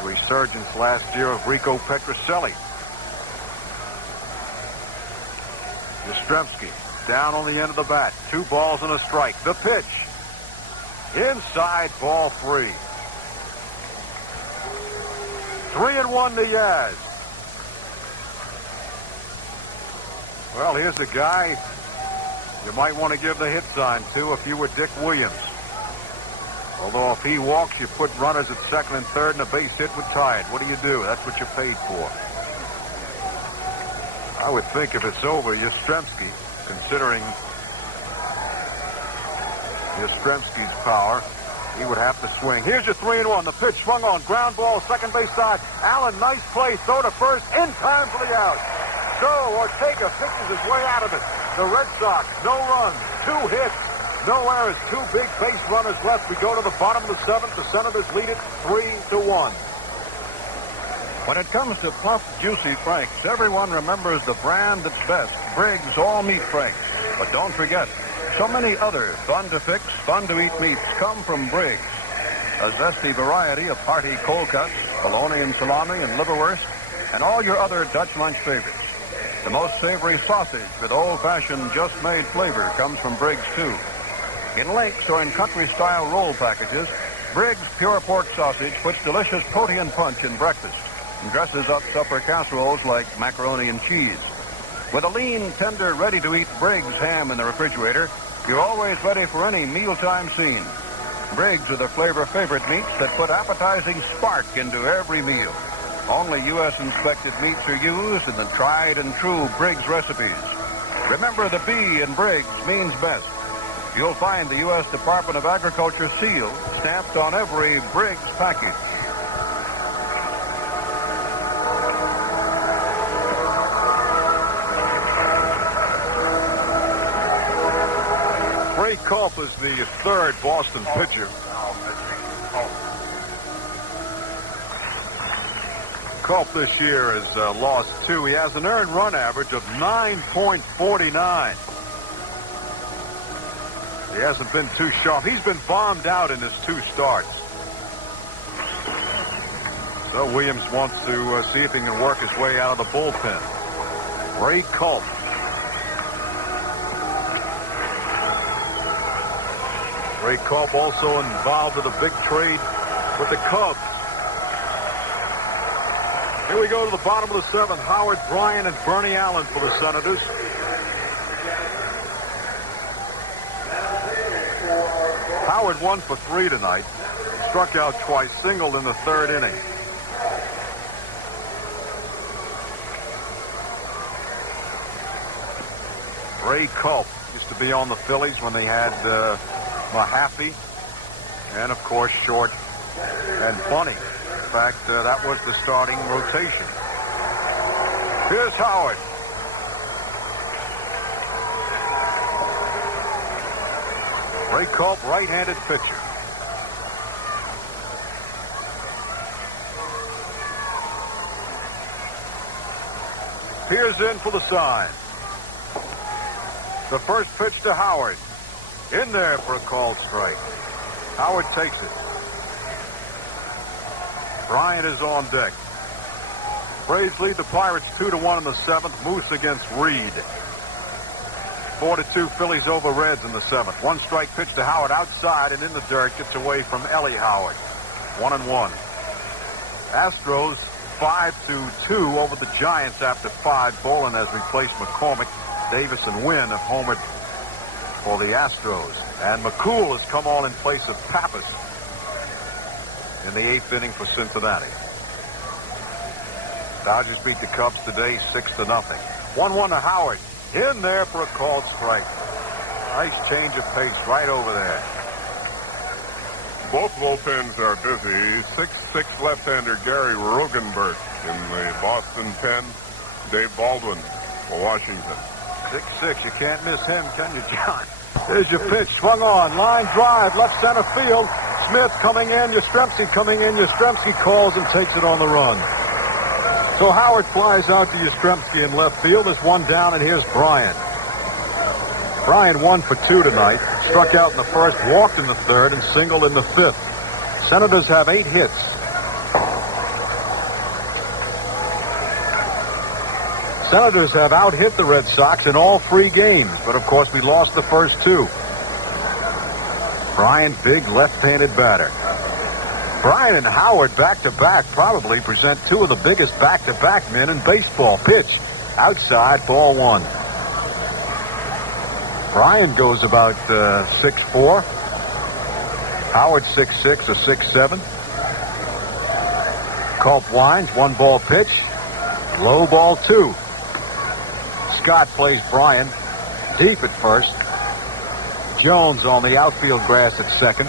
the resurgence last year of Rico Petrocelli. Yastrzemski down on the end of the bat. 2 balls and a strike. The pitch. Inside, ball 3. 3-1 to Yaz. Well, here's a guy you might want to give the hit sign to if you were Dick Williams. Although if he walks, you put runners at second and third, and a base hit would tie it. What do you do? That's what you're paid for. I would think if it's over, Yastrzemski, considering Yastrzemski's power, he would have to swing. Here's your 3-1. The pitch swung on. Ground ball, second base side. Allen, nice play. Throw to first. In time for the out. So Ortega pitches his way out of it. The Red Sox, no runs, 2 hits, no errors, 2 big base runners left. We go to the bottom of the 7th. The Senators lead it 3-1. When it comes to plump, juicy Franks, everyone remembers the brand that's best, Briggs All Meat Franks. But don't forget, so many other fun-to-fix, fun-to-eat meats come from Briggs. A zesty variety of hearty cold cuts, bologna and salami and liverwurst, and all your other Dutch lunch favorites. The most savory sausage with old-fashioned, just-made flavor comes from Briggs, too. In links or in country-style roll packages, Briggs Pure Pork Sausage puts delicious protein punch in breakfast and dresses up supper casseroles like macaroni and cheese. With a lean, tender, ready-to-eat Briggs ham in the refrigerator, you're always ready for any mealtime scene. Briggs are the flavor-favorite meats that put appetizing spark into every meal. Only U.S.-inspected meats are used in the tried-and-true Briggs recipes. Remember, the B in Briggs means best. You'll find the U.S. Department of Agriculture seal stamped on every Briggs package. Ray Culp is the third Boston pitcher. Culp this year has lost 2. He has an earned run average of 9.49. He hasn't been too sharp. He's been bombed out in his 2 starts. So Williams wants to see if he can work his way out of the bullpen. Ray Culp. Ray Culp also involved in a big trade with the Cubs. Here we go to the bottom of the 7th. Howard Bryan and Bernie Allen for the Senators. Howard 1 for 3 tonight. Struck out twice, singled in the 3rd inning. Ray Culp used to be on the Phillies when they had Mahaffey and, of course, Short and Bunny. In fact, that was the starting rotation. Here's Howard. Ray Culp, right-handed pitcher. Here's in for the sign. The first pitch to Howard. In there for a called strike. Howard takes it. Bryant is on deck. Braves lead the Pirates 2-1 in the 7th. Moose against Reed. 4-2 Phillies over Reds in the 7th. 1 strike pitch to Howard outside and in the dirt. Gets away from Ellie Howard. 1-1. Astros 5-2 over the Giants after 5. Bolin has replaced McCormick. Davis and Wynn have homered for the Astros. And McCool has come on in place of Pappas in the 8th inning for Cincinnati. Dodgers beat the Cubs today 6-0. 1-1 to Howard. In there for a called strike. Nice change of pace right over there. Both bullpens are busy. 6'6" left-hander Gary Rogenberg in the Boston pen. Dave Baldwin for Washington. 6'6". You can't miss him, can you, John? There's your pitch. Swung on. Line drive. Left center field. Smith coming in. Yastrzemski coming in. Yastrzemski calls and takes it on the run. So Howard flies out to Yastrzemski in left field. There's one down, and here's Bryant. Bryant 1 for 2 tonight. Struck out in the 1st, walked in the 3rd, and singled in the 5th. Senators have 8 hits. Senators have out-hit the Red Sox in all 3 games, but of course we lost the first 2. Bryant, big left-handed batter. Bryant and Howard back-to-back probably present 2 of the biggest back-to-back men in baseball. Pitch outside, ball 1. Bryant goes about 6'4". Howard 6'6" or 6'7". Culp winds, 1 ball pitch. Low ball 2. Scott plays Bryant deep at first. Jones on the outfield grass at 2nd.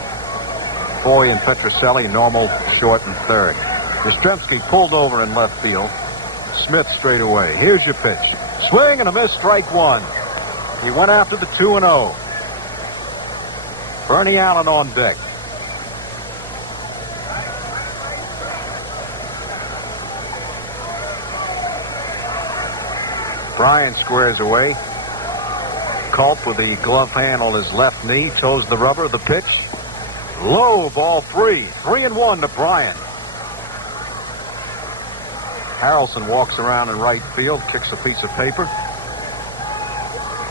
Foy and Petrocelli normal, short, and 3rd. Yastrzemski pulled over in left field. Smith straight away. Here's your pitch. Swing and a miss, strike 1. He went after the 2-0. Bernie Allen on deck. Bryant squares away. Culp with the glove hand on his left knee. Chose the rubber. The pitch. Low, ball 3. 3-1 to Bryant. Harrelson walks around in right field. Kicks a piece of paper.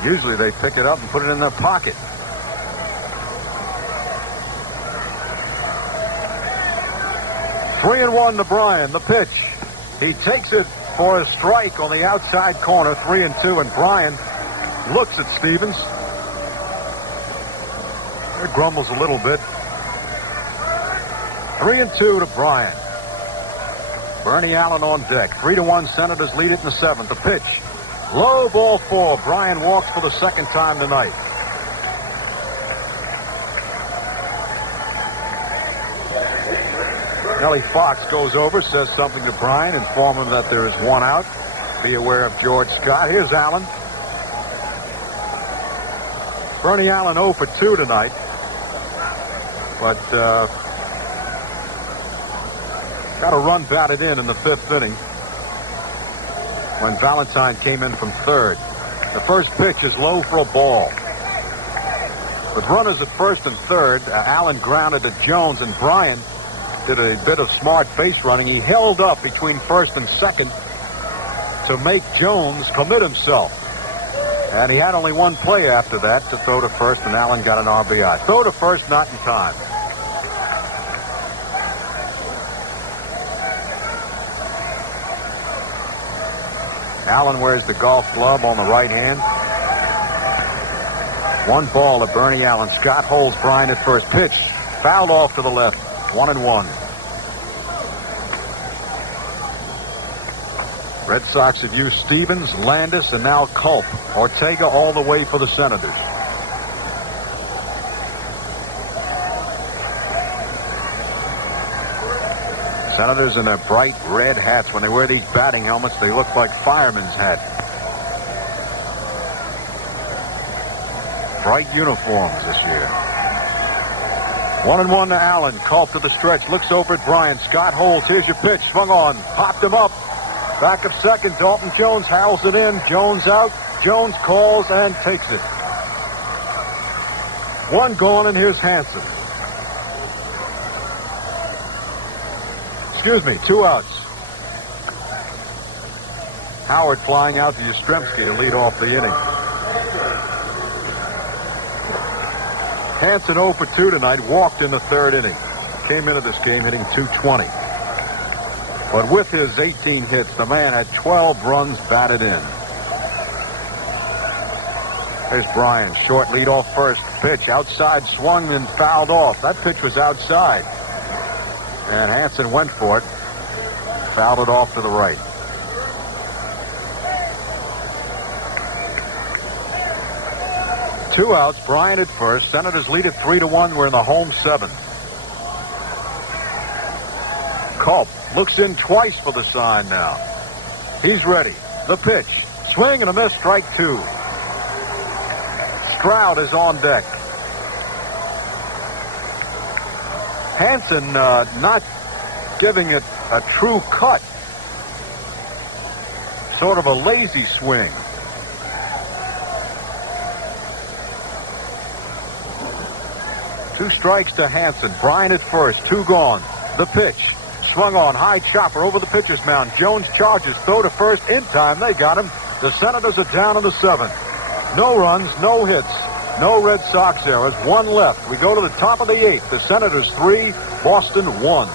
Usually they pick it up and put it in their pocket. Three and 1 to Bryan. The pitch. He takes it for a strike on the outside corner. 3-2, and Bryan looks at Stevens. He grumbles a little bit. 3-2 to Bryan. Bernie Allen on deck. 3-1 Senators lead it in the 7th. The pitch. Low, ball 4. Bryan walks for the second time tonight. Nellie Fox goes over, says something to Bryan, inform him that there is one out. Be aware of George Scott. Here's Allen. Bernie Allen 0 for 2 tonight. But got a run batted in the 5th inning when Valentine came in from 3rd. The first pitch is low for a ball. With runners at 1st and 3rd, Allen grounded to Jones, and Bryan did a bit of smart base running. He held up between 1st and 2nd to make Jones commit himself. And he had only one play after that to throw to 1st, and Allen got an RBI. Throw to 1st, not in time. Allen wears the golf glove on the right hand. 1 ball to Bernie Allen. Scott holds Bryan at 1st. Pitch fouled off to the left. 1-1. Red Sox have used Stevens, Landis, and now Culp. Ortega all the way for the Senators. Senators in their bright red hats. When they wear these batting helmets, they look like firemen's hats. Bright uniforms this year. 1-1 to Allen. Culp to the stretch. Looks over at Bryan. Scott holds. Here's your pitch. Swung on. Popped him up. Back of second. Dalton Jones howls it in. Jones out. Jones calls and takes it. 1 gone, and here's Hansen. Excuse me, 2 outs. Howard flying out to Yastrzemski to lead off the inning. Hansen 0 for 2 tonight, walked in the 3rd inning. Came into this game hitting .220. But with his 18 hits, the man had 12 runs batted in. There's Bryan, short lead off 1st. Pitch outside, swung and fouled off. That pitch was outside. And Hansen went for it. Fouled it off to the right. Two outs, Bryan at 1st. Senators lead it 3-1. We're in the home 7th. Culp looks in twice for the sign now. He's ready. The pitch. Swing and a miss, strike 2. Stroud is on deck. Hansen not giving it a true cut. Sort of a lazy swing. Two strikes to Hansen. Bryan at 1st. 2 gone. The pitch. Swung on. High chopper over the pitcher's mound. Jones charges. Throw to 1st. In time. They got him. The Senators are down in the 7th. No runs. No hits. No Red Sox errors. 1 left. We go to the top of the 8th. The Senators 3. Boston 1.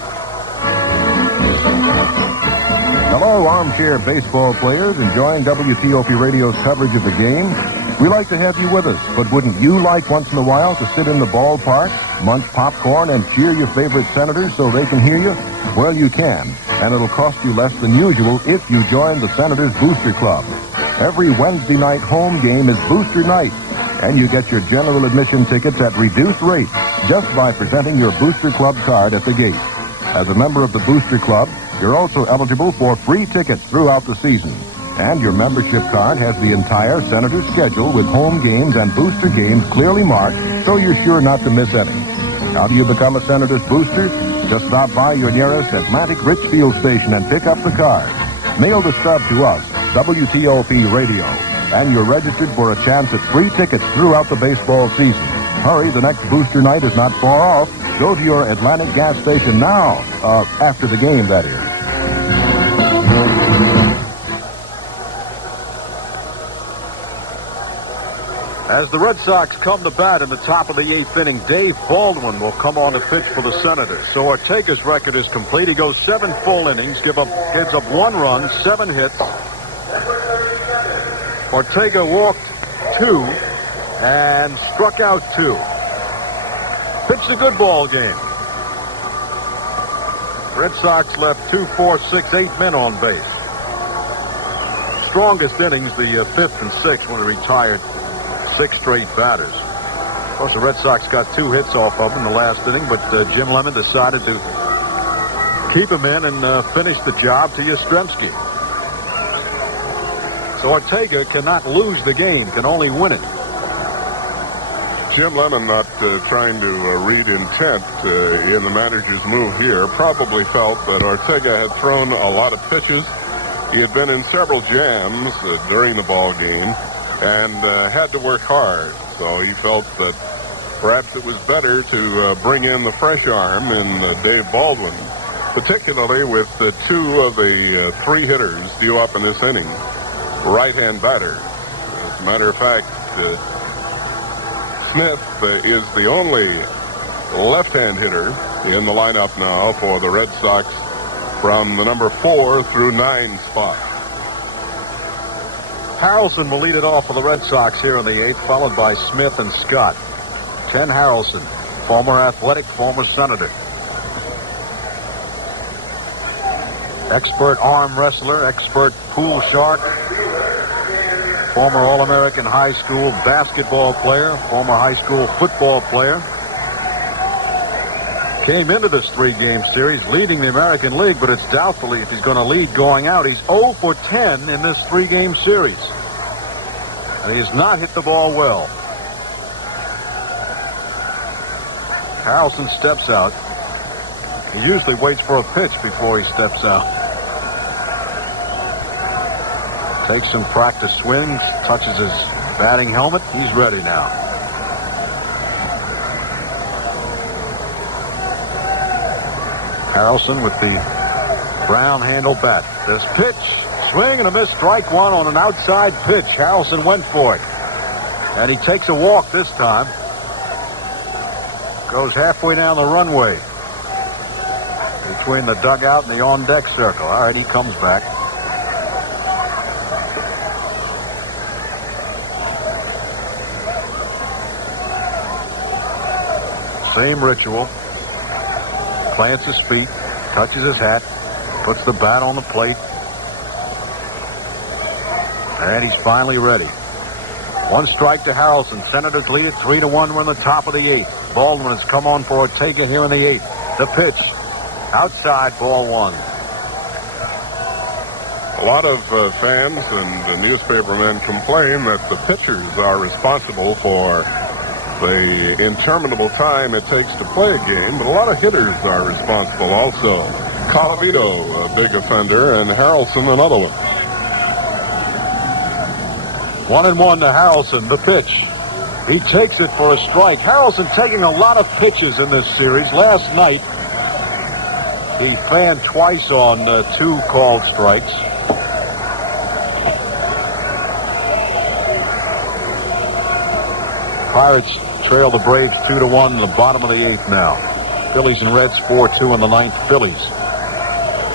Hello, armchair baseball players enjoying WTOP Radio's coverage of the game. We like to have you with us, but wouldn't you like once in a while to sit in the ballpark, munch popcorn, and cheer your favorite Senators so they can hear you? Well, you can, and it'll cost you less than usual if you join the Senators Booster Club. Every Wednesday night home game is Booster Night, and you get your general admission tickets at reduced rates just by presenting your Booster Club card at the gate. As a member of the Booster Club, you're also eligible for free tickets throughout the season. And your membership card has the entire Senators schedule with home games and booster games clearly marked, so you're sure not to miss any. How do you become a Senators booster? Just stop by your nearest Atlantic Richfield station and pick up the card. Mail the stub to us, WTOP Radio, and you're registered for a chance at free tickets throughout the baseball season. Hurry, the next booster night is not far off. Go to your Atlantic gas station now, after the game, that is. As the Red Sox come to bat in the top of the 8th inning, Dave Baldwin will come on to pitch for the Senators. So Ortega's record is complete. He goes 7 full innings, gives up 1 run, 7 hits. Ortega walked 2 and struck out 2. Pitched a good ball game. Red Sox left 2, 4, 6, 8 men on base. Strongest innings, the 5th and 6th, when he retired 6 straight batters. Of course, the Red Sox got 2 hits off of him in the last inning, but Jim Lemon decided to keep him in and finish the job to Yastrzemski. So Ortega cannot lose the game, can only win it. Jim Lemon, not trying to read intent in the manager's move here, probably felt that Ortega had thrown a lot of pitches. He had been in several jams during the ball game and had to work hard. So he felt that perhaps it was better to bring in the fresh arm in Dave Baldwin, particularly with two of the three hitters due up in this inning, right-hand batter. As a matter of fact, Smith is the only left-hand hitter in the lineup now for the Red Sox from the number 4 through 9 spot. Harrelson will lead it off for the Red Sox here in the 8th, followed by Smith and Scott. Ken Harrelson, former Athletic, former Senator. Expert arm wrestler, expert pool shark, former All-American high school basketball player, former high school football player. Came into this 3-game series leading the American League, but it's doubtfully if he's going to lead going out. He's 0 for 10 in this 3-game series. And he has not hit the ball well. Harrelson steps out. He usually waits for a pitch before he steps out. Takes some practice swings, touches his batting helmet. He's ready now. Harrelson with the brown handle bat. This pitch, swing and a miss, strike one on an outside pitch. Harrelson went for it. And he takes a walk this time. Goes halfway down the runway between the dugout and the on-deck circle. All right, he comes back. Same ritual. Plants his feet, touches his hat, puts the bat on the plate. And he's finally ready. One strike to Harrelson. Senators lead it 3-1. We're in the top of the 8th. Baldwin has come on for Ortega here in the 8th. The pitch. Outside, ball one. A lot of fans and newspapermen complain that the pitchers are responsible for the interminable time it takes to play a game, but a lot of hitters are responsible also. Colavito, a big offender, and Harrelson, another one. 1-1 to Harrelson. The pitch. He takes it for a strike. Harrelson taking a lot of pitches in this series. Last night, he fanned twice on 2 called strikes. Pirates trail the Braves 2-1 in the bottom of the 8th now. Phillies and Reds 4-2 in the 9th. Phillies.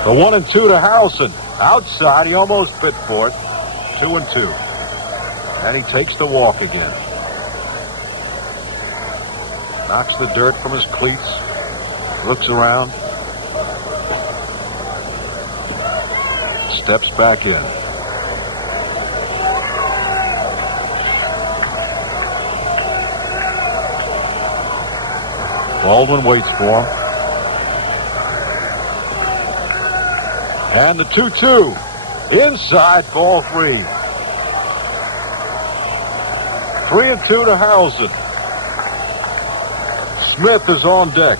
The 1-2 to Harrelson. Outside, he almost bit for it. 2-2. And he takes the walk again. Knocks the dirt from his cleats. Looks around. Steps back in. Baldwin waits for him. And the 2-2. Inside, ball 3. 3-2 to Harrelson. Smith is on deck.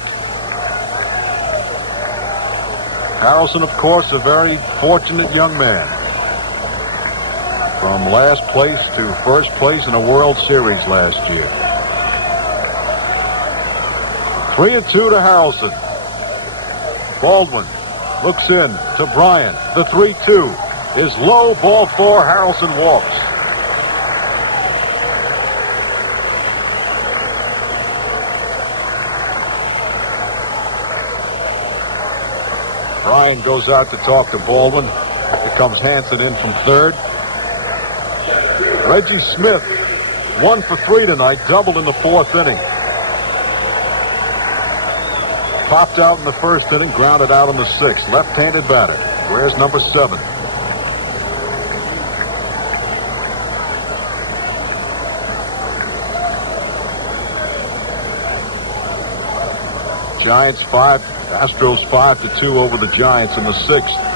Harrelson, of course, a very fortunate young man. From last place to first place in a World Series last year. 3-2 to Harrelson. Baldwin looks in to Bryant. The 3-2 is low, ball 4. Harrelson walks. Bryant goes out to talk to Baldwin. Here comes Hanson in from third. Reggie Smith, 1 for 3 tonight, doubled in the 4th inning. Popped out in the 1st inning, grounded out in the 6th. Left-handed batter. Where's number 7? Giants 5, Astros 5-2 over the Giants in the 6th.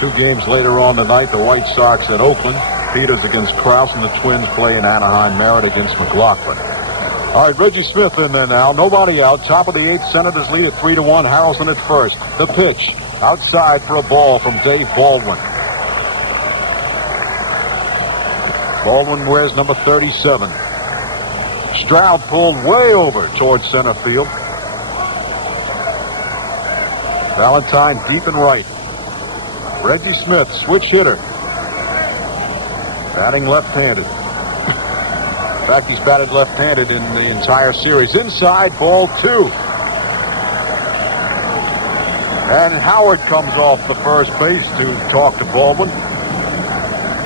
2 games later on tonight, the White Sox at Oakland. Peters against Krause, and the Twins play in Anaheim. Merritt against McLaughlin. All right, Reggie Smith in there now. Nobody out. Top of the 8th. Senators lead at 3-1. Harrelson at first. The pitch. Outside for a ball from Dave Baldwin. Baldwin wears number 37. Stroud pulled way over towards center field. Valentine deep and right. Reggie Smith, switch hitter. Batting left-handed. In fact, he's batted left-handed in the entire series. Inside, ball 2. And Howard comes off the first base to talk to Baldwin.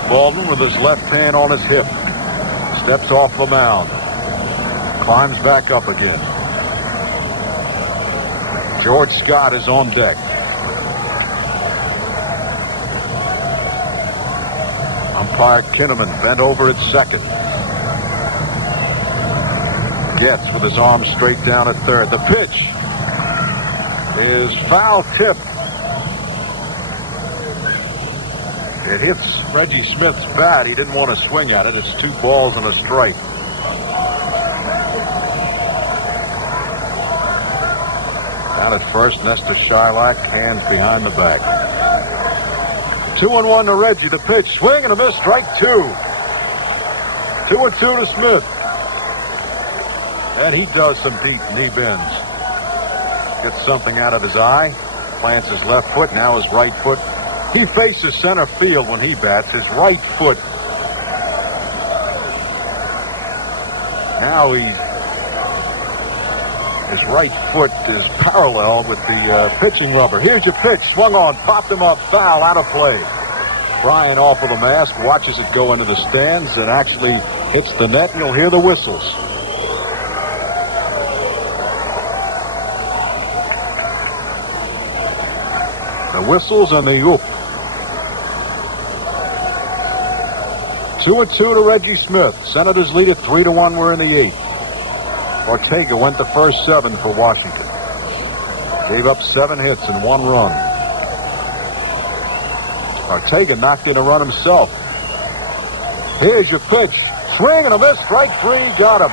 Baldwin with his left hand on his hip. Steps off the mound. Climbs back up again. George Scott is on deck. Umpire Kinnaman bent over at second. Getz with his arm straight down at third. The pitch is foul tip. It hits Reggie Smith's bat. He didn't want to swing at it. It's 2 balls and a strike. Down at first, Nestor Shylock, hands behind the back. 2-1 to Reggie. The pitch, swing and a miss, strike 2. 2-2 to Smith. And he does some deep knee bends. Gets something out of his eye. Plants his left foot, now his right foot. He faces center field when he bats. His right foot. Now his right foot is parallel with the pitching rubber. Here's your pitch. Swung on, popped him up, foul, out of play. Brian off of the mask, watches it go into the stands and actually hits the net, and you'll hear the whistles. The whistles and the oop. 2-2 to Reggie Smith. Senators lead at 3-1. We're in the 8th. Ortega went the first 7 for Washington. Gave up 7 hits and 1 run. Ortega knocked in a run himself. Here's your pitch. Swing and a miss. Strike 3. Got him.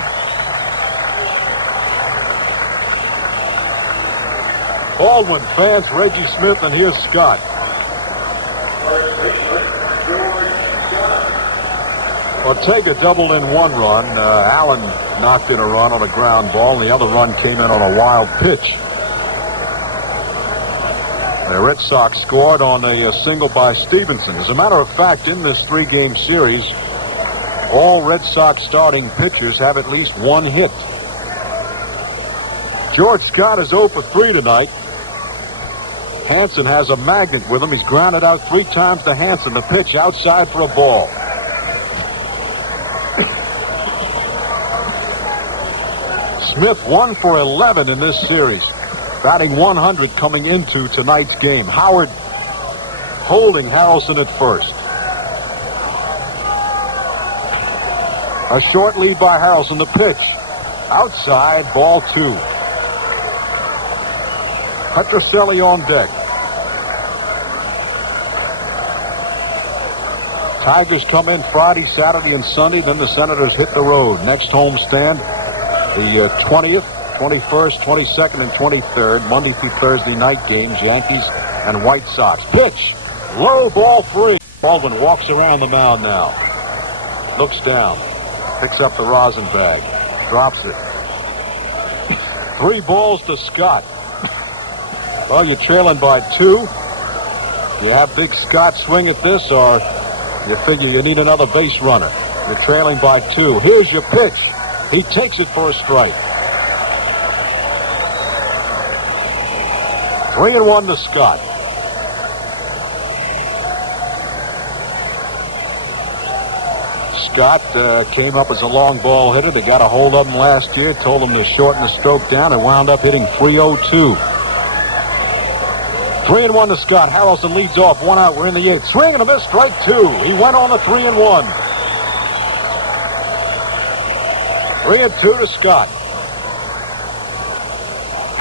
Baldwin fans Reggie Smith, and here's Scott. Ortega doubled in 1 run. Allen knocked in a run on a ground ball, and the other run came in on a wild pitch. The Red Sox scored on a single by Stevenson. As a matter of fact, in this 3-game series, all Red Sox starting pitchers have at least 1 hit. George Scott is 0 for 3 tonight. Hansen has a magnet with him. He's grounded out 3 times to Hansen. The pitch outside for a ball. Smith 1 for 11 in this series. Batting 100 coming into tonight's game. Howard holding Harrelson at first. A short lead by Harrelson. The pitch. Outside, ball 2. Petrocelli on deck. Tigers come in Friday, Saturday, and Sunday. Then the Senators hit the road. Next home stand, the 20th, 21st, 22nd, and 23rd. Monday through Thursday night games, Yankees and White Sox. Pitch. Low, ball 3. Baldwin walks around the mound now. Looks down. Picks up the rosin bag. Drops it. 3 balls to Scott. Well, you're trailing by 2. You have Big Scott swing at this, or you figure you need another base runner. You're trailing by 2. Here's your pitch. He takes it for a strike. 3-1 to Scott. Scott came up as a long ball hitter. They got a hold of him last year, told him to shorten the stroke down, and wound up hitting .302. 3-1 to Scott. Harrelson leads off. 1 out. We're in the 8th. Swing and a miss. Strike 2. He went on the 3-1. 3-2 to Scott.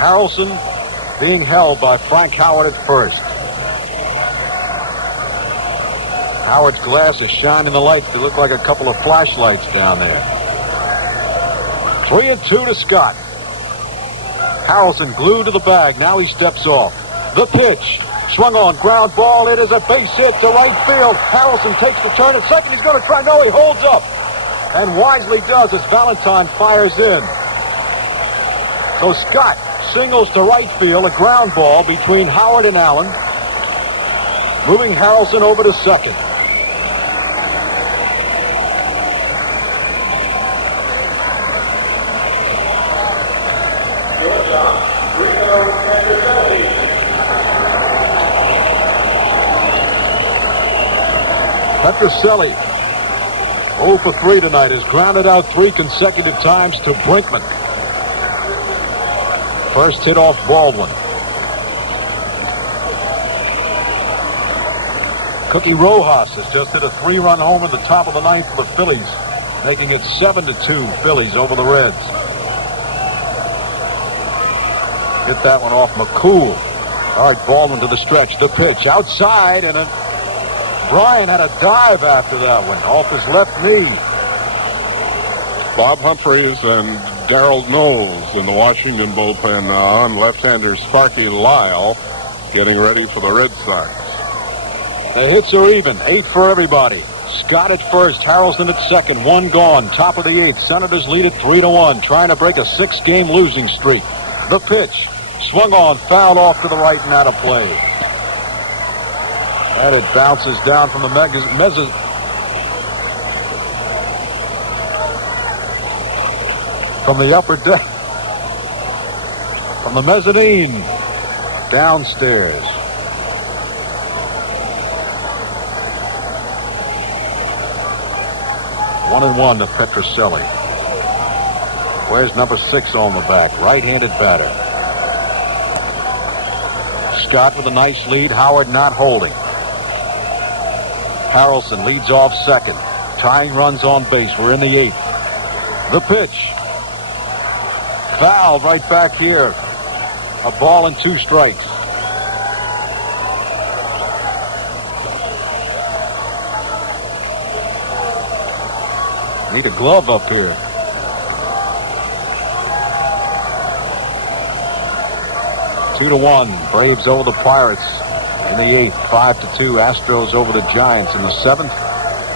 Harrelson being held by Frank Howard at first. Howard's glasses shine in the lights. They look like a couple of flashlights down there. 3-2 to Scott. Harrelson glued to the bag. Now he steps off. The pitch. Swung on. Ground ball. It is a base hit to right field. Harrelson takes the turn at second. He's going to try. No, he holds up. And wisely does as Valentine fires in. So Scott singles to right field. A ground ball between Howard and Allen. Moving Harrelson over to second. Petroselli, 0 for 3 tonight, has grounded out 3 consecutive times to Brinkman. First hit off Baldwin. Cookie Rojas has just hit a 3-run home in the top of the ninth for the Phillies, making it 7-2 Phillies over the Reds. Hit that one off McCool. All right, Baldwin to the stretch. The pitch outside, and Bryan had a dive after that one off his left knee. Bob Humphreys and Darrell Knowles in the Washington bullpen now, and left-hander Sparky Lyle getting ready for the Red Sox. The hits are even, 8 for everybody. Scott at first, Harrelson at second, 1 gone, top of the 8th. Senators lead it 3-1, trying to break a 6-game losing streak. The pitch, swung on, fouled off to the right and out of play. And it bounces down from the from the upper deck, from the mezzanine downstairs. One and one to Petroselli. Where's number 6 on the bat? Right-handed batter. Scott with a nice lead. Howard not holding. Harrelson leads off second. Tying runs on base. We're in the 8th. The pitch. Foul right back here. A ball and 2 strikes. Need a glove up here. Two to 1. Braves over the Pirates in the 8th. 5-2. Astros over the Giants in the 7th.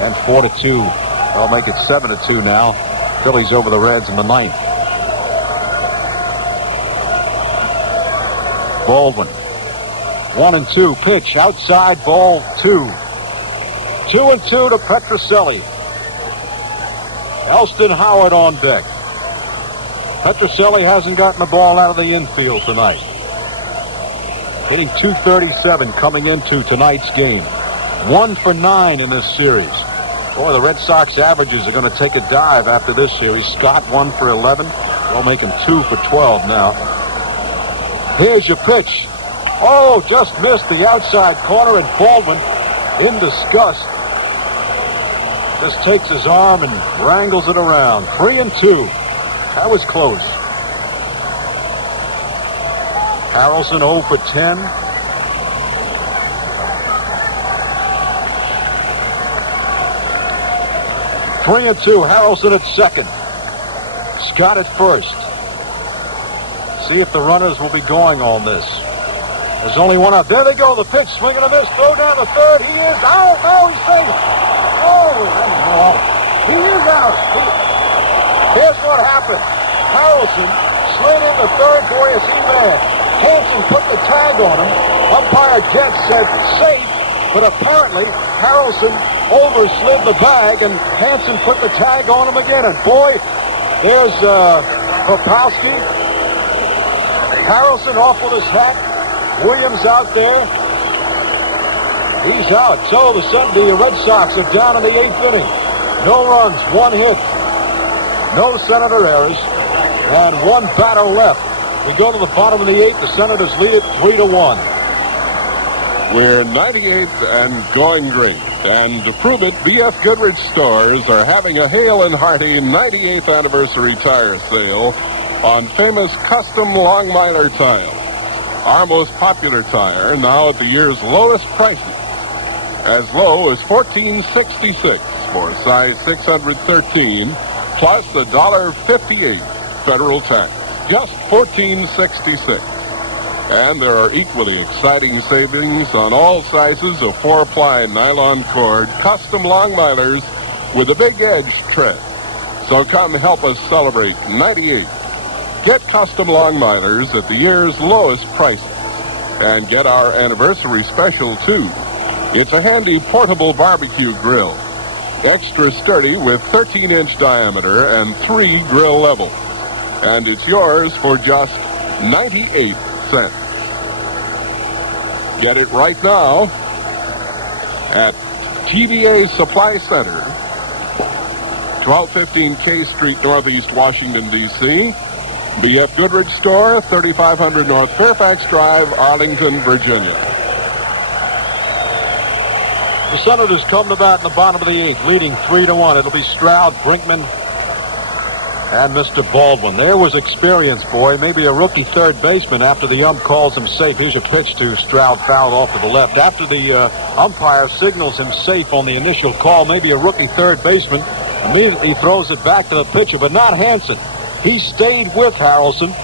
And 4-2. They'll make it 7-2 now. Phillies over the Reds in the 9th. Baldwin. 1-2. Pitch outside, ball 2. 2-2 to Petroselli. Elston Howard on deck. Petroselli hasn't gotten the ball out of the infield tonight. Hitting .237 coming into tonight's game. 1 for 9 in this series. Boy, the Red Sox averages are going to take a dive after this series. Scott 1 for 11. We'll make him 2 for 12 now. Here's your pitch. Oh, just missed the outside corner, and Baldwin, in disgust, just takes his arm and wrangles it around. 3-2. That was close. Harrelson 0 for 10. Three and 2. Harrelson at second. Scott at first. See if the runners will be going on this. There's only one out. There they go. The pitch, swing and a miss. Throw down the third. He is out. No, he's safe. Oh, he is out. Here's what happened. Harrelson slid in the third. Boy, is he mad. Hanson put the tag on him. Umpire Jets said safe, but apparently Harrelson overslid the bag, and Hanson put the tag on him again. And boy, there's Popowski. Harrelson off with his hat. Williams out there. He's out. So the Red Sox are down in the 8th inning. No runs, 1 hit. No Senator errors, and 1 batter left. We go to the bottom of the 8th. The Senators lead it 3-1. We're 98th and going great. And to prove it, B.F. Goodrich Stores are having a Hale and Hearty 98th anniversary tire sale. on famous custom Longminer tile. Our most popular tire, now at the year's lowest prices. As low as $14.66 for size 613, plus the $1.58 federal tax. Just $14.66. And there are equally exciting savings on all sizes of 4-ply nylon cord custom Longminers with a big edge tread. So come help us celebrate 98. Get custom Longminers at the year's lowest prices. And get our anniversary special, too. It's a handy portable barbecue grill. Extra sturdy with 13-inch diameter and 3 grill levels. And it's yours for just 98 cents. Get it right now at TVA Supply Center, 1215 K Street, Northeast Washington, D.C., B.F. Goodrich Store, 3500 North Fairfax Drive, Arlington, Virginia. The Senators come to bat in the bottom of the 8th, leading 3-1. It'll be Stroud, Brinkman, and Mr. Baldwin. There was experience, boy. Maybe a rookie third baseman after the ump calls him safe. Here's a pitch to Stroud, fouled off to the left. After the umpire signals him safe on the initial call, maybe a rookie third baseman immediately throws it back to the pitcher, but not Hansen. He stayed with Harrelson,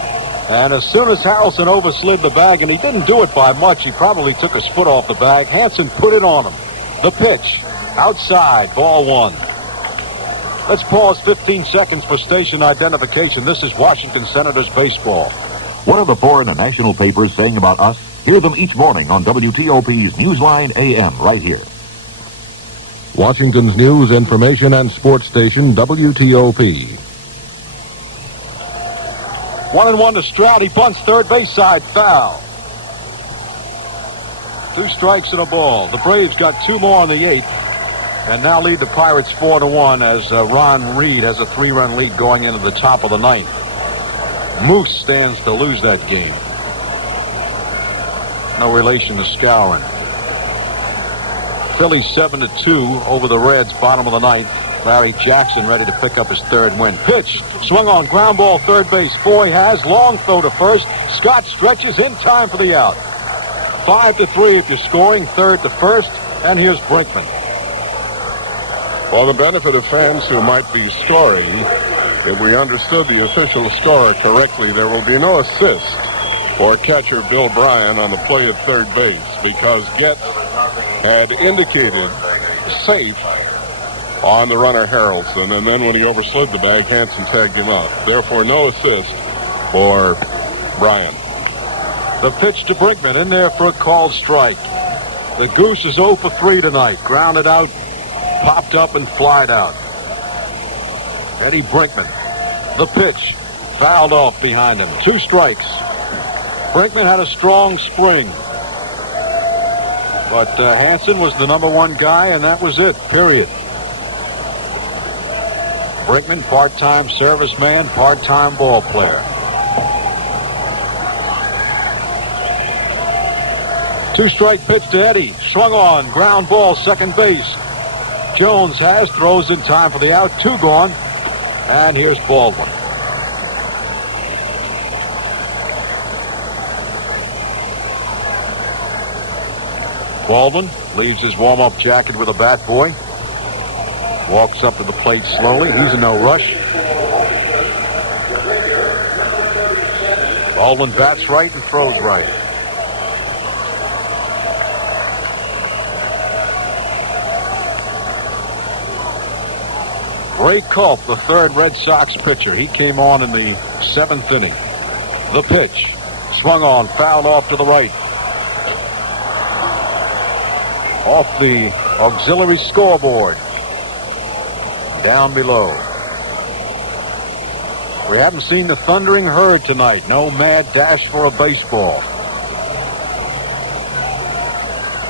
and as soon as Harrelson overslid the bag, and he didn't do it by much, he probably took his foot off the bag, Hansen put it on him. The pitch, outside, ball 1. Let's pause 15 seconds for station identification. This is Washington Senators baseball. What are the foreign and national papers saying about us? Hear them each morning on WTOP's Newsline AM right here. Washington's news, information, and sports station, WTOP. 1-1 to Stroud. He bunts third base side, foul. 2 strikes and a ball. The Braves got 2 more in the 8th, and now lead the Pirates 4-1 as Ron Reed has a 3-run lead going into the top of the 9th. Moose stands to lose that game. No relation to Skowron. Phillies 7-2 over the Reds, bottom of the 9th. Larry Jackson ready to pick up his 3rd win. Pitch, swung on, ground ball, third base. Foy has, long throw to first. Scott stretches in time for the out. 5-3 if you're scoring, 3rd to 1st, and here's Brinkman. For the benefit of fans who might be scoring, if we understood the official score correctly, there will be no assist for catcher Bill Bryan on the play at third base because Getz had indicated safe on the runner Harrelson, and then when he overslid the bag, Hansen tagged him out. Therefore, no assist for Bryan. The pitch to Brinkman, in there for a called strike. The Goose is 0 for 3 tonight. Grounded out, popped up, and flied out. Eddie Brinkman. The pitch, fouled off behind him. 2 strikes. Brinkman had a strong spring. But Hansen was the number 1 guy, and that was it, period. Brinkman, part-time serviceman, part-time ball player. 2-strike pitch to Eddie. Swung on, ground ball, second base. Jones has, throws in time for the out. 2 gone. And here's Baldwin. Baldwin leaves his warm-up jacket with a bat boy. Walks up to the plate slowly. He's in no rush. Baldwin bats right and throws right. Ray Culp, the 3rd Red Sox pitcher. He came on in the 7th inning. The pitch. Swung on, fouled off to the right. Off the auxiliary scoreboard. Down below. We haven't seen the thundering herd tonight. No mad dash for a baseball.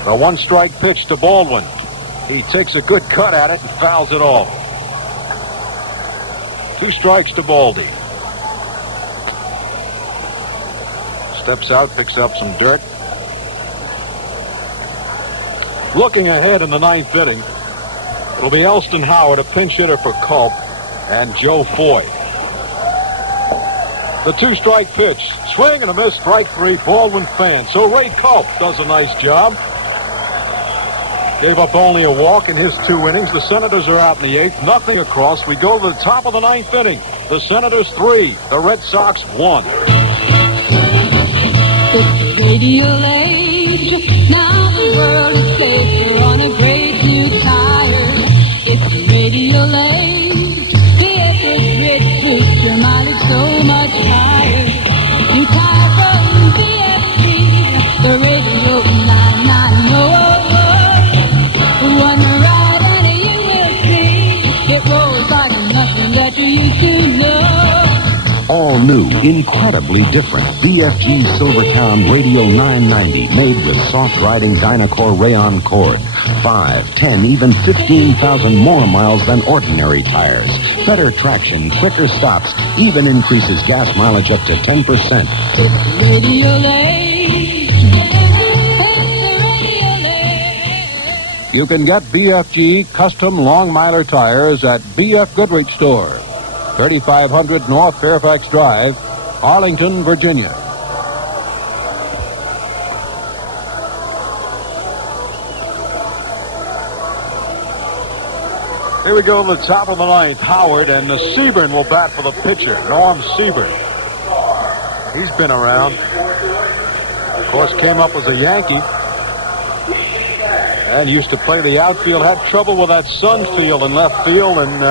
A 1-strike pitch to Baldwin. He takes a good cut at it and fouls it off. 2 strikes to Baldy. Steps out, picks up some dirt. Looking ahead in the 9th inning, it'll be Elston Howard, a pinch hitter for Culp, and Joe Foy. The two-strike pitch. Swing and a miss, strike three, Baldwin fan. So Ray Culp does a nice job. Gave up only a walk in his 2 innings. The Senators are out in the 8th. Nothing across. We go to the top of the 9th inning. The Senators 3, the Red Sox 1. It's radio age. Now the world is safer on a great new tire. It's radio age. The effort grid boosts your mileage so much higher. New tire from BFG, the radio 990. One ride on it, you will see. It rolls like nothing that you used to know. All new, incredibly different BFG Silvertown Radio 990, made with soft-riding Dynacore rayon cord. 5, 10, even 15,000 more miles than ordinary tires. Better traction, quicker stops, even increases gas mileage up to 10%. It's radio age. You can get BFG custom long miler tires at BF Goodrich Store, 3500 North Fairfax Drive, Arlington, Virginia. Here we go to the top of the 9th. Howard and Seaborn will bat for the pitcher, Norm Seaborn. He's been around. Of course, came up as a Yankee and used to play the outfield. Had trouble with that Sun field in left field, and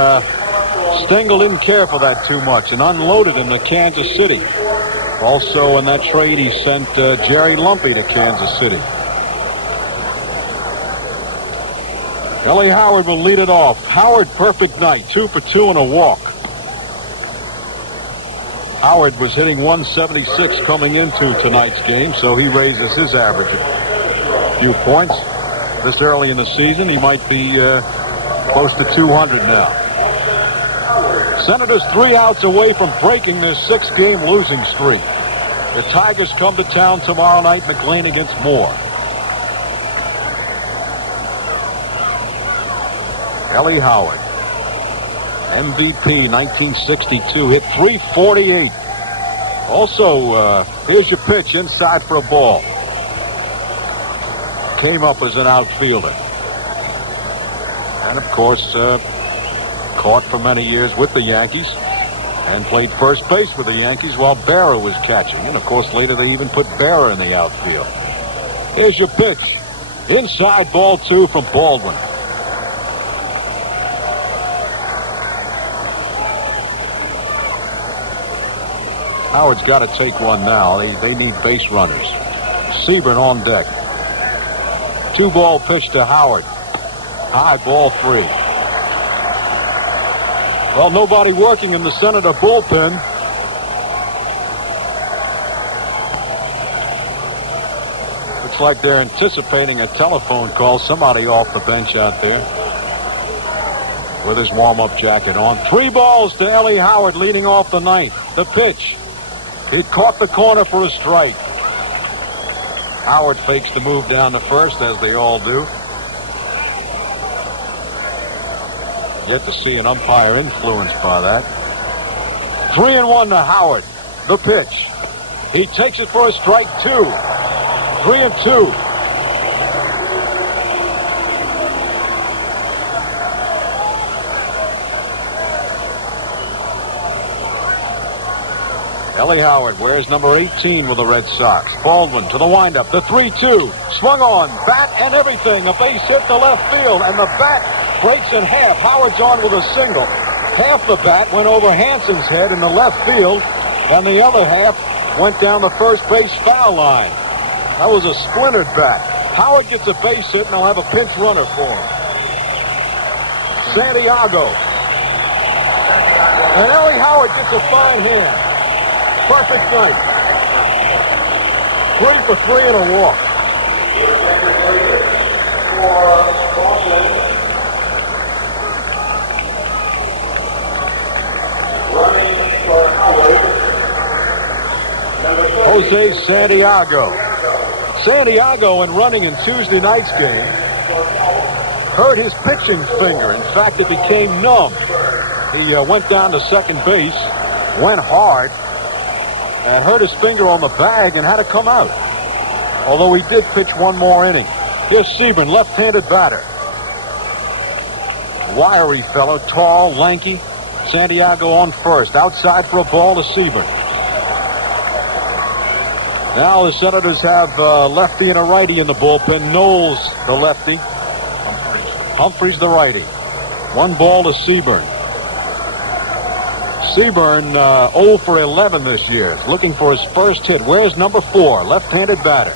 Stengel didn't care for that too much and unloaded him to Kansas City. Also in that trade, he sent Jerry Lumpy to Kansas City. Ellie Howard will lead it off. Howard, perfect night, 2 for 2 and a walk. Howard was hitting 176 coming into tonight's game, so he raises his average a few points. This early in the season, he might be close to 200 now. Senators 3 outs away from breaking their 6-game losing streak. The Tigers come to town tomorrow night, MacLean against Moore. Ellie Howard, MVP 1962, hit .348. Also, here's your pitch, inside for a ball. Came up as an outfielder. And, of course, caught for many years with the Yankees and played first base with the Yankees while Berra was catching. And, of course, later they even put Berra in the outfield. Here's your pitch. Inside, ball 2 from Baldwin. Howard's got to take one now. They need base runners. Seaborn on deck. 2-ball pitch to Howard. High, ball 3. Well, nobody working in the Senator bullpen. Looks like they're anticipating a telephone call. Somebody off the bench out there with his warm-up jacket on. 3 balls to Ellie Howard leading off the 9th. The pitch. He caught the corner for a strike. Howard fakes the move down to first, as they all do. Yet to see an umpire influenced by that. 3-1 to Howard. The pitch. He takes it for a strike 2. 3-2. Ellie Howard wears number 18 with the Red Sox. Baldwin to the windup. The 3-2. Swung on. Bat and everything. A base hit to left field. And the bat breaks in half. Howard's on with a single. Half the bat went over Hanson's head in the left field. And the other half went down the first base foul line. That was a splintered bat. Howard gets a base hit, and they'll have a pinch runner for him. Santiago. And Ellie Howard gets a fine hand. Perfect night. 3 for 3 and a walk. Jose Santiago. Santiago, in running in Tuesday night's game, hurt his pitching finger. In fact, it became numb. He went down to second base, went hard, and hurt his finger on the bag and had to come out. Although he did pitch one more inning. Here's Seaborn, left-handed batter. Wiry fellow, tall, lanky. Santiago on first. Outside for a ball to Seaborn. Now the Senators have a lefty and a righty in the bullpen. Knowles, the lefty. Humphreys, the righty. 1 ball to Seaborn. Seaborn 0 for 11 this year. Looking for his first hit. Where's number 4? Left-handed batter.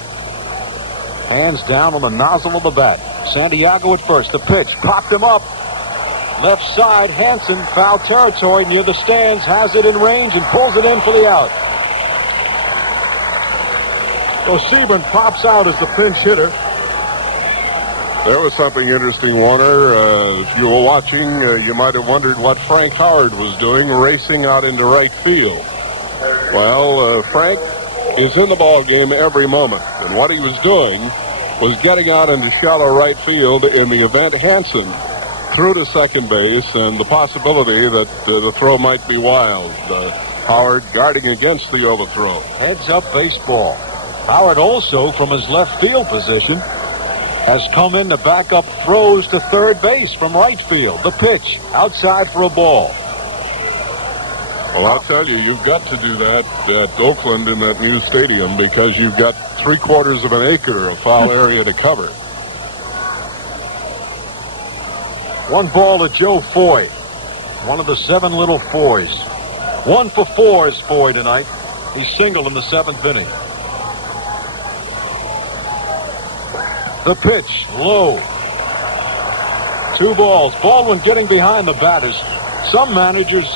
Hands down on the nozzle of the bat. Santiago at first. The pitch popped him up. Left side, Hansen, foul territory near the stands, has it in range and pulls it in for the out. So Seaborn pops out as the pinch hitter. There was something interesting, Warner. If you were watching, you might have wondered what Frank Howard was doing, racing out into right field. Well, Frank is in the ball game every moment, and what he was doing was getting out into shallow right field in the event Hansen threw to second base, and the possibility that the throw might be wild. Howard guarding against the overthrow. Heads up baseball. Howard also, from his left field position, has come in to back up throws to third base from right field. The pitch, outside for a ball. Well, I'll tell you, you've got to do that at Oakland in that new stadium because you've got 3/4 of an acre of foul area to cover. 1 ball to Joe Foy. One of the 7 little Foys. 1 for 4 is Foy tonight. He singled in the 7th inning. The pitch, low. 2 balls. Baldwin getting behind the batters. Some managers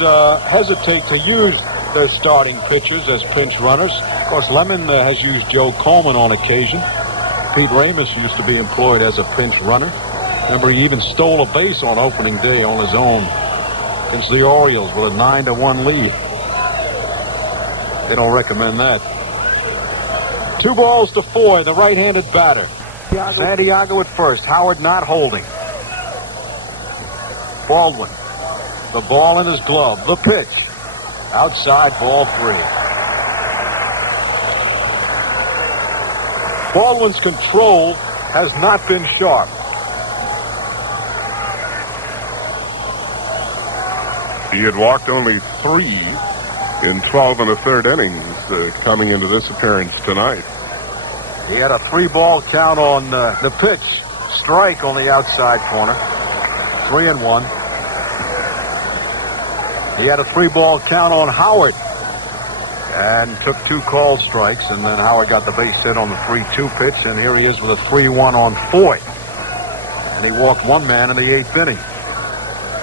hesitate to use their starting pitchers as pinch runners. Of course, Lemon has used Joe Coleman on occasion. Pete Ramis used to be employed as a pinch runner. Remember, he even stole a base on opening day on his own against the Orioles with a 9-1 lead. They don't recommend that. 2 balls to Foy, the right-handed batter. Santiago at first. Howard not holding. Baldwin. The ball in his glove. The pitch. Outside, ball 3. Baldwin's control has not been sharp. He had walked only 3 in 12 1/3 innings coming into this appearance tonight. He had a 3-ball count on the pitch. Strike on the outside corner. 3-1. He had a 3-ball count on Howard and took 2 called strikes, and then Howard got the base hit on the 3-2 pitch, and here he is with a 3-1 on Foy. And he walked 1 man in the 8th inning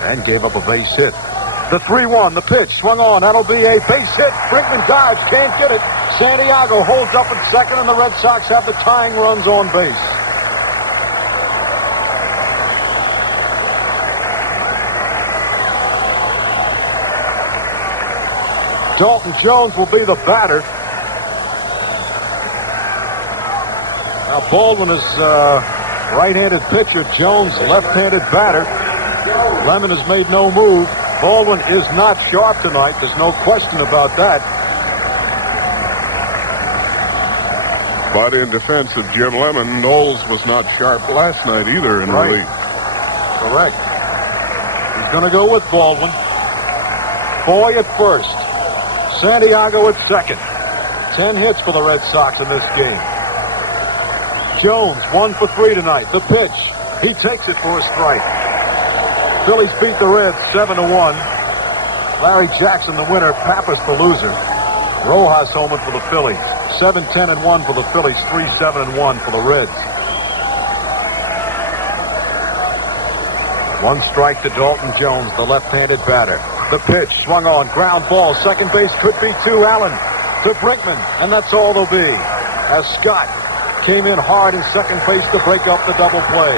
and gave up a base hit. The 3-1, the pitch, swung on. That'll be a base hit. Brinkman dives, can't get it. Santiago holds up at second, and the Red Sox have the tying runs on base. Dalton Jones will be the batter. Now Baldwin is right-handed pitcher. Jones left-handed batter. Lemon has made no move. Baldwin is not sharp tonight. There's no question about that. But in defense of Jim Lemon, Knowles was not sharp last night either in relief. Correct. He's going to go with Baldwin. Foy at first. Santiago at second. 10 hits for the Red Sox in this game. Jones 1 for 3 tonight. The pitch. He takes it for a strike. Phillies beat the Reds 7-1. Larry Jackson the winner. Pappas the loser. Rojas homer for the Phillies. 7-10-1 for the Phillies. 3-7-1 for the Reds. 1 strike to Dalton Jones, the left-handed batter. The pitch swung on, ground ball. Second base could be 2. Allen to Brinkman, and that's all they'll be. As Scott came in hard in second base to break up the double play.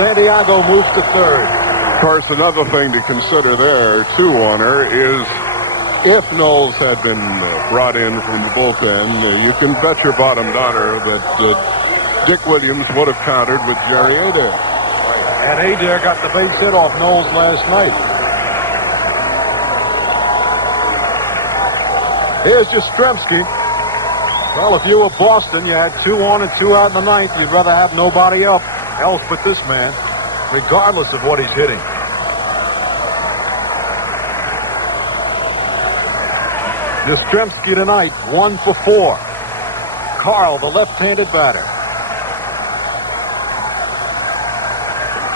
Santiago moves to third. Of course, another thing to consider there, too, Warner, is if Knowles had been brought in from the bullpen, you can bet your bottom dollar that Dick Williams would have countered with Jerry Adair. And Adair got the base hit off Knowles last night. Here's Yastrzemski. Well, if you were Boston, you had 2 on and 2 out in the ninth. You'd rather have nobody else but this man, regardless of what he's hitting. Yastrzemski tonight, 1 for 4. Carl, the left-handed batter,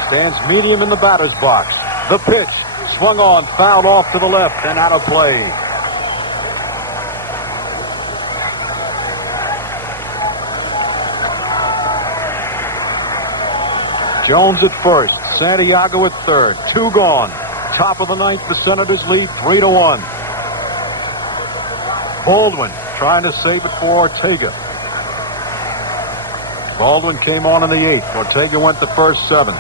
stands medium in the batter's box. The pitch, swung on, fouled off to the left and out of play. Jones at first, Santiago at third, 2 gone. Top of the ninth, the Senators lead 3-1. Baldwin trying to save it for Ortega. Baldwin came on in the 8th. Ortega went the first 7.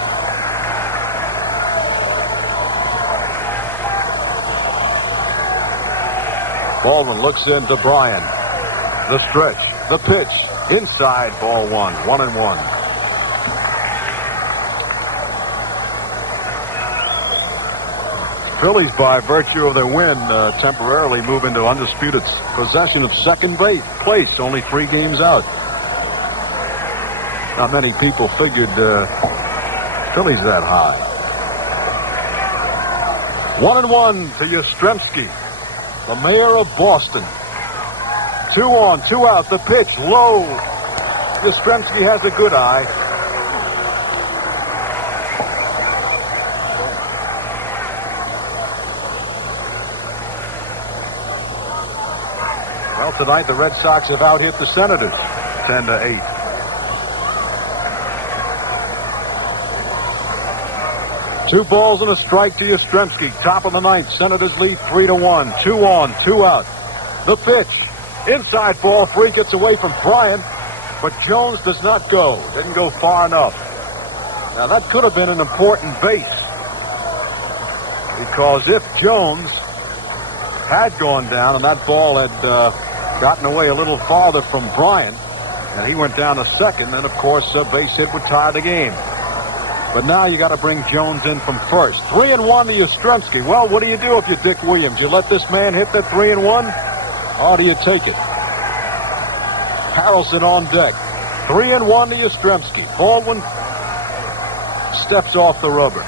Baldwin looks into Bryan. The stretch, the pitch, inside, ball 1, 1-1. Phillies, by virtue of their win, temporarily move into undisputed possession of second place, only 3 games out. Not many people figured Phillies that high. 1-1 to Yastrzemski, the mayor of Boston. 2 on, 2 out, the pitch, low. Yastrzemski has a good eye. Well, tonight the Red Sox have out-hit the Senators 10-8. Two balls and a strike to Yastrzemski. Top of the ninth. Senators lead 3-1. 2 on, 2 out. The pitch. Inside ball. Free gets away from Bryan, but Jones does not go. Didn't go far enough. Now that could have been an important base, because if Jones had gone down and that ball had gotten away a little farther from Bryan and he went down to second, then of course a base hit would tie the game. But now you got to bring Jones in from first. 3-1 to Yastrzemski. Well, what do you do if you're Dick Williams? You let this man hit that 3-1, or do you take it? Harrelson on deck. 3-1 to Yastrzemski. Baldwin steps off the rubber.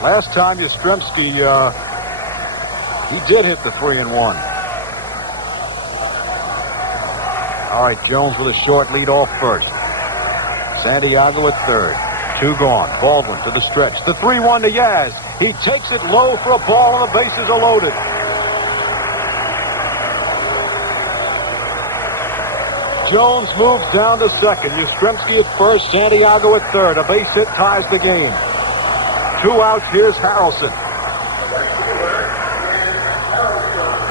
Last time Yastrzemski, he did hit the 3-1. All right, Jones with a short lead off first. Santiago at third. 2 gone. Baldwin to the stretch. The 3-1 to Yaz. He takes it low for a ball and the bases are loaded. Jones moves down to second. Yastrzemski at first. Santiago at third. A base hit ties the game. 2 outs. Here's Harrelson.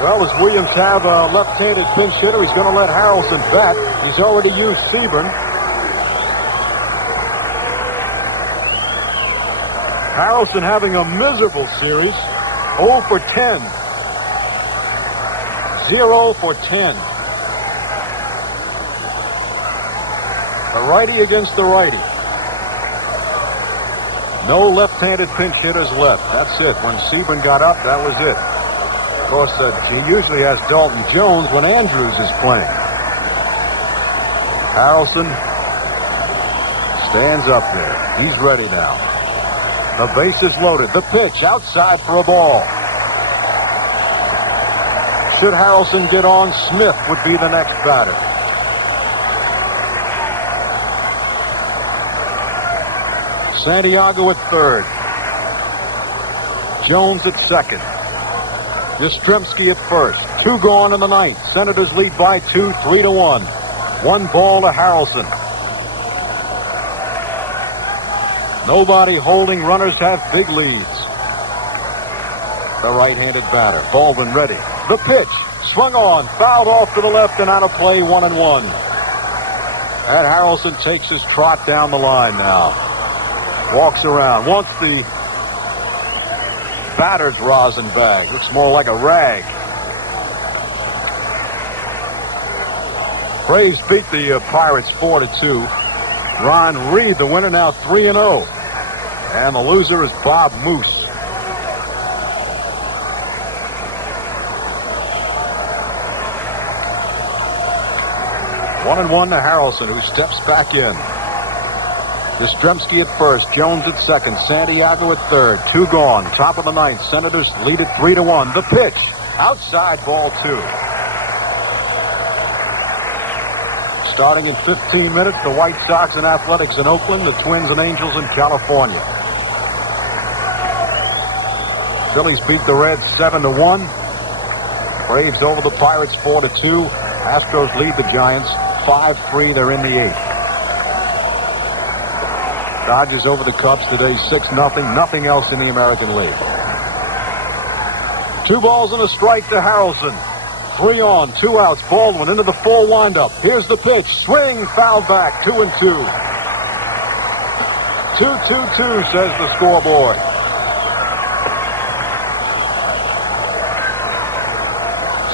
Well, does Williams have a left-handed pinch hitter? He's going to let Harrelson bat. He's already used Sebring. Harrelson having a miserable series. 0 for 10. 0 for 10. The righty against the righty. No left-handed pinch hitters left. That's it. When Sebring got up, that was it. Of course, he usually has Dalton Jones when Andrews is playing. Harrelson stands up there. He's ready now. The base is loaded. The pitch outside for a ball. Should Harrelson get on, Smith would be the next batter. Santiago at third. Jones at second. Yastrzemski at first. 2 gone in the ninth. Senators lead by 2, 3-1. 1 ball to Harrelson. Nobody holding. Runners have big leads. The right-handed batter. Baldwin ready. The pitch. Swung on. Fouled off to the left and out of play. 1-1. And Harrelson takes his trot down the line now. Walks around. Wants the batter's rosin bag. Looks more like a rag. Braves beat the Pirates 4-2. Ron Reed, the winner, now 3-0. And the loser is Bob Moose. 1-1 to Harrelson, who steps back in. Yastrzemski at first, Jones at second, Santiago at third. 2 gone, top of the ninth. Senators lead it 3-1. The pitch, outside, ball 2. Starting in 15 minutes, the White Sox and Athletics in Oakland, the Twins and Angels in California. Phillies beat the Reds 7-1. Braves over the Pirates 4-2. Astros lead the Giants 5-3. They're in the 8th. Dodgers over the Cubs today 6-0. Nothing else in the American League. 2 balls and a strike to Harrelson. 3 on, 2 outs. Baldwin into the full windup. Here's the pitch. Swing, foul back. 2-2. 2-2-2 says the scoreboard.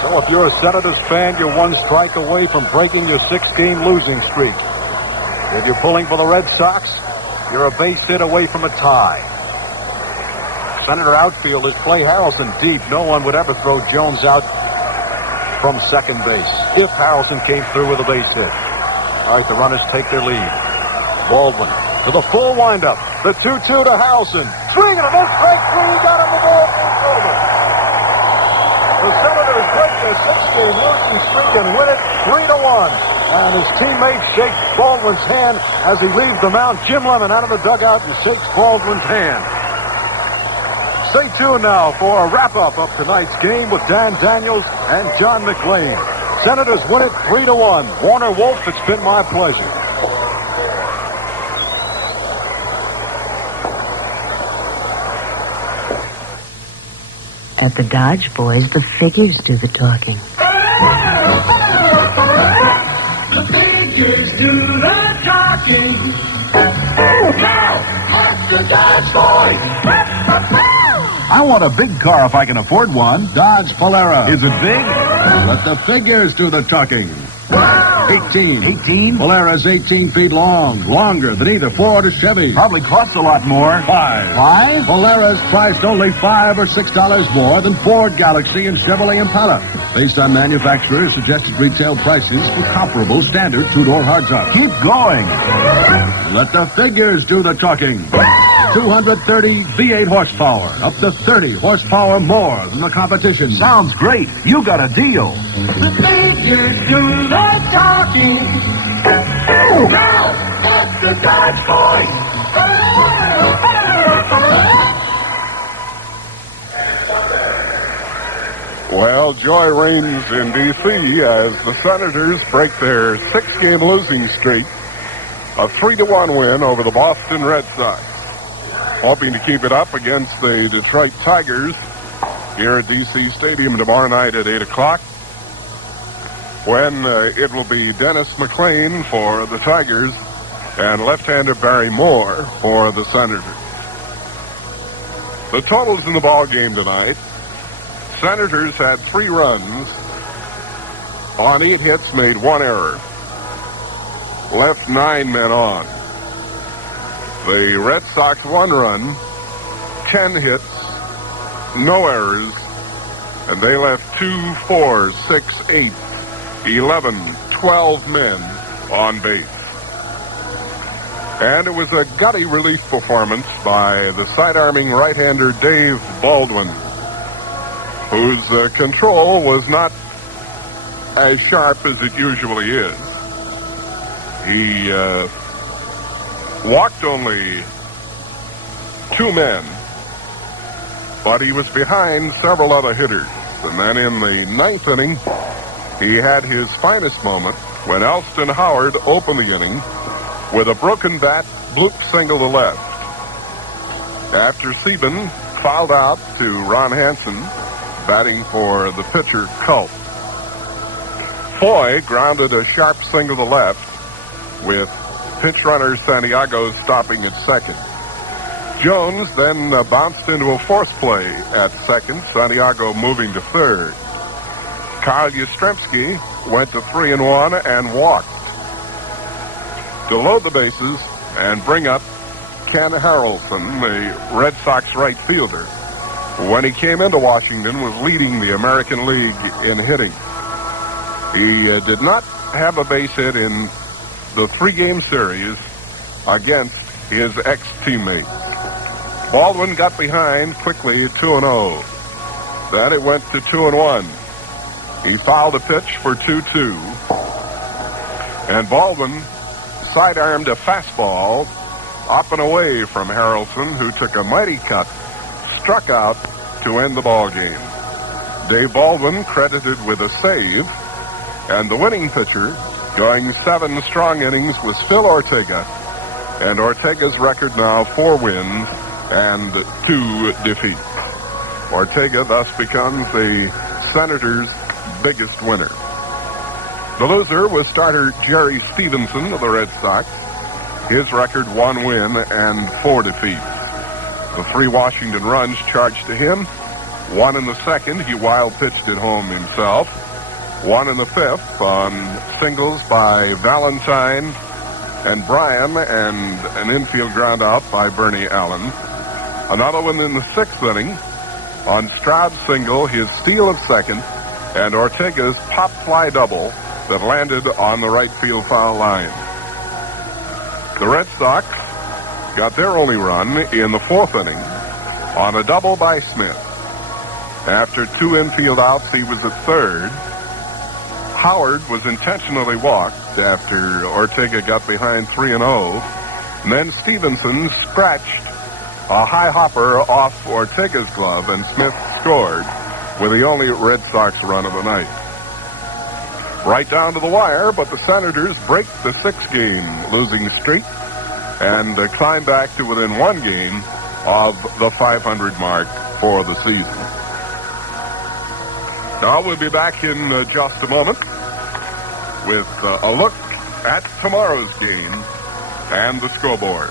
So if you're a Senators fan, you're 1 strike away from breaking your 6-game losing streak. If you're pulling for the Red Sox, you're a base hit away from a tie. Senator outfielders play Harrelson deep. No one would ever throw Jones out from second base if Harrelson came through with a base hit. All right, the runners take their lead. Baldwin to the full windup. The 2-2 to Harrelson. Swing and a miss. Strike 3. Got him the ball. It's over. The Senators break their 6-game losing streak and win it 3-1. And his teammate shakes Baldwin's hand as he leaves the mound. Jim Lemon out of the dugout and shakes Baldwin's hand. Stay tuned now for a wrap-up of tonight's game with Dan Daniels and John MacLean. Senators win it 3-1. Warner Wolf, it's been my pleasure. At the Dodge Boys, the figures do the talking. The figures do the talking. Now, at the Dodge Boys. I want a big car if I can afford one. Dodge Polara. Is it big? Let the figures do the talking. 18. 18? Polara's 18 feet long. Longer than either Ford or Chevy. Probably costs a lot more. 5. 5? Polara's priced only $5 or $6 more than Ford Galaxy and Chevrolet Impala. Based on manufacturers' suggested retail prices for comparable standard 2-door hardtop. Keep going. Let the figures do the talking. 230 V8 horsepower. Up to 30 horsepower more than the competition. Sounds great. You got a deal. The figures do the talking. Now, at the Dodge Boys. Well, joy reigns in D.C. as the Senators break their 6-game losing streak. A 3-1 win over the Boston Red Sox. Hoping to keep it up against the Detroit Tigers here at D.C. Stadium tomorrow night at 8 o'clock, when it will be Dennis McLean for the Tigers and left-hander Barry Moore for the Senators. The totals in the ball game tonight: Senators had 3 runs on 8 hits, made 1 error, left 9 men on. The Red Sox 1 run, 10 hits, no errors, and they left 2, 4, 6, 8, 11, 12 men on base. And it was a gutty relief performance by the side-arming right-hander Dave Baldwin, whose control was not as sharp as it usually is. He walked only 2 men, but he was behind several other hitters. And then in the 9th inning, he had his finest moment when Elston Howard opened the inning with a broken bat bloop single to left. After Sieben fouled out to Ron Hansen, batting for the pitcher Culp. Foy grounded a sharp single to left, with pinch runner Santiago stopping at second. Jones then bounced into a force play at second, Santiago moving to third. Kyle Yastrzemski went to 3-1 and walked. To load the bases and bring up Ken Harrelson, the Red Sox right fielder, when he came into Washington was leading the American League in hitting. He did not have a base hit in the 3-game series against his ex-teammates. Baldwin got behind quickly 2-0. Then it went to 2-1. He fouled a pitch for 2-2. And Baldwin sidearmed a fastball up and away from Harrelson, who took a mighty cut, struck out to end the ball game. Dave Baldwin credited with a save, and the winning pitcher, going 7 strong innings, was Phil Ortega. And Ortega's record now 4 wins and 2 defeats. Ortega thus becomes the Senators' biggest winner. The loser was starter Jerry Stevenson of the Red Sox. His record 1 win and 4 defeats. The 3 Washington runs charged to him. 1 in the 2nd, he wild pitched at home himself. 1 in the 5th on singles by Valentine and Bryan, and an infield ground out by Bernie Allen. Another one in the 6th inning on Stroud's single, his steal of 2nd, and Ortega's pop fly double that landed on the right field foul line. The Red Sox got their only run in the 4th inning on a double by Smith. After 2 infield outs, he was at 3rd. Howard was intentionally walked after Ortega got behind 3-0. And then Stevenson scratched a high hopper off Ortega's glove, and Smith scored with the only Red Sox run of the night. Right down to the wire, but the Senators break the 6-game losing streak and climb back to within 1 game of the 500 mark for the season. Now we'll be back in just a moment with a look at tomorrow's game and the scoreboard.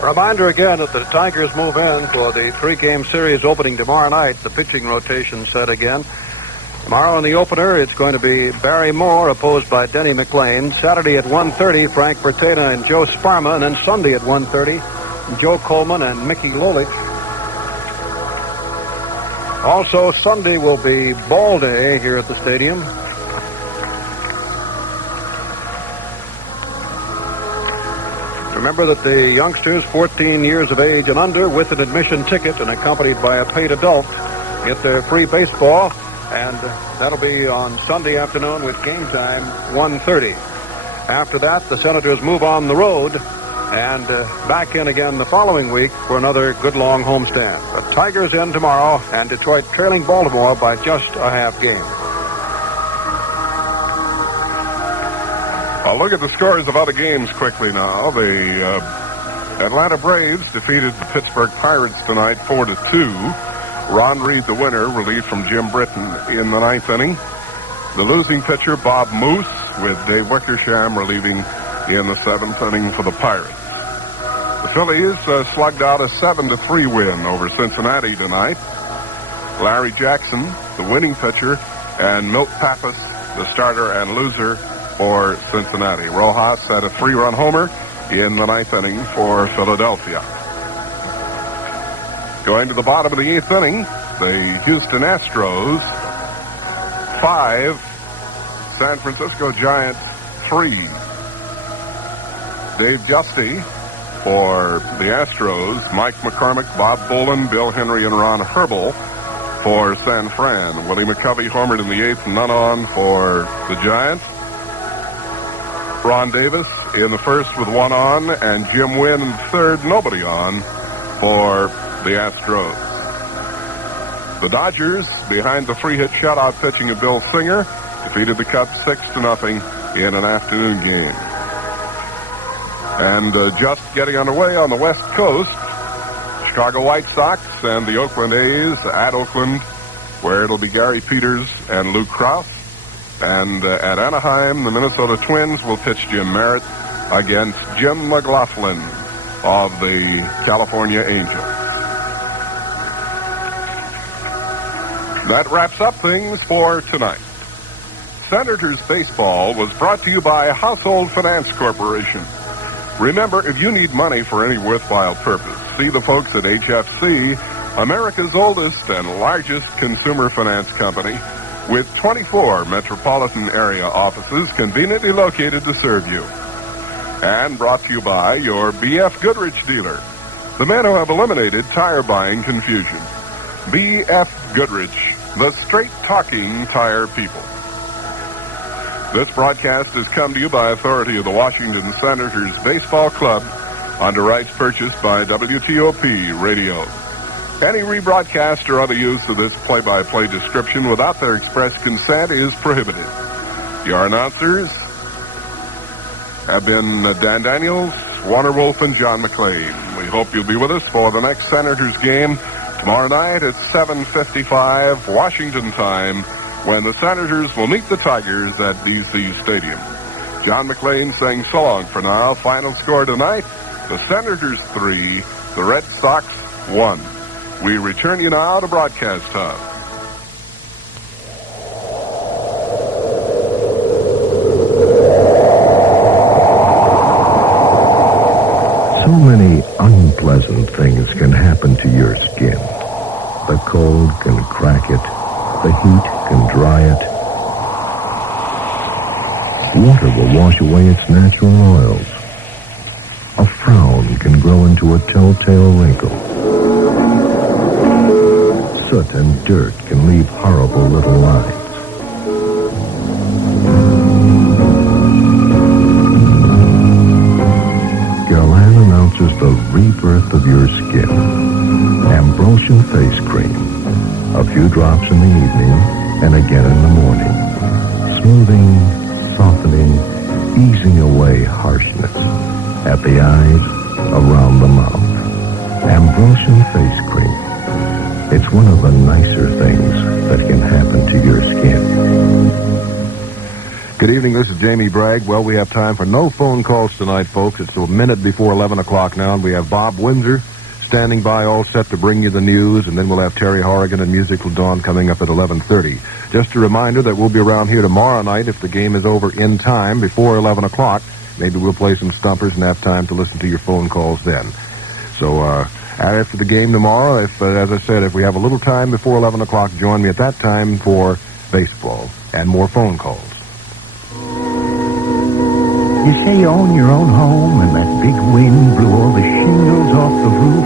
A reminder again that the Tigers move in for the 3-game series opening tomorrow night. The pitching rotation set again. Tomorrow in the opener, it's going to be Barry Moore opposed by Denny MacLean. Saturday at 1:30, Frank Bertena and Joe Sparma. And then Sunday at 1:30, Joe Coleman and Mickey Lolich. Also, Sunday will be Ball Day here at the stadium. Remember that the youngsters 14 years of age and under with an admission ticket and accompanied by a paid adult get their free baseball, and that'll be on Sunday afternoon with game time 1:30. After that, the Senators move on the road and back in again the following week for another good long homestand. The Tigers in tomorrow, and Detroit trailing Baltimore by just a half game. I'll look at the scores of other games quickly now. The Atlanta Braves defeated the Pittsburgh Pirates tonight 4-2. Ron Reed, the winner, relieved from Jim Britton in the 9th inning. The losing pitcher, Bob Moose, with Dave Wickersham relieving in the 7th inning for the Pirates. The Phillies slugged out a 7-3 win over Cincinnati tonight. Larry Jackson, the winning pitcher, and Milt Pappas, the starter and loser for Cincinnati. Rojas had a 3-run homer in the 9th inning for Philadelphia. Going to the bottom of the 8th inning, the Houston Astros 5, San Francisco Giants 3. Dave Justy for the Astros, Mike McCormick, Bob Bolin, Bill Henry, and Ron Herbel for San Fran. Willie McCovey homered in the 8th, none on for the Giants. Ron Davis in the 1st with 1 on, and Jim Wynn in the 3rd, nobody on for the Astros. The Dodgers, behind the 3-hit shutout pitching of Bill Singer, defeated the Cubs 6-0 in an afternoon game. And just getting underway on the West Coast, Chicago White Sox and the Oakland A's at Oakland, where it'll be Gary Peters and Luke Krause. And at Anaheim, the Minnesota Twins will pitch Jim Merritt against Jim McLaughlin of the California Angels. That wraps up things for tonight. Senators Baseball was brought to you by Household Finance Corporation. Remember, if you need money for any worthwhile purpose, see the folks at HFC, America's oldest and largest consumer finance company. with 24 metropolitan area offices conveniently located to serve you. And brought to you by your B.F. Goodrich dealer, the men who have eliminated tire buying confusion. B.F. Goodrich, the straight-talking tire people. This broadcast has come to you by authority of the Washington Senators Baseball Club under rights purchased by WTOP Radio. Any rebroadcast or other use of this play-by-play description without their express consent is prohibited. Your announcers have been Dan Daniels, Warner Wolf, and John MacLean. We hope you'll be with us for the next Senators game tomorrow night at 7:55 Washington time, when the Senators will meet the Tigers at D.C. Stadium. John MacLean saying so long for now. Final score tonight, the Senators 3, the Red Sox 1. We return you now to Broadcast Hub. So many unpleasant things can happen to your skin. The cold can crack it. The heat can dry it. Water will wash away its natural oils. A frown can grow into a telltale wrinkle. Soot and dirt can leave horrible little lines. Announces the rebirth of your skin. Ambrosion face cream. A few drops in the evening and again in the morning. Smoothing, softening, easing away harshness at the eyes, around the mouth. Ambrosion face cream. It's one of the nicer things that can happen to your skin. Good evening, this is Jamie Bragg. Well, we have time for no phone calls tonight, folks. It's a minute before 11 o'clock now, and we have Bob Windsor standing by all set to bring you the news, and then we'll have Terry Horrigan and Musical Dawn coming up at 11:30. Just a reminder that we'll be around here tomorrow night if the game is over in time, before 11 o'clock. Maybe we'll play some stumpers and have time to listen to your phone calls then. So, after the game tomorrow, as I said, if we have a little time before 11 o'clock, join me at that time for baseball and more phone calls. You say you own your own home, and that big wind blew all the shingles off the roof,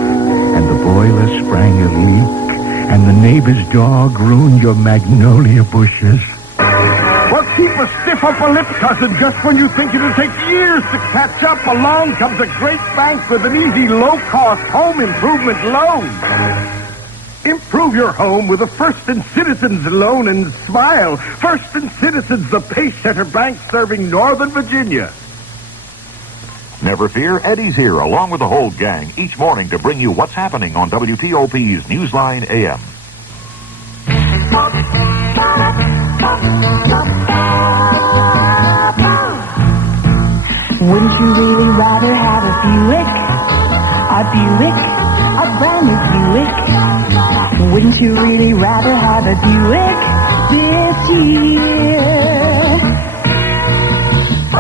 and the boiler sprang a leak, and the neighbor's dog ruined your magnolia bushes. Well, keep a stiff upper lip, cousin. Just when you think it'll take years to catch up, along comes a great bank with an easy, low-cost home improvement loan. Improve your home with a First and Citizens loan and smile. First and Citizens, the Pace Center Bank serving Northern Virginia. Never fear, Eddie's here along with the whole gang each morning to bring you what's happening on WTOP's Newsline AM. Wouldn't you really rather have a Buick? A brand new Buick? Wouldn't you really rather have a Buick this year?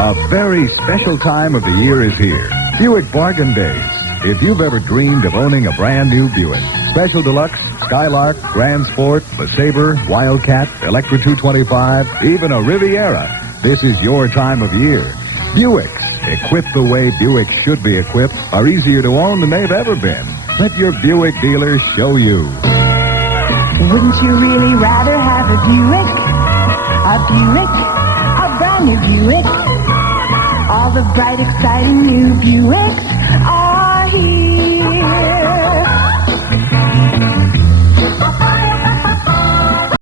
A very special time of the year is here. Buick Bargain Days. If you've ever dreamed of owning a brand new Buick, Special Deluxe, Skylark, Grand Sport, LeSabre, Wildcat, Electra 225, even a Riviera, this is your time of year. Buicks, equipped the way Buick should be equipped, are easier to own than they've ever been. Let your Buick dealer show you. Wouldn't you really rather have a Buick? A brand new Buick? All the bright, exciting new Buicks are here.